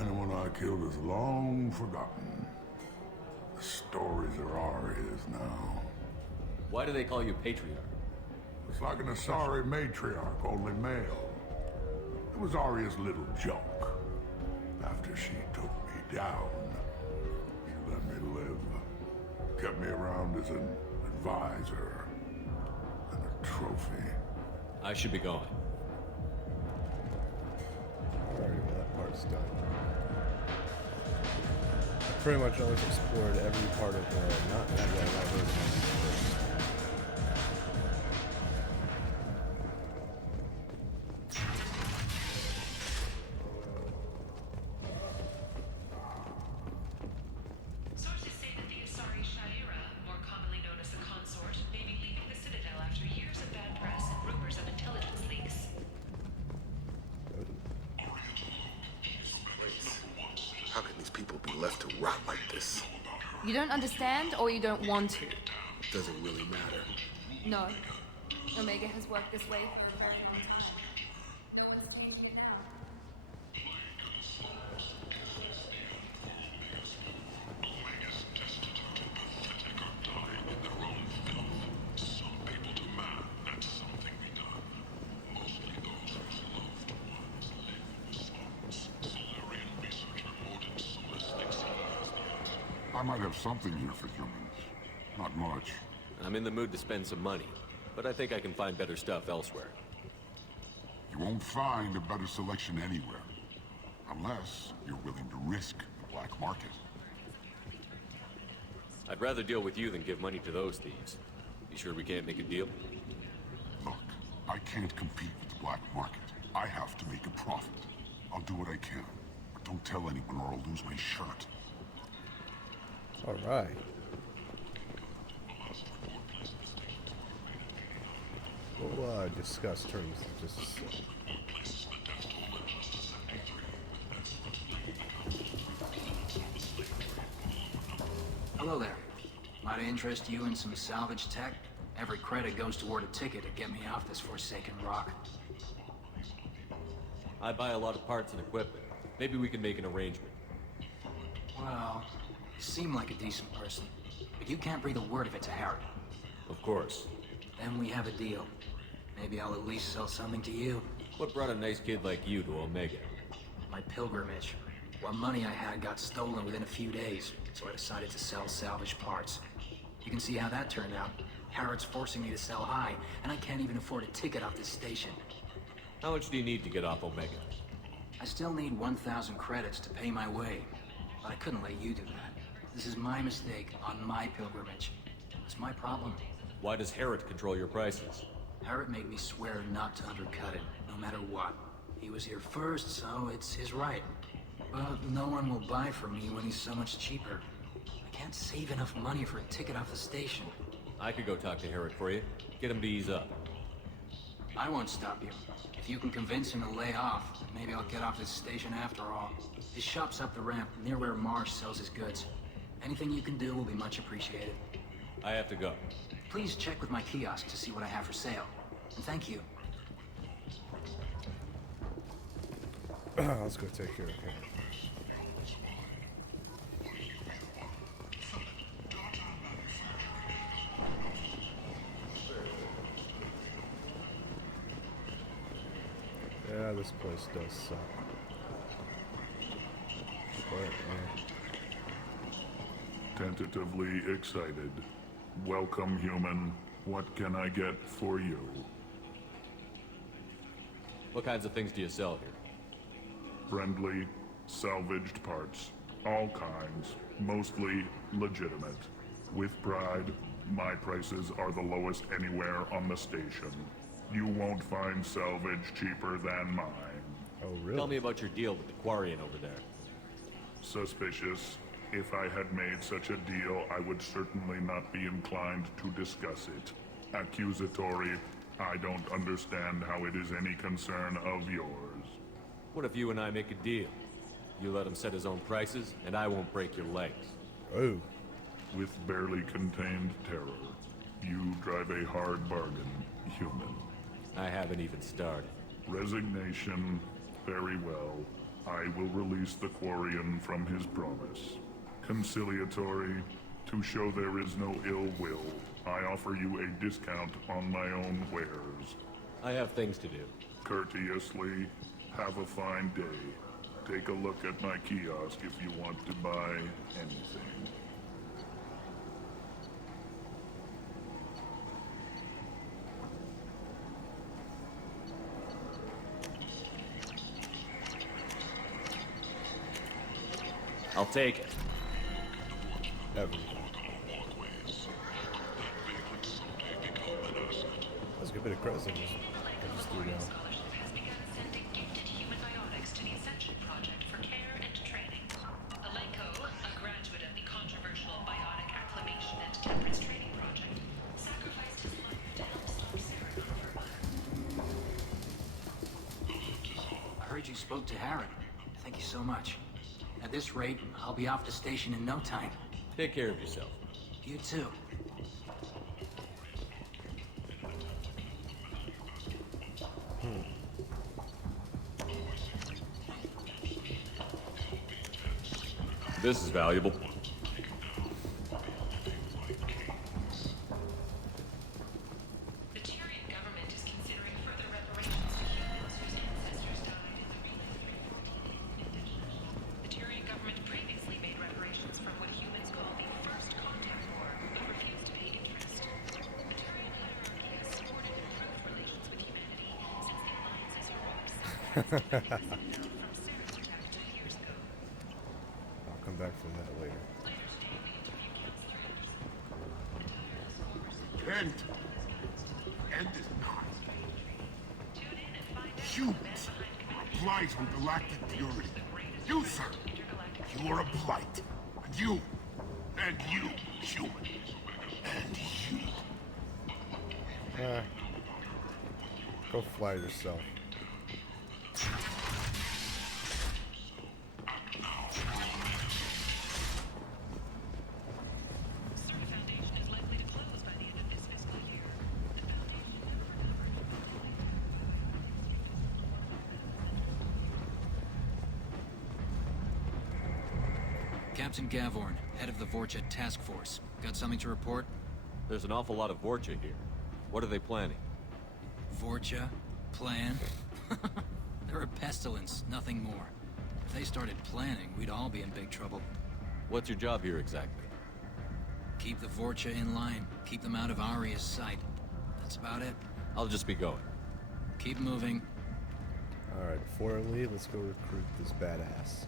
Anyone I killed is long forgotten. The stories are Arya's now. Why do they call you Patriarch? It's like an Asari matriarch, only male. It was Arya's little joke. After she took me down, she let me live. Kept me around as an advisor and a trophy. I should be going. Alright, well that part's done. I pretty much always explored every part of not version. Sources say that the Asari Shaira, more commonly known as the Consort, may be leaving the Citadel after years of bad press and rumors of intelligence leaks. How can these people be left to rot like this? You don't understand, or you don't want to? Doesn't really matter. No. Omega has worked this way for a very long time. No one's changing it now. I might have something here for humans. Not much. I'm in the mood to spend some money, but I think I can find better stuff elsewhere. You won't find a better selection anywhere. Unless you're willing to risk the black market. I'd rather deal with you than give money to those thieves. You sure we can't make a deal? Look, I can't compete with the black market. I have to make a profit. I'll do what I can. But don't tell anyone or I'll lose my shirt. Alright. We'll discuss terms just a sec. Hello there. Might I interest you in some salvage tech? Every credit goes toward a ticket to get me off this forsaken rock. I buy a lot of parts and equipment. Maybe we can make an arrangement. Well, you seem like a decent person, but you can't breathe a word of it to Harry. Of course. Then we have a deal. Maybe I'll at least sell something to you. What brought a nice kid like you to Omega? My pilgrimage. What money I had got stolen within a few days, so I decided to sell salvage parts. You can see how that turned out. Harrod's forcing me to sell high, and I can't even afford a ticket off this station. How much do you need to get off Omega? I still need 1,000 credits to pay my way, but I couldn't let you do that. This is my mistake on my pilgrimage. It's my problem. Why does Harrod control your prices? Harrod made me swear not to undercut it, no matter what. He was here first, so it's his right. But no one will buy from me when he's so much cheaper. I can't save enough money for a ticket off the station. I could go talk to Harrod for you. Get him to ease up. I won't stop you. If you can convince him to lay off, maybe I'll get off this station after all. His shop's up the ramp, near where Marsh sells his goods. Anything you can do will be much appreciated. I have to go. Please check with my kiosk to see what I have for sale. And thank you. Let's go take care of him. Yeah, this place does suck. But, Tentatively excited. Welcome, human. What can I get for you? What kinds of things do you sell here? Friendly, salvaged parts. All kinds. Mostly legitimate. With pride, my prices are the lowest anywhere on the station. You won't find salvage cheaper than mine. Oh, really? Tell me about your deal with the Quarian over there. Suspicious. If I had made such a deal, I would certainly not be inclined to discuss it. Accusatory, I don't understand how it is any concern of yours. What if you and I make a deal? You let him set his own prices, and I won't break your legs. Oh. With barely contained terror, you drive a hard bargain, human. I haven't even started. Resignation. Very well. I will release the Quarian from his promise. Conciliatory. To show there is no ill will, I offer you a discount on my own wares. I have things to do. Courteously, have a fine day. Take a look at my kiosk if you want to buy anything. I'll take it. Everything. That's a good bit of credit. I just threw down. I heard you spoke to Harrod. Thank you so much. At this rate, I'll be off the station in no time. Take care of yourself. You too. This is valuable. I'll come back from that later. End. End is not. Humans are blight on galactic purity. You, sir, you are a blight. And you, human. And you. Go fly yourself. Captain Gavorn, head of the Vorcha task force. Got something to report? There's an awful lot of Vorcha here. What are they planning? Vorcha? Plan? They're a pestilence, nothing more. If they started planning, we'd all be in big trouble. What's your job here exactly? Keep the Vorcha in line. Keep them out of Aria's sight. That's about it. I'll just be going. Keep moving. Alright, before I leave, let's go recruit this badass.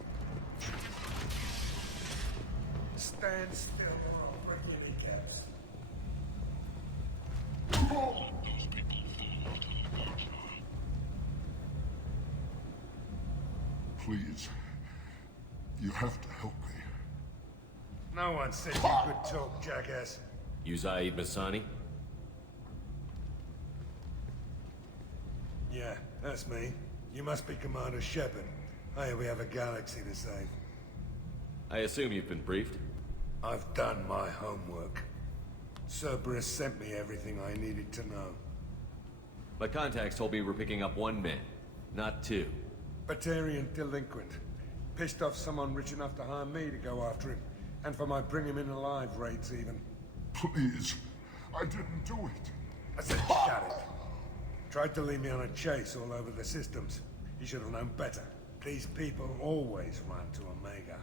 Stand still or I'll break your kneecaps. Please. You have to help me. No one said you could talk, jackass. You Zaid Masani? Yeah, that's me. You must be Commander Shepard. Hey, we have a galaxy to save. I assume you've been briefed? I've done my homework. Cerberus sent me everything I needed to know. My contacts told me we're picking up one man, not two. Batarian delinquent. Pissed off someone rich enough to hire me to go after him. And for my bring him in alive raids even. Please. I didn't do it. I said shut it. Tried to lead me on a chase all over the systems. He should have known better. These people always run to Omega.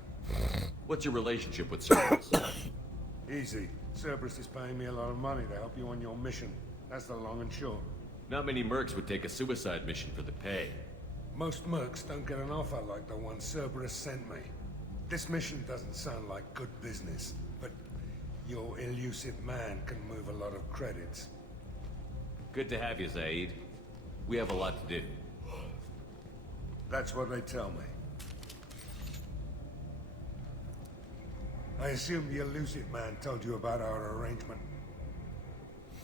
What's your relationship with Cerberus? Easy. Cerberus is paying me a lot of money to help you on your mission. That's the long and short. Not many mercs would take a suicide mission for the pay. Most mercs don't get an offer like the one Cerberus sent me. This mission doesn't sound like good business, but your elusive man can move a lot of credits. Good to have you, Zaid. We have a lot to do. That's what they tell me. I assume the elusive man told you about our arrangement.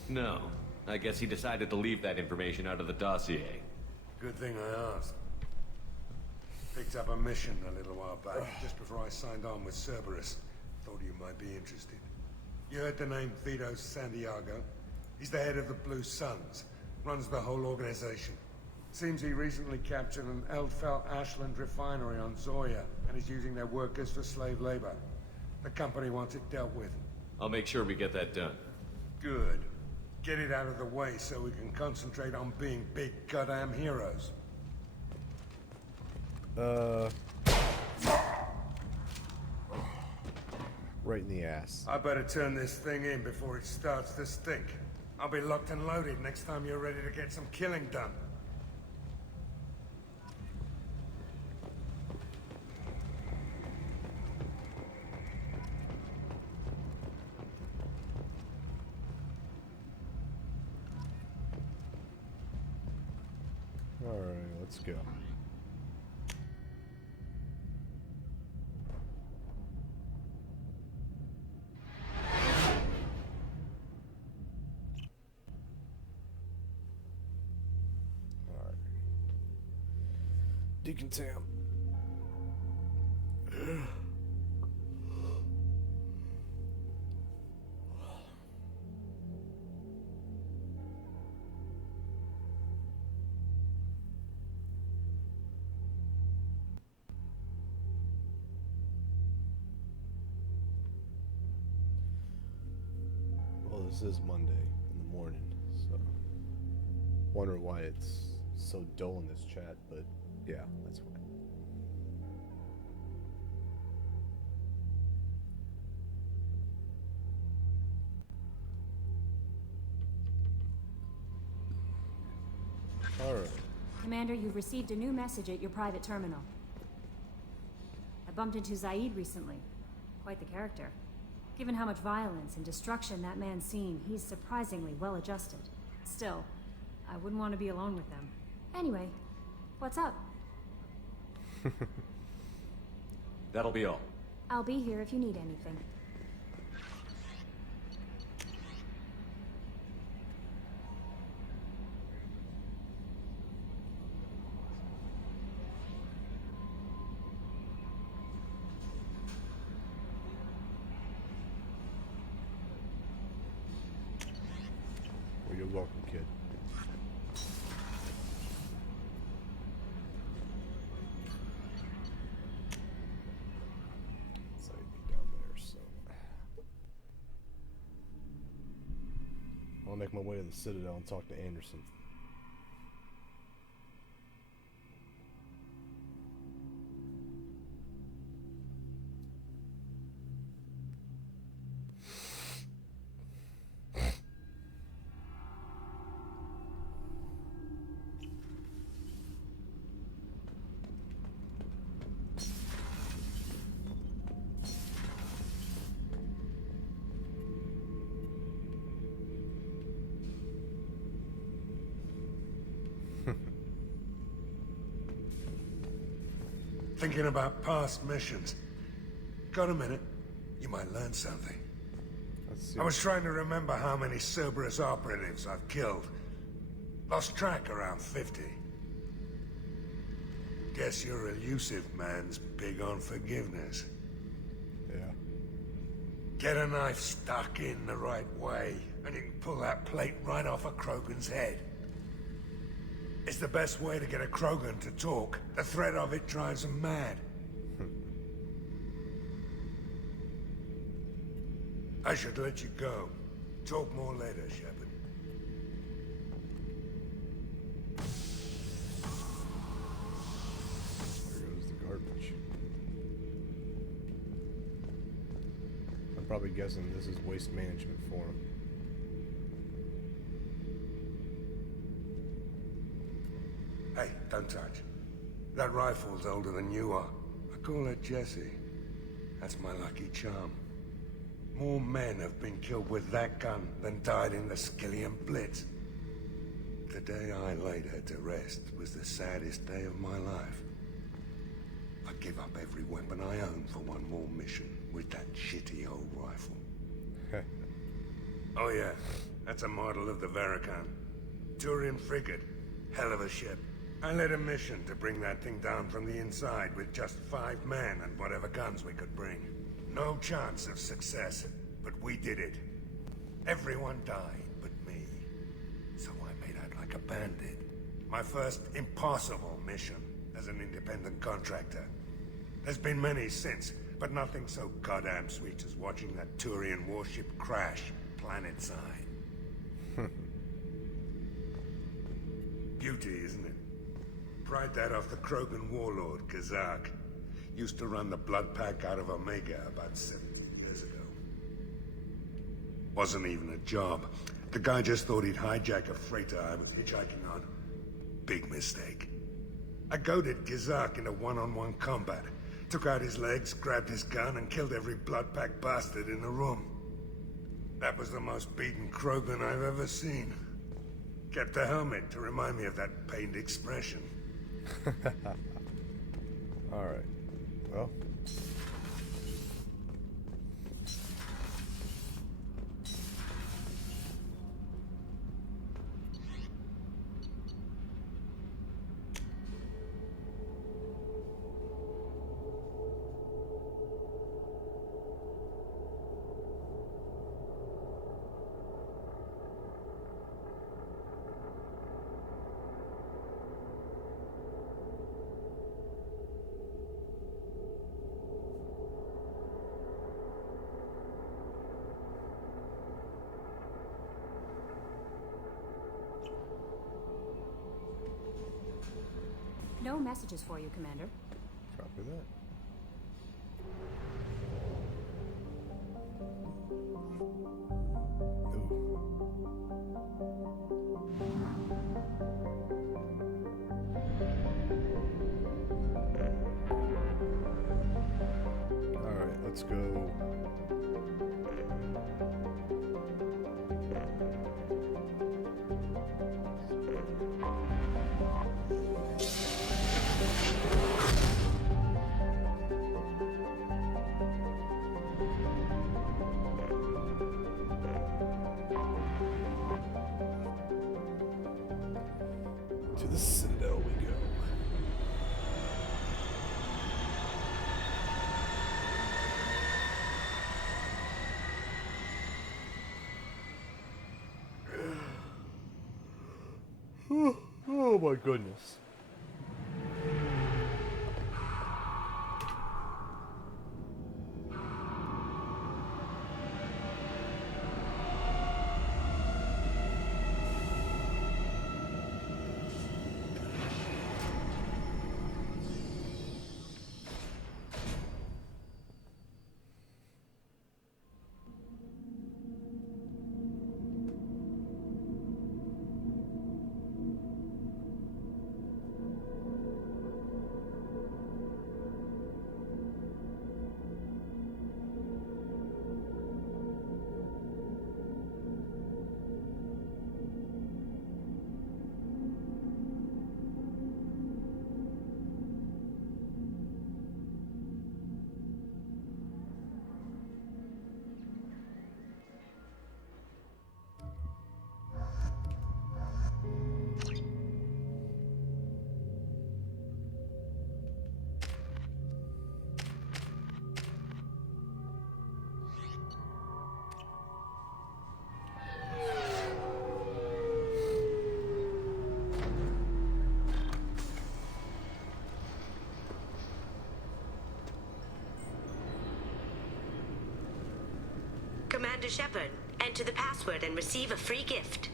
No. I guess he decided to leave that information out of the dossier. Good thing I asked. Picked up a mission a little while back, just before I signed on with Cerberus. Thought you might be interested. You heard the name Vito Santiago? He's the head of the Blue Suns. Runs the whole organization. Seems he recently captured an Eldfell Ashland refinery on Zoya and is using their workers for slave labor. The company wants it dealt with. I'll make sure we get that done. Good. Get it out of the way so we can concentrate on being big goddamn heroes. Right in the ass. I better turn this thing in before it starts to stink. I'll be locked and loaded next time you're ready to get some killing done. Alright, let's go. Alright. Decontam. Well, this is Monday in the morning, so wonder why it's so dull in this chat, but yeah, that's why. Alright. Commander, you've received a new message at your private terminal. I bumped into Zaid recently. Quite the character. Given how much violence and destruction that man's seen, he's surprisingly well adjusted. Still, I wouldn't want to be alone with them. Anyway, what's up? That'll be all. I'll be here if you need anything. Well, you're welcome, kid. It's like down there, so I'll make my way to the Citadel and talk to Anderson. Thinking about past missions. Got a minute? You might learn something. Let's see. I was trying to remember how many Cerberus operatives I've killed. Lost track around 50. Guess your elusive man's big on forgiveness. Yeah. Get a knife stuck in the right way, and you can pull that plate right off a Krogan's head. It's the best way to get a Krogan to talk. The threat of it drives them mad. I should let you go. Talk more later, Shepard. There goes the garbage. I'm probably guessing this is waste management for him. Hey, don't touch. That rifle's older than you are. I call it Jesse. That's my lucky charm. More men have been killed with that gun than died in the Skillian Blitz. The day I laid her to rest was the saddest day of my life. I give up every weapon I own for one more mission with that shitty old rifle. Oh yeah, that's a model of the Veracon. Turian frigate. Hell of a ship. I led a mission to bring that thing down from the inside with just 5 men and whatever guns we could bring. No chance of success, but we did it. Everyone died but me. So I made out like a bandit. My first impossible mission as an independent contractor. There's been many since, but nothing so goddamn sweet as watching that Turian warship crash planet-side. Beauty, isn't it? Pried that off the Krogan warlord, Kazak. Used to run the blood pack out of Omega about 70 years ago. Wasn't even a job. The guy just thought he'd hijack a freighter I was hitchhiking on. Big mistake. I goaded Kazak into one-on-one combat. Took out his legs, grabbed his gun, and killed every blood pack bastard in the room. That was the most beaten Krogan I've ever seen. Kept a helmet to remind me of that pained expression. Alright. Well. No messages for you, Commander. Copy that. Alright, let's go. To the Citadel we go. Oh my goodness. Commander Shepard, enter the password and receive a free gift.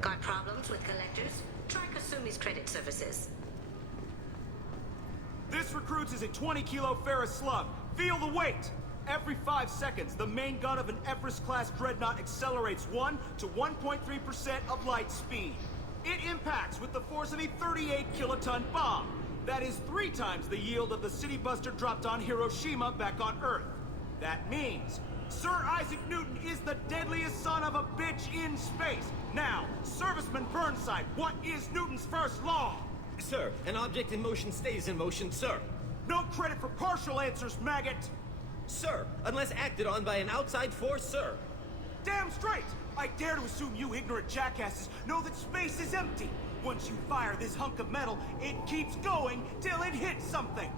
Got problems with collectors? Try Kasumi's credit services. This recruits is a 20-kilo ferrous slug. Feel the weight! Every 5 seconds, the main gun of an Everest-class dreadnought accelerates 1 to 1.3% of light speed. It impacts with the force of a 38-kiloton bomb. That is 3 times the yield of the city buster dropped on Hiroshima back on Earth. That means Sir Isaac Newton is the deadliest son of a bitch in space. Now, Serviceman Burnside, what is Newton's first law? Sir, an object in motion stays in motion, sir. No credit for partial answers, maggot! Sir, unless acted on by an outside force, sir. Damn straight! I dare to assume you ignorant jackasses know that space is empty. Once you fire this hunk of metal, it keeps going till it hits something.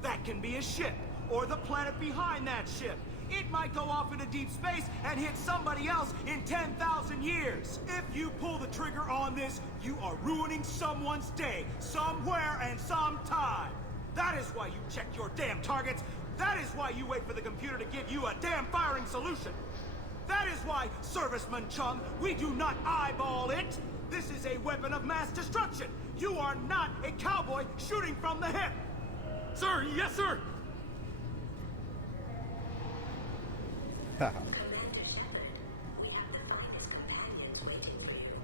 That can be a ship, or the planet behind that ship. It might go off into deep space and hit somebody else in 10,000 years. If you pull the trigger on this, you are ruining someone's day, somewhere and sometime. That is why you check your damn targets. That is why you wait for the computer to give you a damn firing solution. That is why, Serviceman Chung, we do not eyeball it. This is a weapon of mass destruction. You are not a cowboy shooting from the hip. Sir, yes, sir. Commander Shepard, we have the finest companions waiting for you.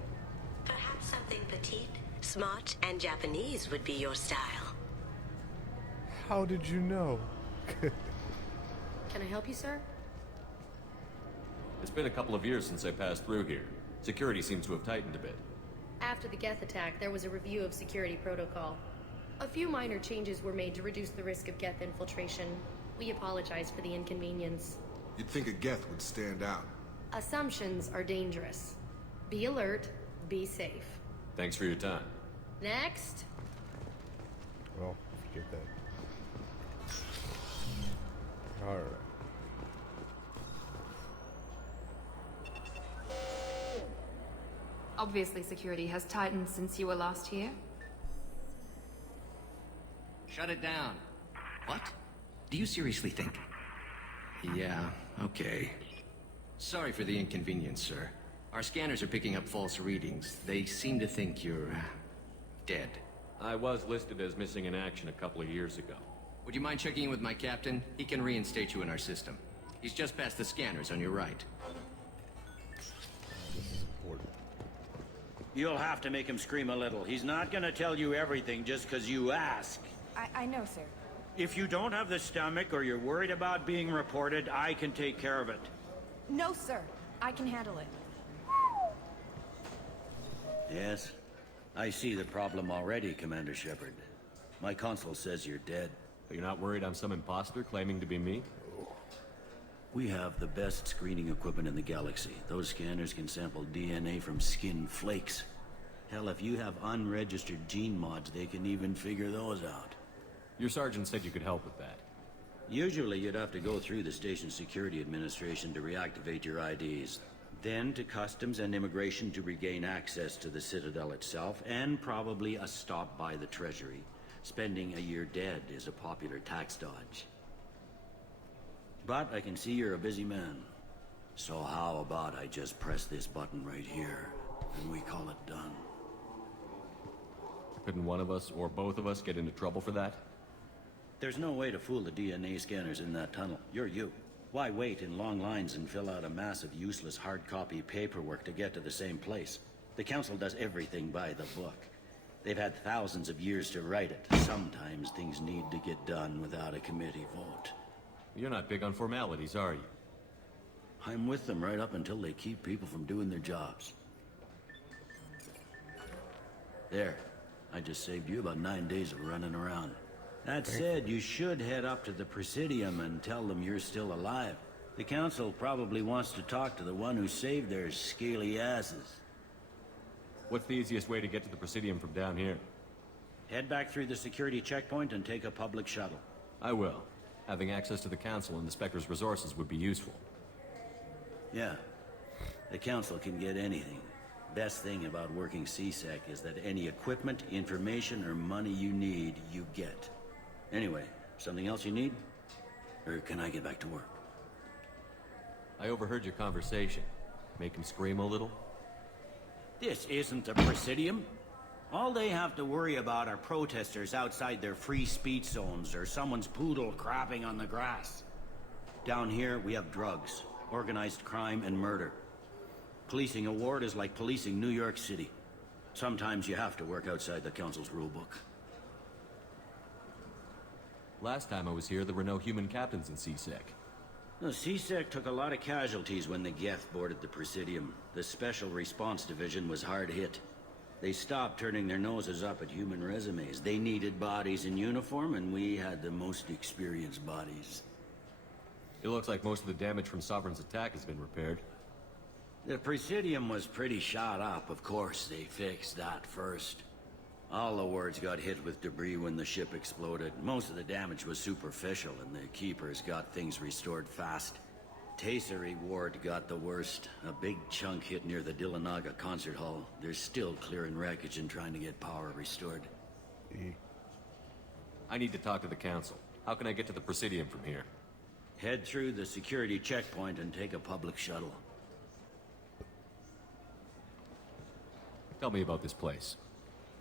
Perhaps something petite, smart, and Japanese would be your style. How did you know? Can I help you, sir? It's been a couple of years since I passed through here. Security seems to have tightened a bit. After the Geth attack, there was a review of security protocol. A few minor changes were made to reduce the risk of Geth infiltration. We apologize for the inconvenience. You'd think a Geth would stand out. Assumptions are dangerous. Be alert, be safe. Thanks for your time. Next. Well, forget that. Alright. Obviously, security has tightened since you were last here. Shut it down. What? Do you seriously think? Yeah, okay. Sorry for the inconvenience, sir. Our scanners are picking up false readings. They seem to think you're... dead. I was listed as missing in action a couple of years ago. Would you mind checking in with my captain? He can reinstate you in our system. He's just past the scanners on your right. This is important. You'll have to make him scream a little. He's not gonna tell you everything just because you ask. I know, sir. If you don't have the stomach or you're worried about being reported, I can take care of it. No, sir. I can handle it. Yes? I see the problem already, Commander Shepard. My console says you're dead. Are you not worried I'm some imposter claiming to be me? We have the best screening equipment in the galaxy. Those scanners can sample DNA from skin flakes. Hell, if you have unregistered gene mods, they can even figure those out. Your sergeant said you could help with that. Usually you'd have to go through the station security administration to reactivate your IDs. Then to customs and immigration to regain access to the Citadel itself, and probably a stop by the Treasury. Spending a year dead is a popular tax dodge. But I can see you're a busy man. So how about I just press this button right here, and we call it done? Couldn't one of us, or both of us, get into trouble for that? There's no way to fool the DNA scanners in that tunnel. You're you. Why wait in long lines and fill out a massive useless hard copy paperwork to get to the same place? The Council does everything by the book. They've had thousands of years to write it. Sometimes things need to get done without a committee vote. You're not big on formalities, are you? I'm with them right up until they keep people from doing their jobs. There. I just saved you about 9 days of running around. That said, you should head up to the Presidium and tell them you're still alive. The Council probably wants to talk to the one who saved their scaly asses. What's the easiest way to get to the Presidium from down here? Head back through the security checkpoint and take a public shuttle. I will. Having access to the Council and the Spectre's resources would be useful. Yeah. The Council can get anything. Best thing about working CSEC is that any equipment, information, or money you need, you get. Anyway, something else you need? Or can I get back to work? I overheard your conversation. Make him scream a little? This isn't a Presidium. All they have to worry about are protesters outside their free speech zones or someone's poodle crapping on the grass. Down here, we have drugs, organized crime, and murder. Policing a ward is like policing New York City. Sometimes you have to work outside the Council's rulebook. Last time I was here, there were no human captains in CSEC. The CSEC took a lot of casualties when the Geth boarded the Presidium. The Special Response Division was hard hit. They stopped turning their noses up at human resumes. They needed bodies in uniform, and we had the most experienced bodies. It looks like most of the damage from Sovereign's attack has been repaired. The Presidium was pretty shot up, of course. They fixed that first. All the wards got hit with debris when the ship exploded. Most of the damage was superficial, and the Keepers got things restored fast. Tasery Ward got the worst. A big chunk hit near the Dillanaga concert hall. They're still clearing wreckage and trying to get power restored. I need to talk to the Council. How can I get to the Presidium from here? Head through the security checkpoint and take a public shuttle. Tell me about this place.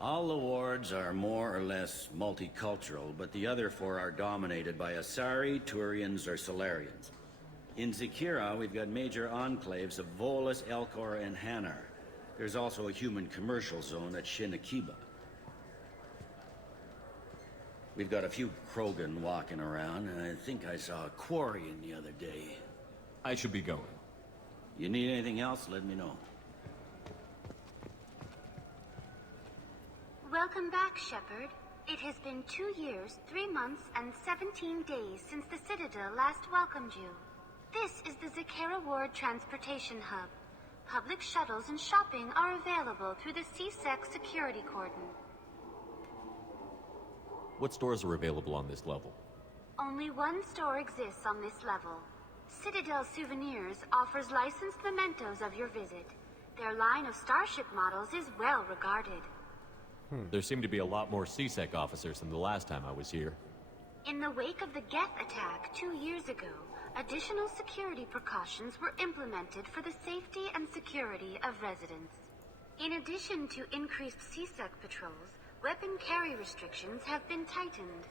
All the wards are more or less multicultural, but the other four are dominated by Asari, Turians, or Solarians. In Zakira, we've got major enclaves of Volus, Elcor, and Hanar. There's also a human commercial zone at Shinakiba. We've got a few Krogan walking around, and I think I saw a Quarian the other day. I should be going. You need anything else, let me know. Welcome back, Shepard. It has been 2 years, 3 months, and 17 days since the Citadel last welcomed you. This is the Zakera Ward Transportation Hub. Public shuttles and shopping are available through the CSEC security cordon. What stores are available on this level? Only one store exists on this level. Citadel Souvenirs offers licensed mementos of your visit. Their line of starship models is well regarded. There seem to be a lot more CSEC officers than the last time I was here. In the wake of the Geth attack 2 years ago, additional security precautions were implemented for the safety and security of residents. In addition to increased CSEC patrols, weapon carry restrictions have been tightened.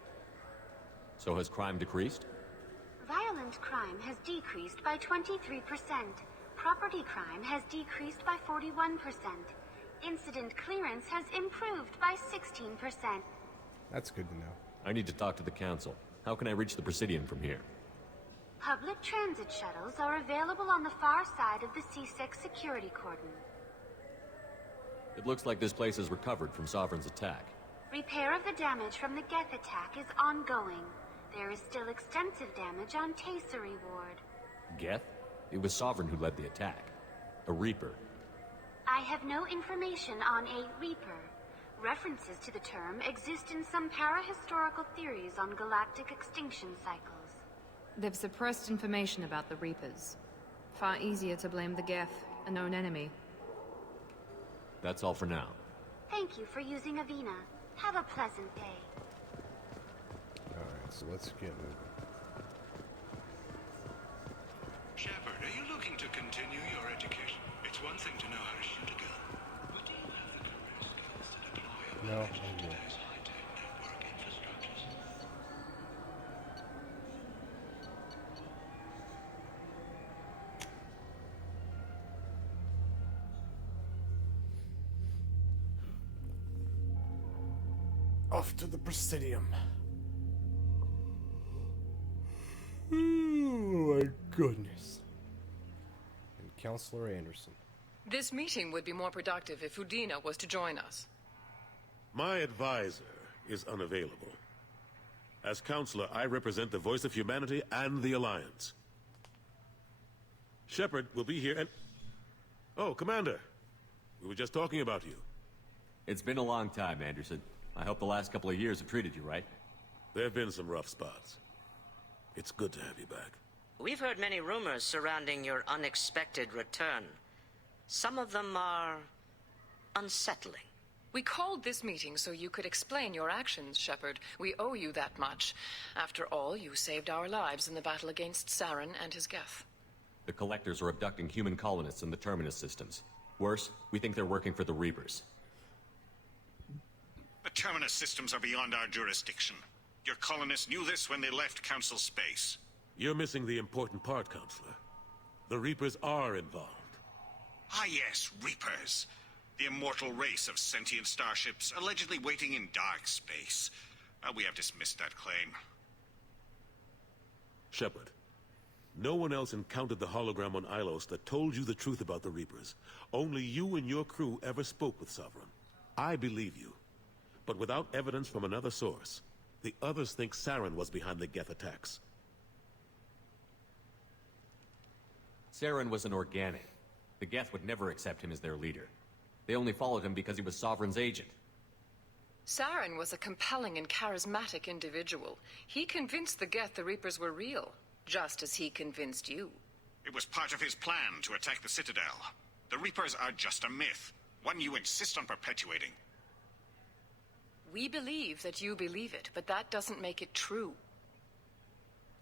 So has crime decreased? Violent crime has decreased by 23%. Property crime has decreased by 41%. Incident clearance has improved by 16%. That's good to know. I need to talk to the Council. How can I reach the Presidium from here? Public transit shuttles are available on the far side of the CSEC security cordon. It looks like this place is recovered from Sovereign's attack. Repair of the damage from the Geth attack is ongoing. There is still extensive damage on Tasery Ward. Geth? It was Sovereign who led the attack. A Reaper. I have no information on a Reaper. References to the term exist in some parahistorical theories on galactic extinction cycles. They've suppressed information about the Reapers. Far easier to blame the Geth, a known enemy. That's all for now. Thank you for using Avina. Have a pleasant day. Alright, so let's get moving. Shepard, are you looking to continue your education? It's one thing to know how to shoot a gun, but do you have the career skills to deploy a No, weapon I in don't. today's high-tech network infrastructures? Off to the Presidium. Oh my goodness. And Counselor Anderson. This meeting would be more productive if Udina was to join us. My advisor is unavailable. As counselor, I represent the voice of humanity and the Alliance. Shepard will be here and... Oh, Commander. We were just talking about you. It's been a long time, Anderson. I hope the last couple of years have treated you right. There have been some rough spots. It's good to have you back. We've heard many rumors surrounding your unexpected return. Some of them are unsettling. We called this meeting so you could explain your actions, Shepard. We owe you that much. After all, you saved our lives in the battle against Saren and his Geth. The Collectors are abducting human colonists in the Terminus systems. Worse, we think they're working for the Reapers. The Terminus systems are beyond our jurisdiction. Your colonists knew this when they left Council space. You're missing the important part, Counselor. The Reapers are involved. Ah yes, Reapers. The immortal race of sentient starships allegedly waiting in dark space. We have dismissed that claim. Shepard, no one else encountered the hologram on Ilos that told you the truth about the Reapers. Only you and your crew ever spoke with Sovereign. I believe you. But without evidence from another source, the others think Saren was behind the Geth attacks. Saren was an organic. The Geth would never accept him as their leader. They only followed him because he was Sovereign's agent. Saren was a compelling and charismatic individual. He convinced the Geth the Reapers were real, just as he convinced you. It was part of his plan to attack the Citadel. The Reapers are just a myth, one you insist on perpetuating. We believe that you believe it, but that doesn't make it true.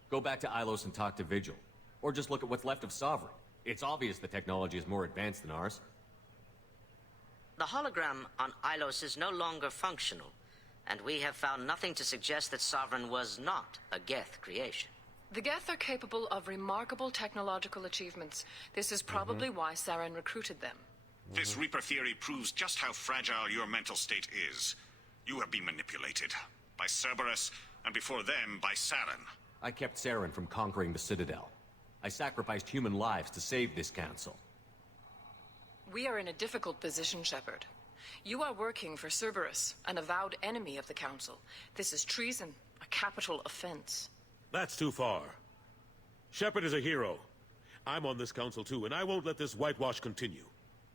Go back to Ilos and talk to Vigil. Or just look at what's left of Sovereign. It's obvious the technology is more advanced than ours. The hologram on Ilos is no longer functional, and we have found nothing to suggest that Sovereign was not a Geth creation. The Geth are capable of remarkable technological achievements. This is probably why Saren recruited them. This Reaper theory proves just how fragile your mental state is. You have been manipulated. By Cerberus, and before them, by Saren. I kept Saren from conquering the Citadel. I sacrificed human lives to save this council. We are in a difficult position, Shepard. You are working for Cerberus, an avowed enemy of the Council. This is treason, a capital offense. That's too far. Shepard is a hero. I'm on this council too, and I won't let this whitewash continue.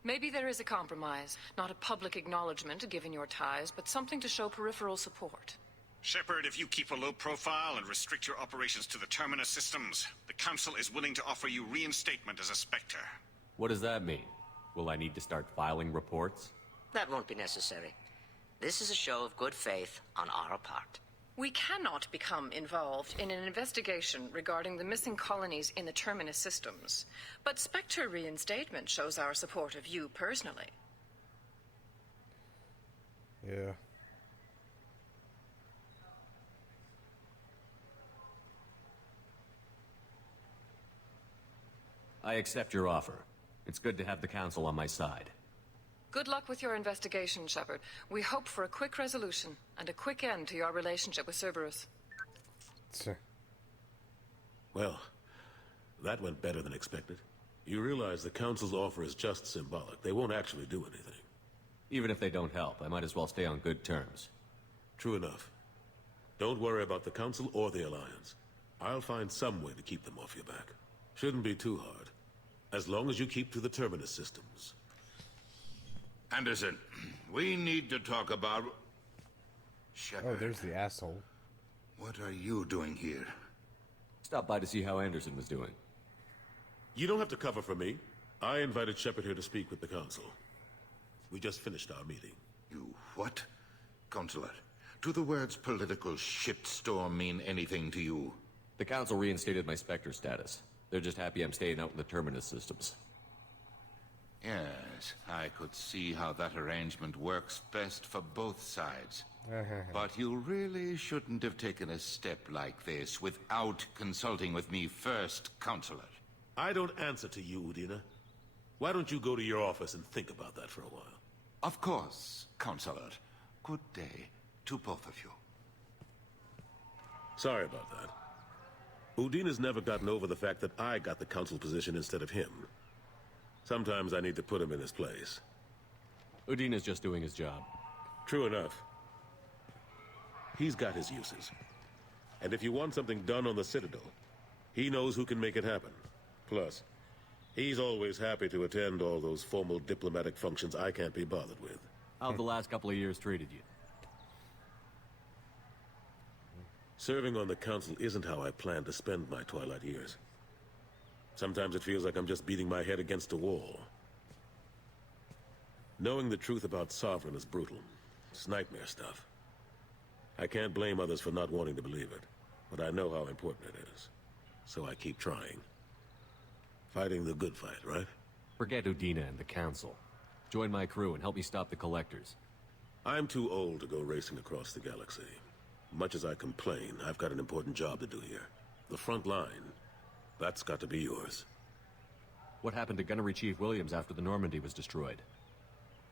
Maybe there is a compromise. Not a public acknowledgement given your ties, but something to show peripheral support. Shepard, if you keep a low profile and restrict your operations to the Terminus systems, the Council is willing to offer you reinstatement as a Spectre. What does that mean? Will I need to start filing reports? That won't be necessary. This is a show of good faith on our part. We cannot become involved in an investigation regarding the missing colonies in the Terminus systems. But Spectre reinstatement shows our support of you personally. Yeah. I accept your offer. It's good to have the Council on my side. Good luck with your investigation, Shepard. We hope for a quick resolution and a quick end to your relationship with Cerberus. Well, that went better than expected. You realize the Council's offer is just symbolic. They won't actually do anything. Even if they don't help, I might as well stay on good terms. True enough. Don't worry about the Council or the Alliance. I'll find some way to keep them off your back. Shouldn't be too hard. As long as you keep to the Terminus systems. Anderson, we need to talk about... Shepard. Oh, there's the asshole. What are you doing here? Stopped by to see how Anderson was doing. You don't have to cover for me. I invited Shepard here to speak with the Council. We just finished our meeting. You what? Consular, do the words political shitstorm mean anything to you? The Council reinstated my Spectre status. They're just happy I'm staying out in the Terminus systems. Yes, I could see how that arrangement works best for both sides. But you really shouldn't have taken a step like this without consulting with me first, Counselor. I don't answer to you, Udina. Why don't you go to your office and think about that for a while? Of course, Counselor. Good day to both of you. Sorry about that. Udina's never gotten over the fact that I got the Council position instead of him. Sometimes I need to put him in his place. Udina's just doing his job. True enough. He's got his uses. And if you want something done on the Citadel, he knows who can make it happen. Plus, he's always happy to attend all those formal diplomatic functions I can't be bothered with. How have the last couple of years treated you? Serving on the Council isn't how I plan to spend my twilight years. Sometimes it feels like I'm just beating my head against a wall. Knowing the truth about Sovereign is brutal. It's nightmare stuff. I can't blame others for not wanting to believe it, but I know how important it is. So I keep trying. Fighting the good fight, right? Forget Udina and the Council. Join my crew and help me stop the Collectors. I'm too old to go racing across the galaxy. Much as I complain, I've got an important job to do here. The front line. That's got to be yours. What happened to Gunnery Chief Williams after the Normandy was destroyed?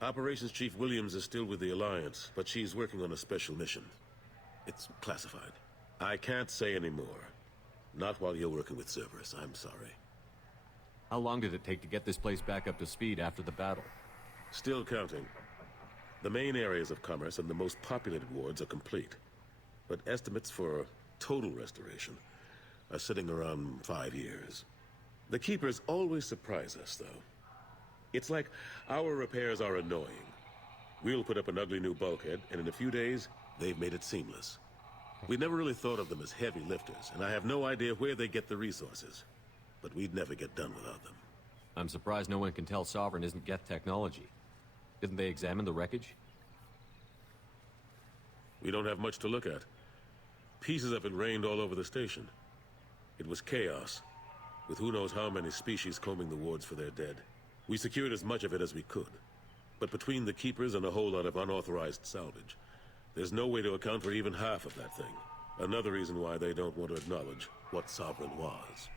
Operations Chief Williams is still with the Alliance, but she's working on a special mission. It's classified. I can't say any more. Not while you're working with Cerberus, I'm sorry. How long did it take to get this place back up to speed after the battle? Still counting. The main areas of commerce and the most populated wards are complete. But estimates for total restoration are sitting around 5 years. The Keepers always surprise us, though. It's like our repairs are annoying. We'll put up an ugly new bulkhead, and in a few days, they've made it seamless. We never really thought of them as heavy lifters, and I have no idea where they get the resources. But we'd never get done without them. I'm surprised no one can tell Sovereign isn't Geth technology. Didn't they examine the wreckage? We don't have much to look at. Pieces of it rained all over the station. It was chaos, with who knows how many species combing the wards for their dead. We secured as much of it as we could. But between the Keepers and a whole lot of unauthorized salvage, there's no way to account for even half of that thing. Another reason why they don't want to acknowledge what Sovereign was.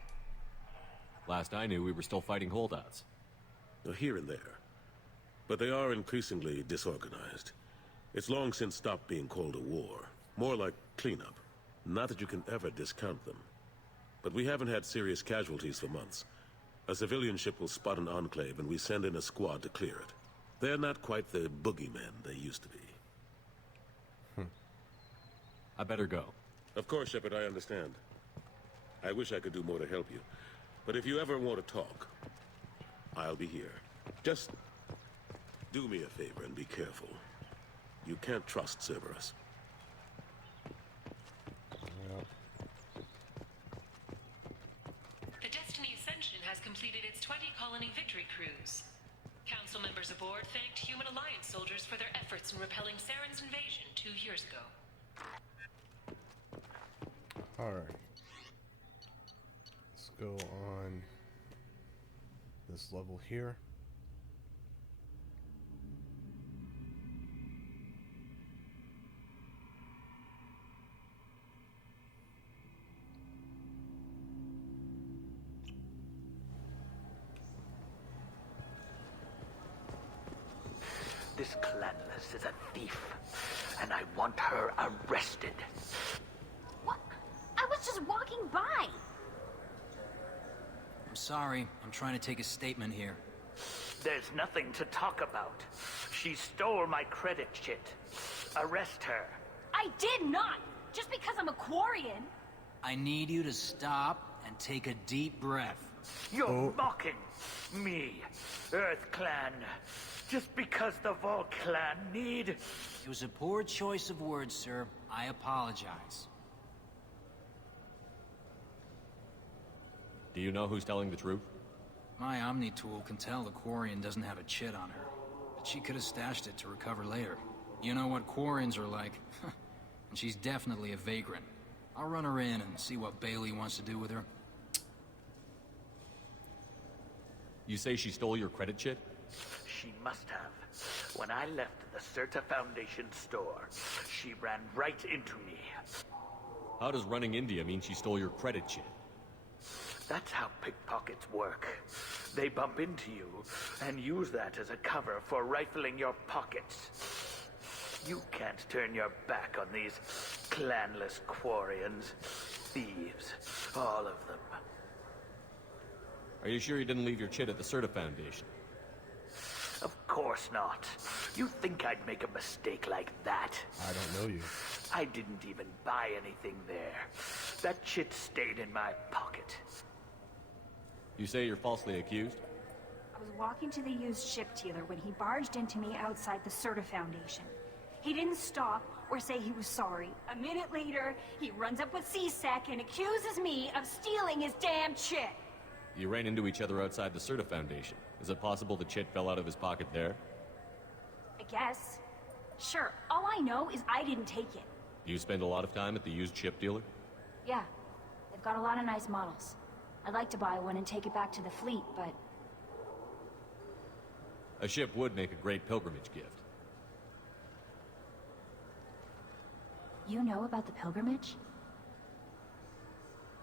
Last I knew, we were still fighting holdouts. Here and there. But they are increasingly disorganized. It's long since stopped being called a war. More like cleanup. Not that you can ever discount them. But we haven't had serious casualties for months. A civilian ship will spot an enclave and we send in a squad to clear it. They're not quite the boogeymen they used to be. I better go. Of course, Shepard, I understand. I wish I could do more to help you. But if you ever want to talk, I'll be here. Just do me a favor and be careful. You can't trust Cerberus. The Destiny Ascension has completed its 20-colony victory cruise. Council members aboard thanked Human Alliance soldiers for their efforts in repelling Saren's invasion 2 years ago. Alright. Let's go on this level here. This Clanless is a thief, and I want her arrested. What? I was just walking by. I'm sorry. I'm trying to take a statement here. There's nothing to talk about. She stole my credit chit. Arrest her. I did not. Just because I'm a Quarian. I need you to stop and take a deep breath. You're mocking me, Earth Clan. Just because the Vol Clan need... It was a poor choice of words, sir. I apologize. Do you know who's telling the truth? My Omni tool can tell the Quarian doesn't have a chit on her, but she could have stashed it to recover later. You know what Quarians are like, and she's definitely a vagrant. I'll run her in and see what Bailey wants to do with her. You say she stole your credit chit? She must have. When I left the Certa Foundation store, she ran right into me. How does running India mean she stole your credit chit? That's how pickpockets work. They bump into you and use that as a cover for rifling your pockets. You can't turn your back on these clanless Quarians. Thieves, all of them. Are you sure you didn't leave your chit at the Certa Foundation? Of course not. You think I'd make a mistake like that? I don't know you. I didn't even buy anything there. That chit stayed in my pocket. You say you're falsely accused? I was walking to the used ship dealer when he barged into me outside the Certa Foundation. He didn't stop or say he was sorry. A minute later, he runs up with C-Sec and accuses me of stealing his damn chit. You ran into each other outside the Certa Foundation. Is it possible the chit fell out of his pocket there? I guess. Sure, all I know is I didn't take it. Do you spend a lot of time at the used ship dealer? Yeah, they've got a lot of nice models. I'd like to buy one and take it back to the fleet, but... A ship would make a great pilgrimage gift. You know about the pilgrimage?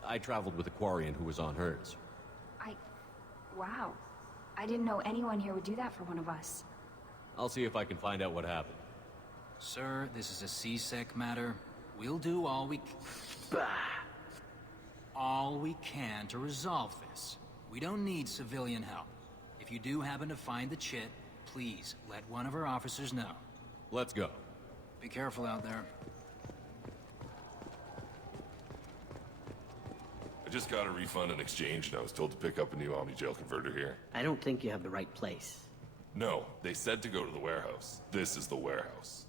I traveled with a Quarian who was on hers. Wow. I didn't know anyone here would do that for one of us. I'll see if I can find out what happened. Sir, this is a C-Sec matter. We'll do all we can to resolve this. We don't need civilian help. If you do happen to find the chit, please let one of our officers know. Let's go. Be careful out there. I just got a refund and exchange, and I was told to pick up a new Omni-Gel converter here. I don't think you have the right place. No, they said to go to the warehouse. This is the warehouse.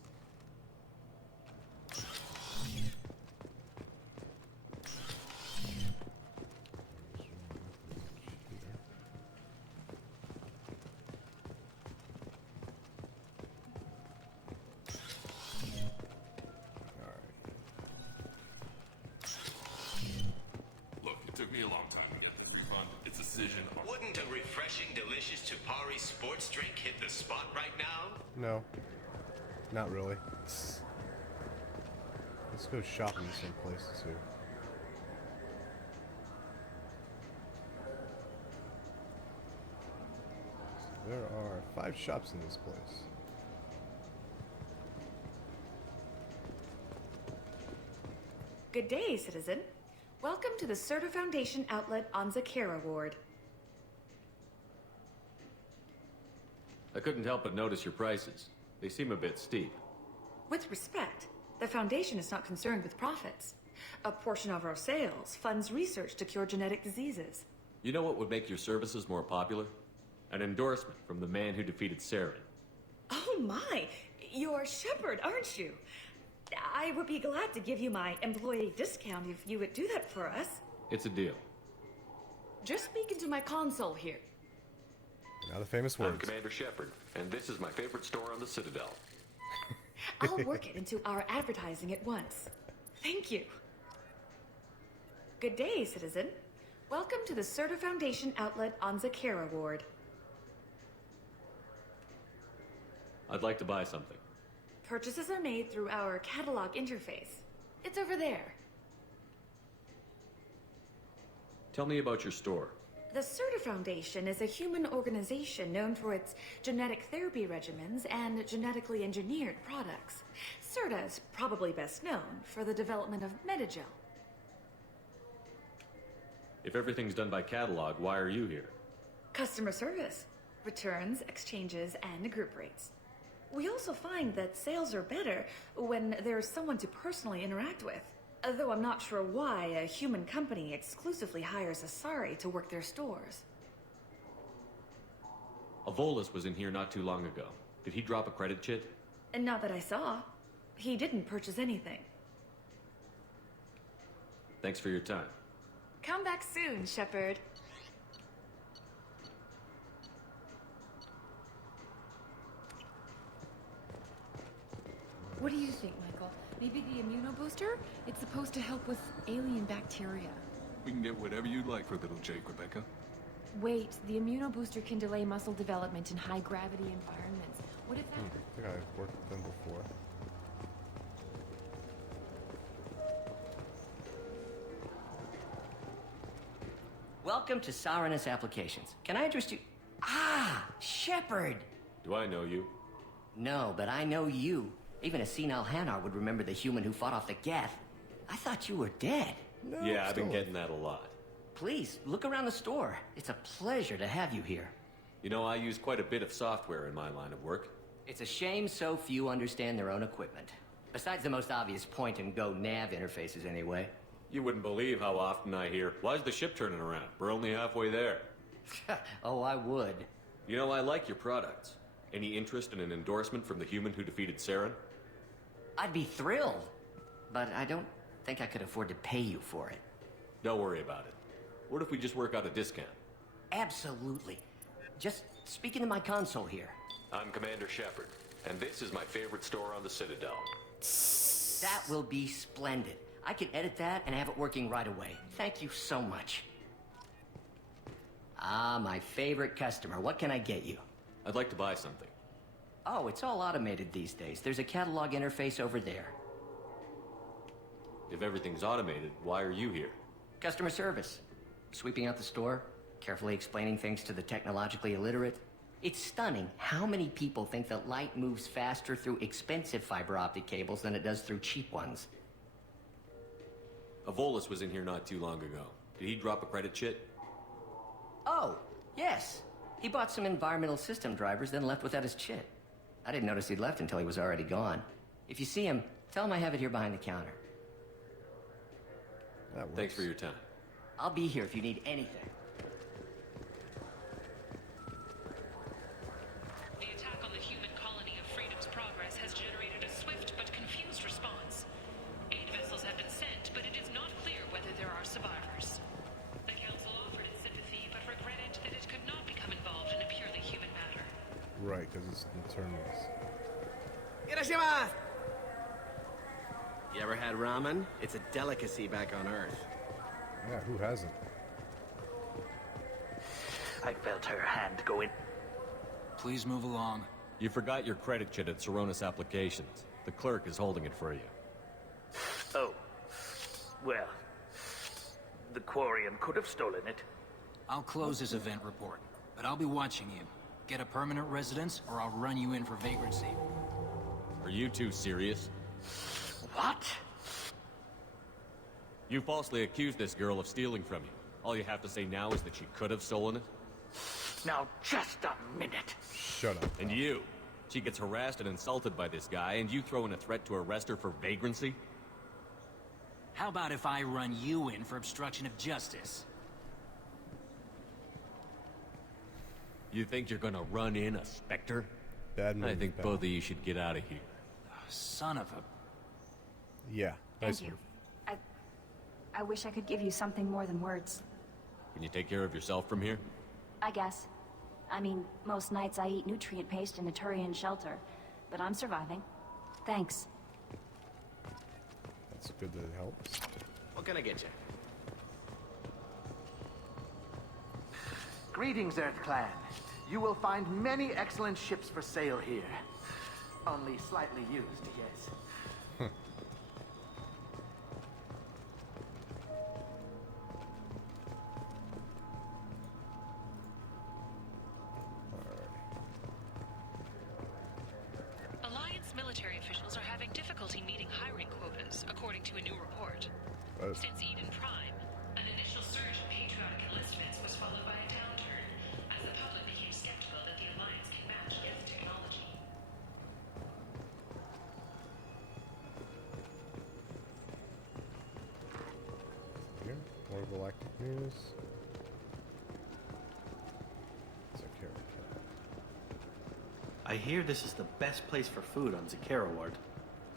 Took me a long time to get this refund. It's a decision. Wouldn't a refreshing, delicious Chupari sports drink hit the spot right now? No. Not really. Let's go shopping in some places here. So there are 5 shops in this place. Good day, citizen. Welcome to the Serta Foundation outlet on Zakera Ward. I couldn't help but notice your prices. They seem a bit steep. With respect, the Foundation is not concerned with profits. A portion of our sales funds research to cure genetic diseases. You know what would make your services more popular? An endorsement from the man who defeated Saren. Oh my! You're Shepard, aren't you? I would be glad to give you my employee discount if you would do that for us. It's a deal. Just speak into my console here. Now the famous words. I'm Commander Shepard, and this is my favorite store on the Citadel. I'll work it into our advertising at once. Thank you. Good day, citizen. Welcome to the Serta Foundation outlet on Zakera Ward. I'd like to buy something. Purchases are made through our catalog interface. It's over there. Tell me about your store. The Serta Foundation is a human organization known for its genetic therapy regimens and genetically engineered products. Serta is probably best known for the development of Metagel. If everything's done by catalog, why are you here? Customer service, returns, exchanges, and group rates. We also find that sales are better when there's someone to personally interact with. Though I'm not sure why a human company exclusively hires Asari to work their stores. Avolis was in here not too long ago. Did he drop a credit chit? And not that I saw. He didn't purchase anything. Thanks for your time. Come back soon, Shepard. What do you think, Michael? Maybe the immunobooster? It's supposed to help with alien bacteria. We can get whatever you'd like for little Jake, Rebecca. Wait, the immunobooster can delay muscle development in high-gravity environments. What if that... I think I've worked with them before. Welcome to Saranus Applications. Can I interest you? Ah, Shepard! Do I know you? No, but I know you. Even a senile Hanar would remember the human who fought off the Geth. I thought you were dead. No, yeah, I've been getting that a lot. Please, look around the store. It's a pleasure to have you here. You know, I use quite a bit of software in my line of work. It's a shame so few understand their own equipment. Besides the most obvious point-and-go nav interfaces, anyway. You wouldn't believe how often I hear, "Why's the ship turning around? We're only halfway there." Oh, I would. You know, I like your products. Any interest in an endorsement from the human who defeated Saren? I'd be thrilled. But I don't think I could afford to pay you for it. Don't worry about it. What if we just work out a discount? Absolutely. Just speak into my console here. I'm Commander Shepard, and this is my favorite store on the Citadel. That will be splendid. I can edit that and have it working right away. Thank you so much. Ah, my favorite customer. What can I get you? I'd like to buy something. Oh, it's all automated these days. There's a catalog interface over there. If everything's automated, why are you here? Customer service. Sweeping out the store, carefully explaining things to the technologically illiterate. It's stunning how many people think that light moves faster through expensive fiber optic cables than it does through cheap ones. Avolis was in here not too long ago. Did he drop a credit chit? Oh, yes. He bought some environmental system drivers, then left without his chit. I didn't notice he'd left until he was already gone. If you see him, tell him I have it here behind the counter. Thanks for your time. I'll be here if you need anything. The attack on the human colony of Freedom's Progress has generated a swift but confused response. 8 vessels have been sent, but it is not clear whether there are survivors. The Council offered its sympathy, but regretted that it could not become involved in a purely human matter. Right, because it's internals. You ever had ramen? It's a delicacy back on Earth. Yeah, who hasn't? I felt her hand go in. Please move along. You forgot your credit kit at Seronis Applications. The clerk is holding it for you. Oh. Well. The Quarian could have stolen it. I'll close this event report, but I'll be watching you. Get a permanent residence, or I'll run you in for vagrancy. Are you two serious? What? You falsely accused this girl of stealing from you. All you have to say now is that she could have stolen it? Now, just a minute. Shut up. And you? She gets harassed and insulted by this guy, and you throw in a threat to arrest her for vagrancy? How about if I run you in for obstruction of justice? You think you're gonna run in a Spectre? Bad move, I think pal. both of you should get out of here. Son of a... Yeah, nice Thank you. move. I wish I could give you something more than words. Can you take care of yourself from here? I guess. I mean, most nights I eat nutrient paste in a Turian shelter, but I'm surviving. Thanks. That's good that it helps. What can I get you? Greetings, Earth Clan. You will find many excellent ships for sale here. Only slightly used, yes. Alliance military officials are having difficulty meeting hiring quotas, according to a new report. Since Eden Prime, an initial surge in patriotic enlistments was followed by a downturn, as the public became skeptical that the Alliance can match Geth technology. Here, more galactic news. Zakara. I hear this is the best place for food on Zakara Ward.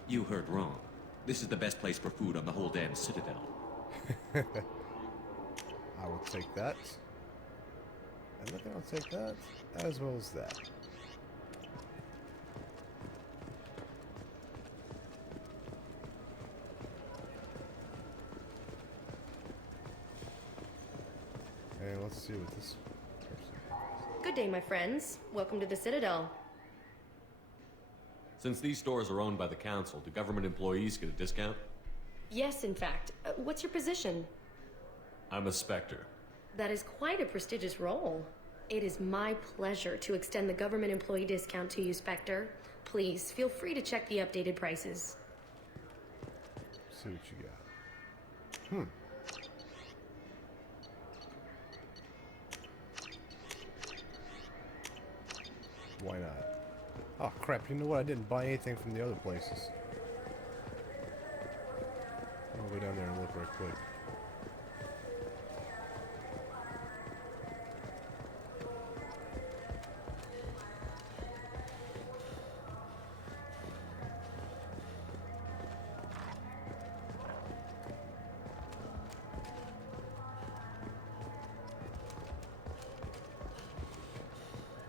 You heard wrong. This is the best place for food on the whole damn Citadel. I will take that. And I think I'll take that, as well as that. And let's see what this person... Good day, my friends. Welcome to the Citadel. Since these stores are owned by the Council, do government employees get a discount? Yes, in fact. What's your position? I'm a Spectre. That is quite a prestigious role. It is my pleasure to extend the government employee discount to you, Spectre. Please, feel free to check the updated prices. See what you got. Why not? Oh crap, you know what? I didn't buy anything from the other places. I'll go down there and look right quick.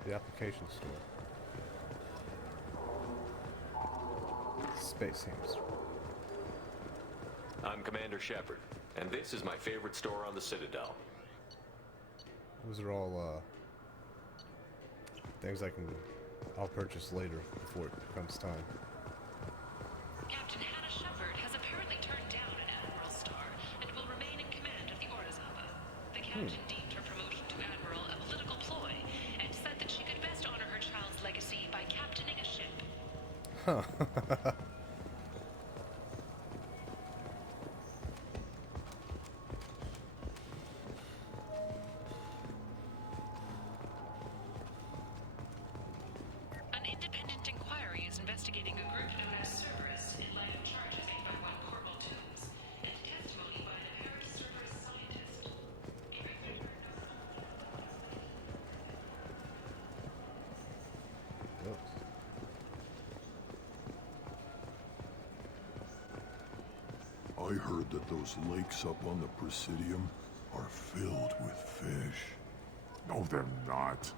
The application store. Space hamster. I'm Commander Shepard, and this is my favorite store on the Citadel. Those are all things I'll purchase later before it comes time. Captain Hannah Shepard has apparently turned down an Admiral star and will remain in command of the Orzaba. The captain deemed her promotion to Admiral a political ploy and said that she could best honor her child's legacy by captaining a ship. Huh. An independent inquiry I heard that those lakes up on the Presidium are filled with fish. No, they're not.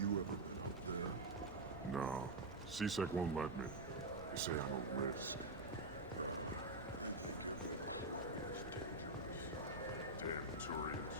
You ever been up there? No. CSEC won't let me. They say I'm a risk. Damn Turians.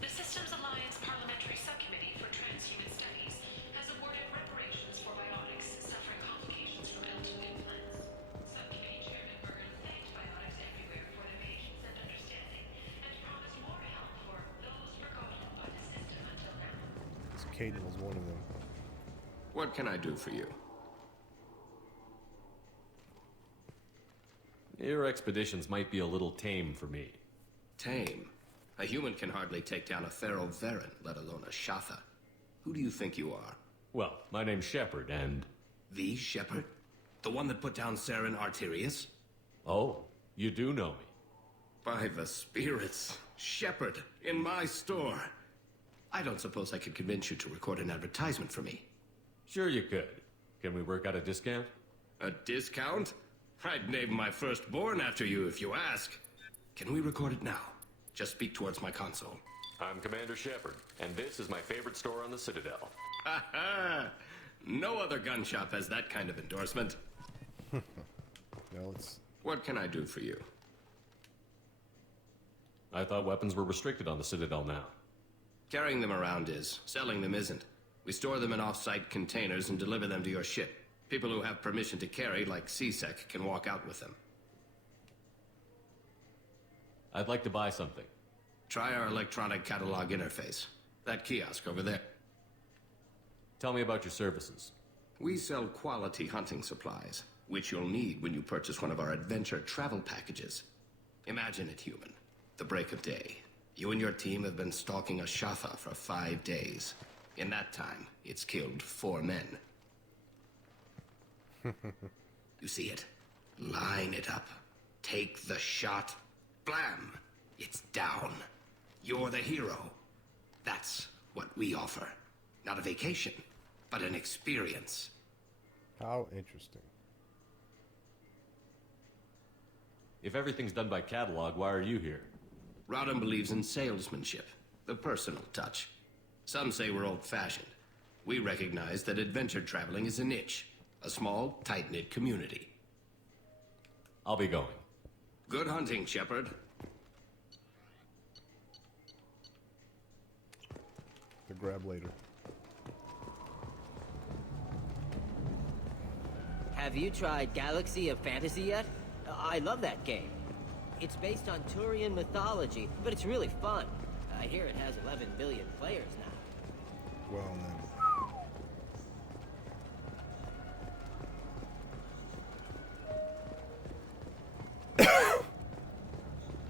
The Systems Alliance Parliamentary Subcommittee for Transhuman Studies has awarded reparations for biotics suffering complications from L2 implants. Subcommittee Chairman Byrne thanked biotics everywhere for their patience and understanding, and promised more help for those forgotten by the system until now. So Caden was one of them. What can I do for you? Your expeditions might be a little tame for me. Tame? A human can hardly take down a feral Varen, let alone a Shatha. Who do you think you are? Well, my name's Shepard, and... The Shepard? The one that put down Saren Arterius? Oh, you do know me. By the spirits. Shepard, in my store. I don't suppose I could convince you to record an advertisement for me. Sure you could. Can we work out a discount? A discount? I'd name my firstborn after you if you ask. Can we record it now? Just speak towards my console. I'm Commander Shepard, and this is my favorite store on the Citadel. Ha ha! No other gun shop has that kind of endorsement. No, it's... What can I do for you? I thought weapons were restricted on the Citadel now. Carrying them around is. Selling them isn't. We store them in off-site containers and deliver them to your ship. People who have permission to carry, like CSEC, can walk out with them. I'd like to buy something. Try our electronic catalog interface. That kiosk over there. Tell me about your services. We sell quality hunting supplies, which you'll need when you purchase one of our adventure travel packages. Imagine it, human. The break of day. You and your team have been stalking a Shatha for 5 days. In that time, it's killed 4 men. You see it? Line it up. Take the shot. Blam! It's down. You're the hero. That's what we offer. Not a vacation, but an experience. How interesting. If everything's done by catalog, why are you here? Rodham believes in salesmanship, the personal touch. Some say we're old-fashioned. We recognize that adventure traveling is a niche. A small, tight-knit community. I'll be going. Good hunting, Shepard. The grab later. Have you tried Galaxy of Fantasy yet? I love that game. It's based on Turian mythology, but it's really fun. I hear it has 11 billion players now. Well, then.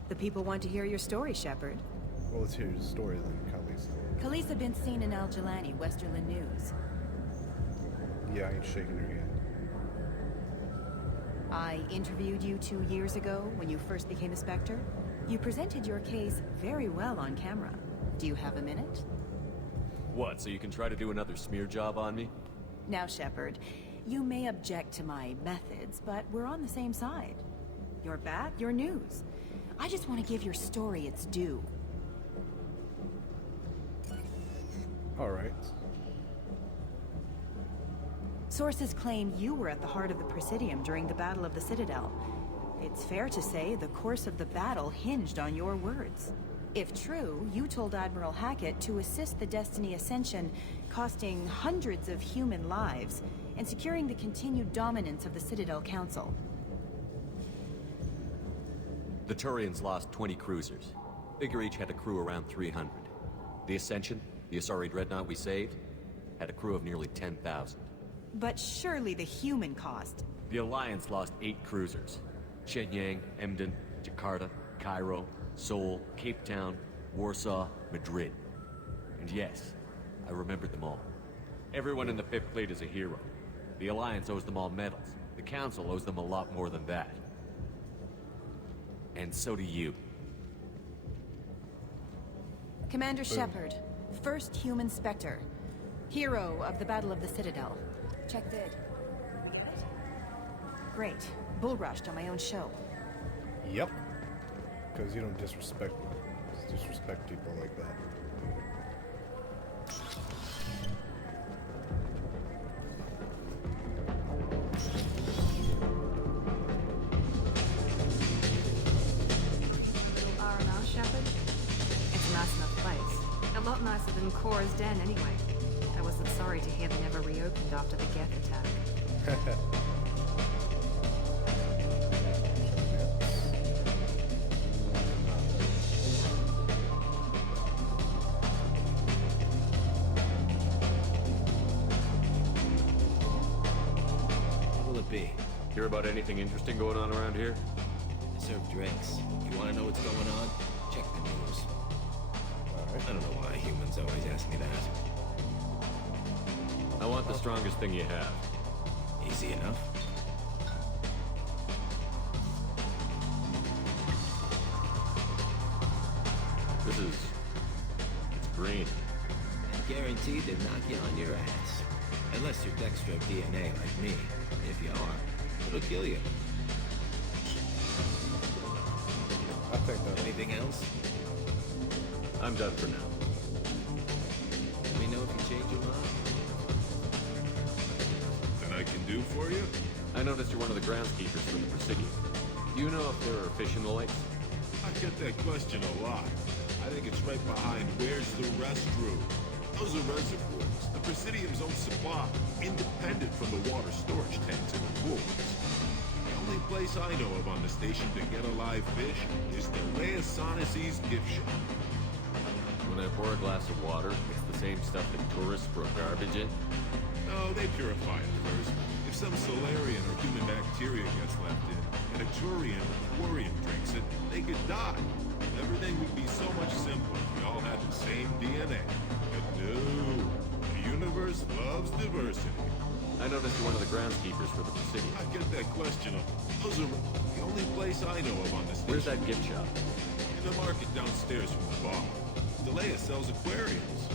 The people want to hear your story, Shepard. Well, let's hear your story then, Khaleesi. Khaleesi been seen in Al Jelani, Westerland News. Yeah, I ain't shaking her hand. I interviewed you 2 years ago when you first became a Spectre. You presented your case very well on camera. Do you have a minute? What, so you can try to do another smear job on me? Now, Shepard, you may object to my methods, but we're on the same side. You're back, you're news. I just want to give your story its due. All right. Sources claim you were at the heart of the Presidium during the Battle of the Citadel. It's fair to say the course of the battle hinged on your words. If true, you told Admiral Hackett to assist the Destiny Ascension, costing hundreds of human lives, and securing the continued dominance of the Citadel Council. The Turians lost 20 cruisers. Figure each had a crew around 300. The Ascension, the Asari dreadnought we saved, had a crew of nearly 10,000. But surely the human cost. The Alliance lost 8 cruisers. Shenyang, Emden, Jakarta, Cairo, Seoul, Cape Town, Warsaw, Madrid. And yes, I remembered them all. Everyone in the 5th Fleet is a hero. The Alliance owes them all medals. The Council owes them a lot more than that. And so do you. Commander Shepard, first human Spectre. Hero of the Battle of the Citadel. Check the... Great. Bull rushed on my own show. Yep. Because you don't disrespect people like that. R&R, Shepard? It's a nice enough place. A lot nicer than Cora's den, anyway. I wasn't sorry to hear they never reopened after the Geth attack. What will it be? Hear about anything interesting going on around here? I serve drinks. You want to know what's going on? Check the news. I don't know why humans always ask me that. I want the strongest thing you have. Easy enough. It's green. And guaranteed to knock you on your ass. Unless you're Dextro DNA like me. If you are, it'll kill you. I think that. Anything else? I'm done for now. Let me know if you change your mind. That I can do for you? I noticed you're one of the groundskeepers from the Presidium. Do you know if there are fish in the lakes? I get that question a lot. I think it's right behind where's the restroom. Those are reservoirs, the Presidium's own supply, independent from the water storage tanks in the woods. The only place I know of on the station to get a live fish is the Leosanis' gift shop. When I pour a glass of water, it's the same stuff that tourists throw garbage in? No, they purify it first. If some Solarian or human bacteria gets left in, and a Turian or Quarian drinks it, they could die. Everything would be so much simpler if we all had the same DNA. But no, the universe loves diversity. I noticed you're one of the groundskeepers for the Presidium. I get that question a Those are the only place I know of on the station. Where's that gift shop? In the market downstairs from the bar. Delea sells aquariums.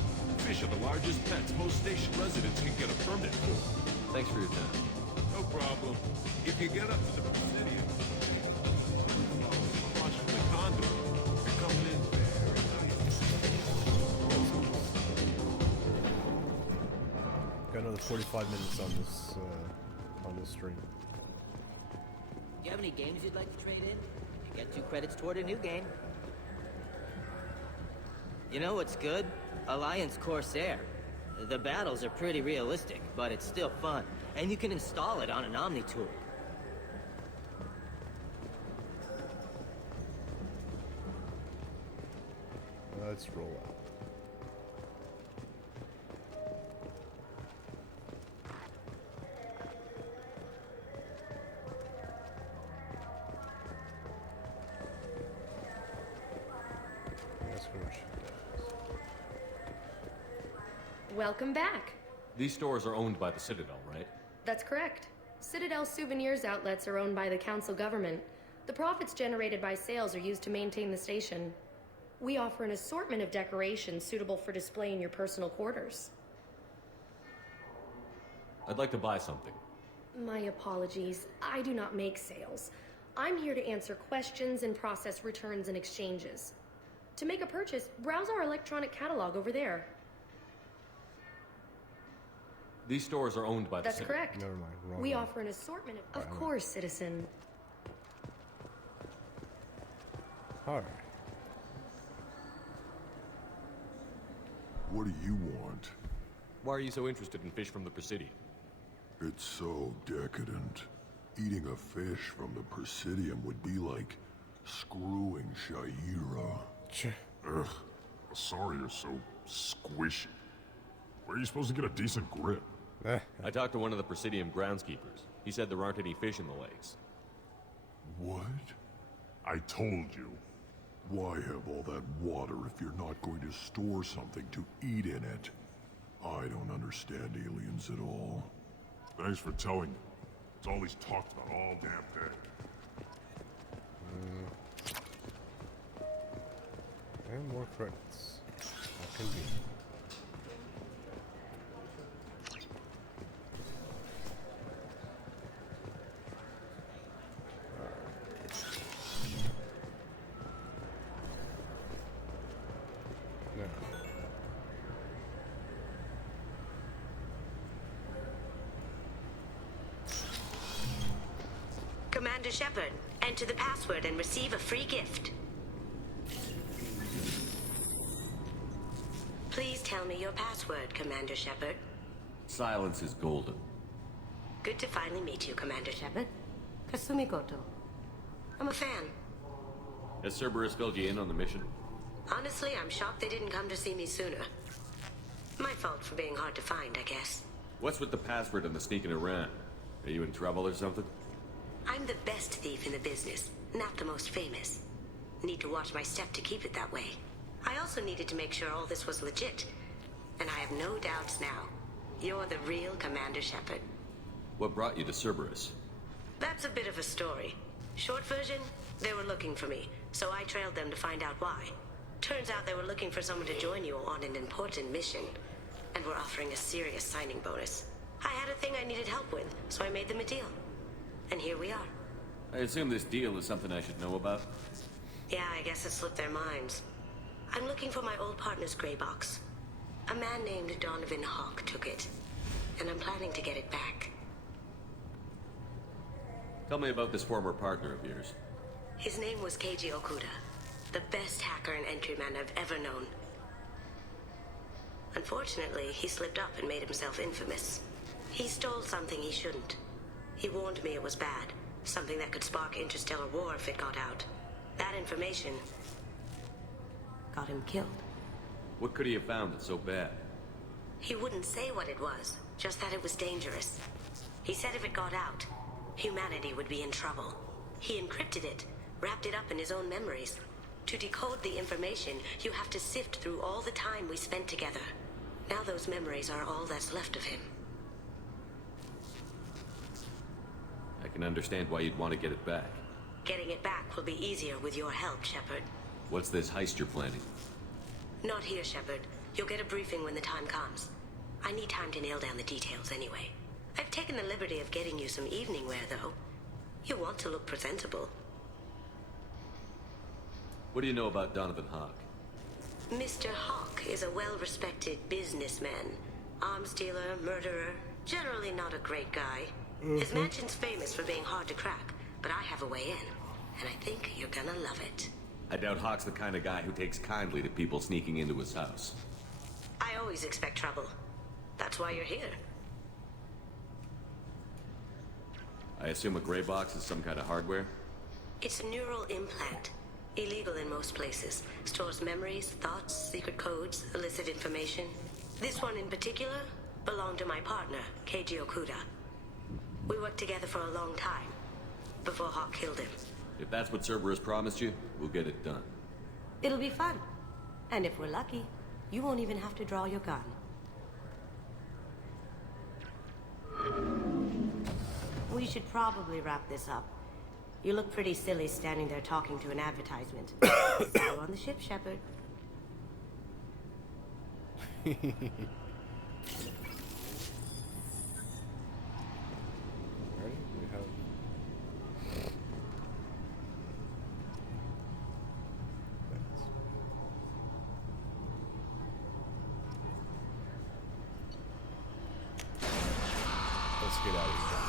Fish are the largest pets most station residents can get a permit for. Thanks for your time. No problem. If you get up to the Presidium, watch from the condo. You're coming in very nice. Got another 45 minutes on this stream. Do you have any games you'd like to trade in? You get 2 credits toward a new game. You know what's good? Alliance Corsair. The battles are pretty realistic, but it's still fun. And you can install it on an Omni tool. Let's roll out. Welcome back. These stores are owned by the Citadel, right? That's correct. Citadel Souvenirs outlets are owned by the council government. The profits generated by sales are used to maintain the station. We offer an assortment of decorations suitable for display in your personal quarters. I'd like to buy something. My apologies. I do not make sales. I'm here to answer questions and process returns and exchanges. To make a purchase, browse our electronic catalog over there. These stores are owned by the Citadel. That's correct. Never mind. Wrong We one. offer an assortment of course, citizen. Alright. What do you want? Why are you so interested in fish from the Presidium? It's so decadent. Eating a fish from the Presidium would be like screwing Shaira. Ugh. Sorry you're so squishy. Where are you supposed to get a decent grip? I talked to one of the Presidium groundskeepers. He said there aren't any fish in the lakes. What? I told you. Why have all that water if you're not going to store something to eat in it? I don't understand aliens at all. Thanks for telling me. It's all he's talked about all damn day. And more credits. How convenient. Commander Shepard. Enter the password and receive a free gift. Please tell me your password, Commander Shepard. Silence is golden. Good to finally meet you, Commander Shepard. Kasumi Koto. I'm a fan. Has Cerberus filled you in on the mission? Honestly, I'm shocked they didn't come to see me sooner. My fault for being hard to find, I guess. What's with the password and the sneaking around? Are you in trouble or something? I'm the best thief in the business, not the most famous. Need to watch my step to keep it that way. I also needed to make sure all this was legit. And I have no doubts now. You're the real Commander Shepard. What brought you to Cerberus? That's a bit of a story. Short version, they were looking for me, so I trailed them to find out why. Turns out they were looking for someone to join you on an important mission, and were offering a serious signing bonus. I had a thing I needed help with, so I made them a deal. And here we are. I assume this deal is something I should know about? Yeah, I guess it slipped their minds. I'm looking for my old partner's gray box. A man named Donovan Hawk took it, and I'm planning to get it back. Tell me about this former partner of yours. His name was Keiji Okuda, the best hacker and entryman I've ever known. Unfortunately, he slipped up and made himself infamous. He stole something he shouldn't. He warned me it was bad, something that could spark interstellar war if it got out. That information got him killed. What could he have found that's so bad? He wouldn't say what it was, just that it was dangerous. He said if it got out, humanity would be in trouble. He encrypted it, wrapped it up in his own memories. To decode the information, you have to sift through all the time we spent together. Now those memories are all that's left of him. I can understand why you'd want to get it back. Getting it back will be easier with your help, Shepard. What's this heist you're planning? Not here, Shepard. You'll get a briefing when the time comes. I need time to nail down the details anyway. I've taken the liberty of getting you some evening wear, though. You want to look presentable. What do you know about Donovan Hawk? Mr. Hawk is a well-respected businessman. Arms dealer, murderer, generally not a great guy. His mansion's famous for being hard to crack, but I have a way in, and I think you're gonna love it. I doubt Hawk's the kind of guy who takes kindly to people sneaking into his house. I always expect trouble. That's why you're here. I assume a gray box is some kind of hardware? It's a neural implant. Illegal in most places. Stores memories, thoughts, secret codes, illicit information. This one in particular belonged to my partner, Keiji Okuda. We worked together for a long time, before Hawk killed him. If that's what Cerberus promised you, we'll get it done. It'll be fun. And if we're lucky, you won't even have to draw your gun. We should probably wrap this up. You look pretty silly standing there talking to an advertisement. See you on the ship, Shepard. Ready? We have... Let's get out of here.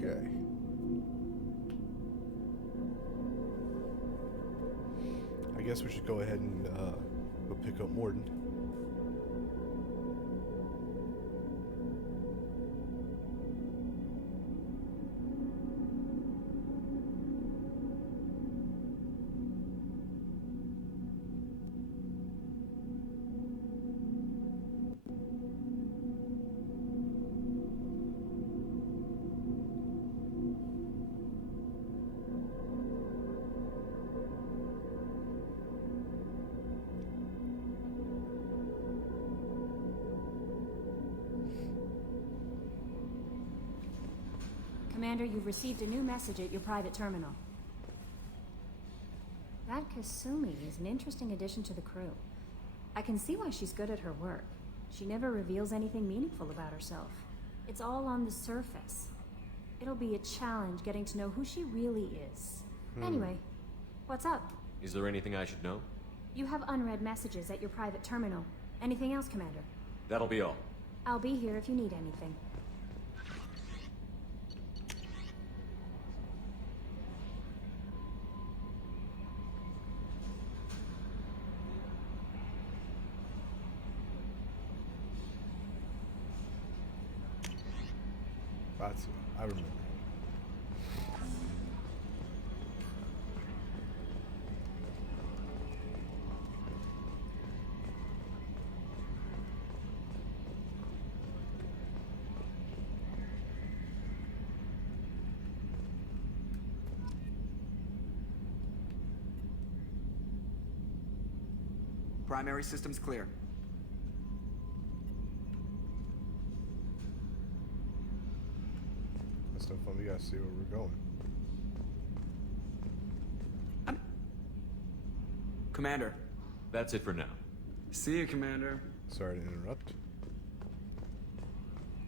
Okay. I guess we should go ahead and go pick up Morden. Commander, you've received a new message at your private terminal. That Kasumi is an interesting addition to the crew. I can see why she's good at her work. She never reveals anything meaningful about herself. It's all on the surface. It'll be a challenge getting to know who she really is. Anyway, what's up? Is there anything I should know? You have unread messages at your private terminal. Anything else, Commander? That'll be all. I'll be here if you need anything. That's it. I remember. Primary systems clear. That's no fun. We gotta see where we're going. Commander. That's it for now. See you, Commander. Sorry to interrupt.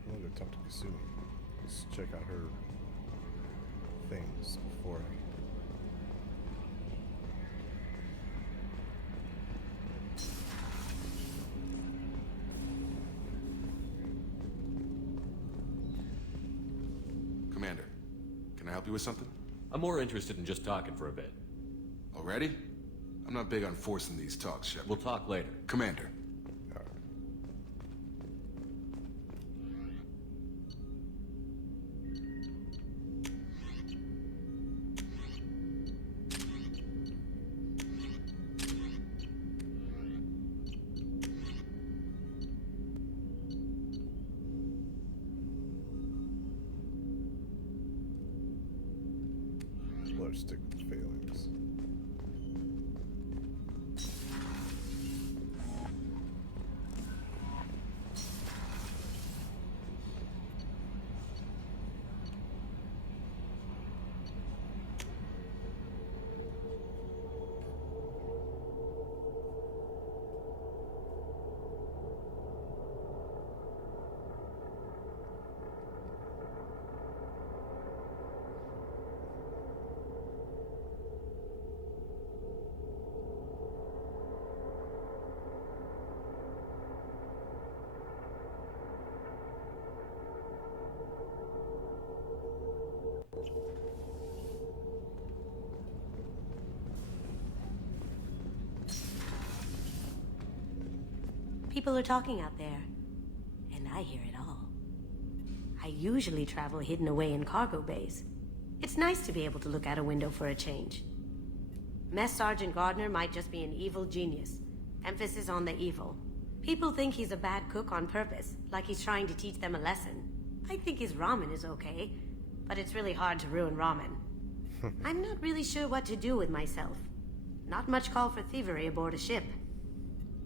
I'm gonna go talk to Kasumi. Let's check out her things before I... Commander, can I help you with something? I'm more interested in just talking for a bit. Already? I'm not big on forcing these talks, Shepard. We'll talk later. Commander. Let's stick with the failings. People are talking out there, and I hear it all. I usually travel hidden away in cargo bays. It's nice to be able to look out a window for a change. Mess Sergeant Gardner might just be an evil genius. Emphasis on the evil. People think he's a bad cook on purpose, like he's trying to teach them a lesson. I think his ramen is okay, but it's really hard to ruin ramen. I'm not really sure what to do with myself. Not much call for thievery aboard a ship.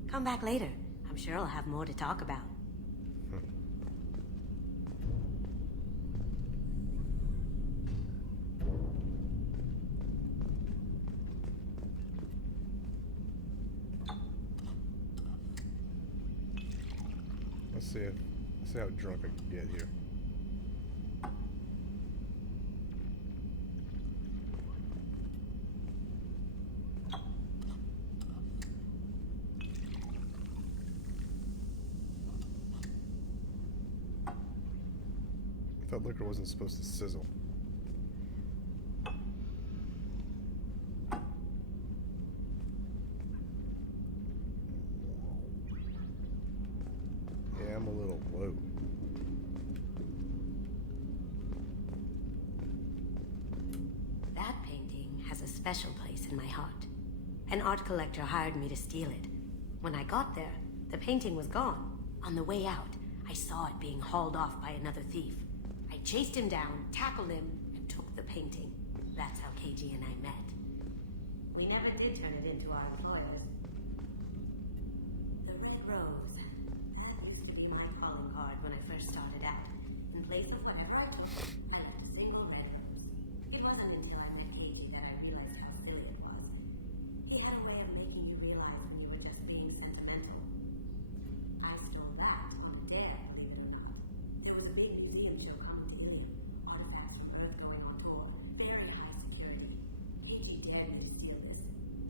Come back later. I'm sure I'll have more to talk about. Let's see how drunk I can get here. I thought liquor wasn't supposed to sizzle. Yeah, I'm a little low. That painting has a special place in my heart. An art collector hired me to steal it. When I got there, the painting was gone. On the way out, I saw it being hauled off by another thief. I chased him down, tackled him, and took the painting. That's how KG and I met. We never did turn it into our employers. The Red Rose. That used to be my calling card when I first started out. In place of whatever I took, I left a single red rose. It wasn't until I met KG that I realized how silly it was. He had a way of making you realize when you were just being sentimental. I stole that on a dare, believe it or not. There was a big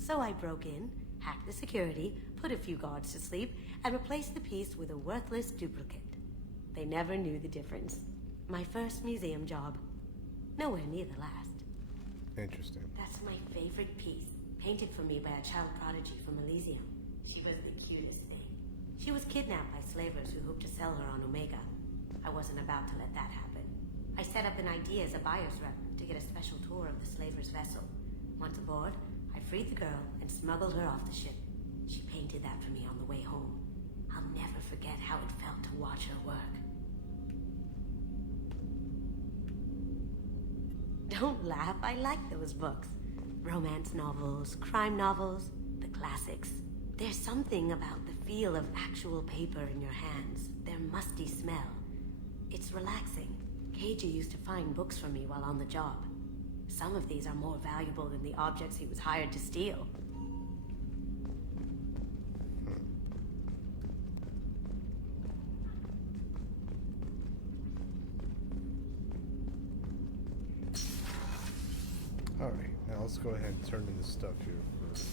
So I broke in, hacked the security, put a few guards to sleep, and replaced the piece with a worthless duplicate. They never knew the difference. My first museum job. Nowhere near the last. Interesting. That's my favorite piece, painted for me by a child prodigy from Elysium. She was the cutest thing. She was kidnapped by slavers who hoped to sell her on Omega. I wasn't about to let that happen. I set up an idea as a buyer's rep to get a special tour of the slaver's vessel. Once aboard, I freed the girl and smuggled her off the ship. She painted that for me on the way home. I'll never forget how it felt to watch her work. Don't laugh, I like those books. Romance novels, crime novels, the classics. There's something about the feel of actual paper in your hands, their musty smell. It's relaxing. Keiji used to find books for me while on the job. Some of these are more valuable than the objects he was hired to steal. Alright, now let's go ahead and turn in the stuff here first.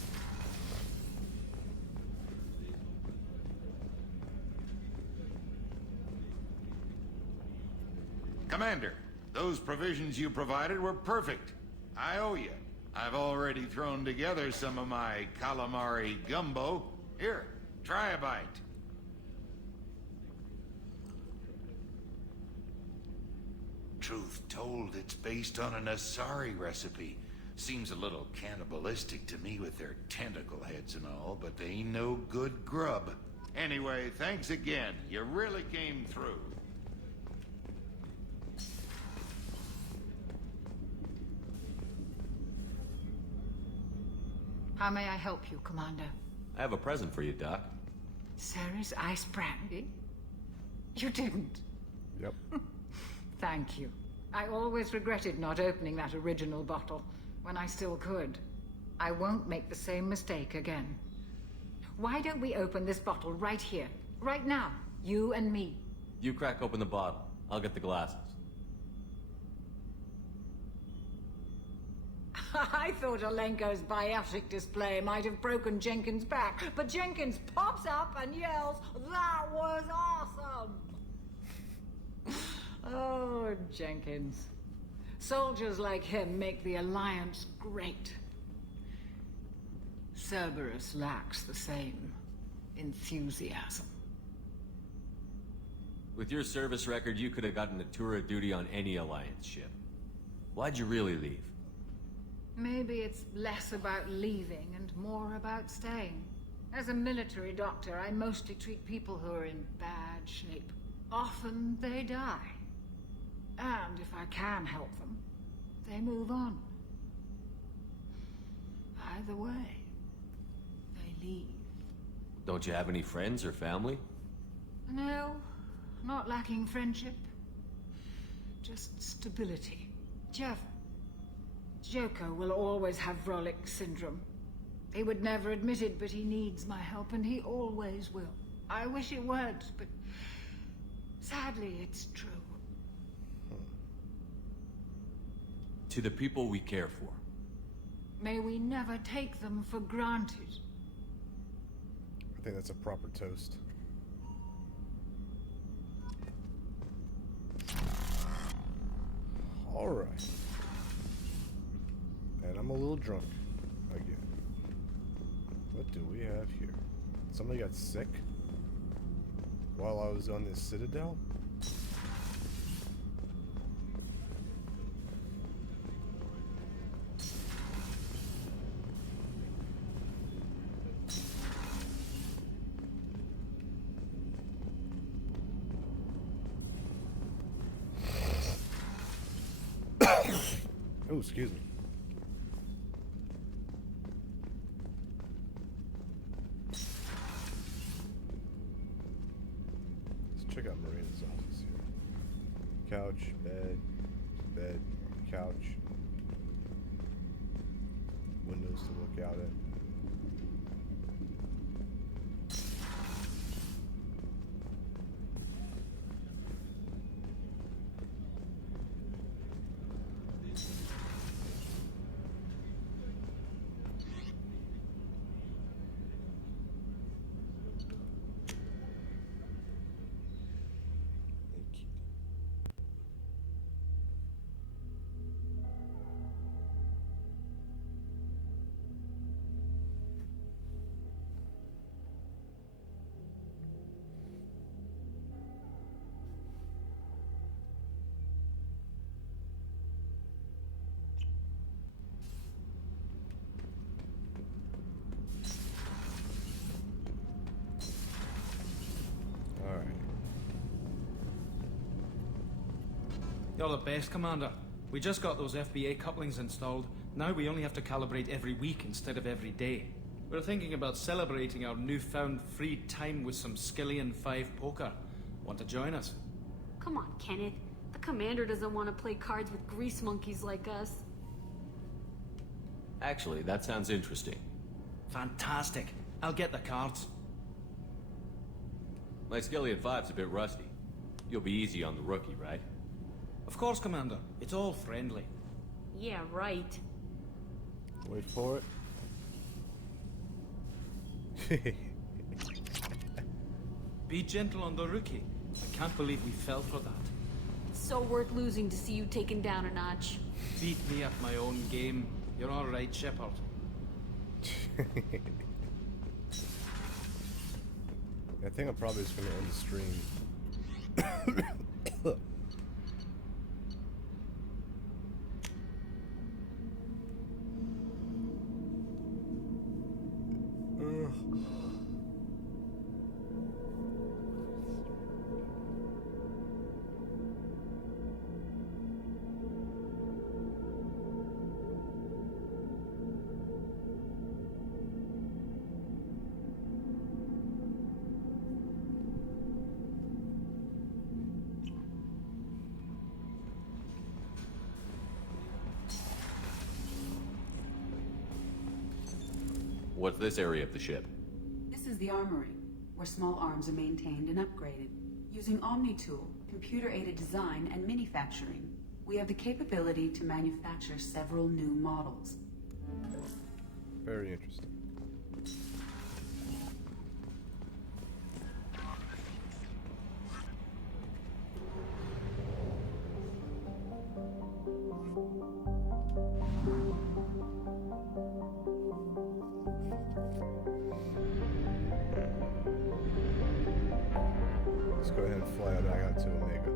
Commander, those provisions you provided were perfect. I owe you. I've already thrown together some of my calamari gumbo. Here, try a bite. Truth told, it's based on an Asari recipe. Seems a little cannibalistic to me with their tentacle heads and all, but they ain't no good grub. Anyway, thanks again. You really came through. How may I help you, Commander? I have a present for you, Doc. Sarah's ice brandy? You didn't? Yep. Thank you. I always regretted not opening that original bottle when I still could. I won't make the same mistake again. Why don't we open this bottle right here, right now, you and me? You crack open the bottle. I'll get the glasses. I thought Olenko's biotic display might have broken Jenkins' back, but Jenkins pops up and yells, "That was awesome!" Oh, Jenkins. Soldiers like him make the Alliance great. Cerberus lacks the same enthusiasm. With your service record, you could have gotten a tour of duty on any Alliance ship. Why'd you really leave? Maybe it's less about leaving and more about staying. As a military doctor, I mostly treat people who are in bad shape. Often they die. And if I can help them, they move on. Either way, they leave. Don't you have any friends or family? No, not lacking friendship. Just stability. Jeff. Joko will always have Vrolic syndrome. He would never admit it, but he needs my help, and he always will. I wish it weren't, but sadly, it's true. To the people we care for. May we never take them for granted. I think that's a proper toast. Alright. And I'm a little drunk again. What do we have here? Somebody got sick while I was on this citadel? Oh, excuse me. Let's check out Marina's office here. Couch, bed, couch. Windows to look out at. You're the best, Commander. We just got those FBA couplings installed. Now we only have to calibrate every week instead of every day. We're thinking about celebrating our newfound free time with some Skillian 5 poker. Want to join us? Come on, Kenneth. The commander doesn't want to play cards with grease monkeys like us. Actually, that sounds interesting. Fantastic. I'll get the cards. My Skillian 5's a bit rusty. You'll be easy on the rookie, right? Of course, Commander. It's all friendly. Yeah, right. Wait for it. Be gentle on the rookie. I can't believe we fell for that. It's so worth losing to see you taken down a notch. Beat me at my own game. You're all right, Shepard. I think I'm probably just going to end the stream. What's this area of the ship? This is the armory, where small arms are maintained and upgraded. Using Omni-Tool, computer-aided design, and manufacturing, we have the capability to manufacture several new models. Very interesting. Let's go ahead and fly back out to Omega.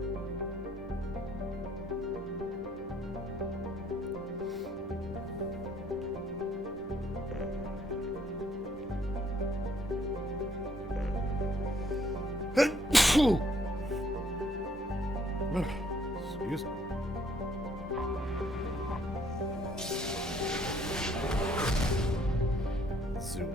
Excuse me. Zoom.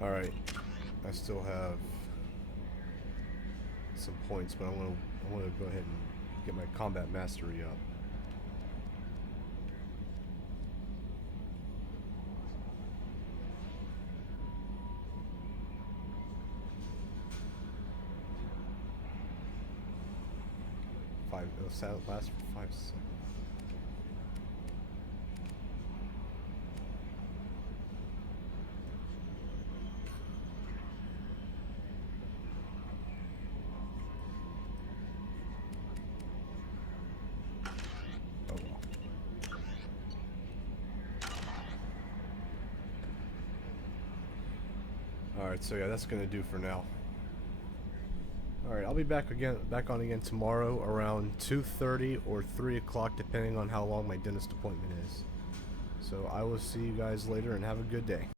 Alright, I still have some points, but I want to go ahead and get my combat mastery up. It'll last for 5 seconds. Alright, so yeah, that's gonna do for now. Alright, I'll be back on again tomorrow around 2:30 or 3 o'clock, depending on how long my dentist appointment is. So I will see you guys later and have a good day.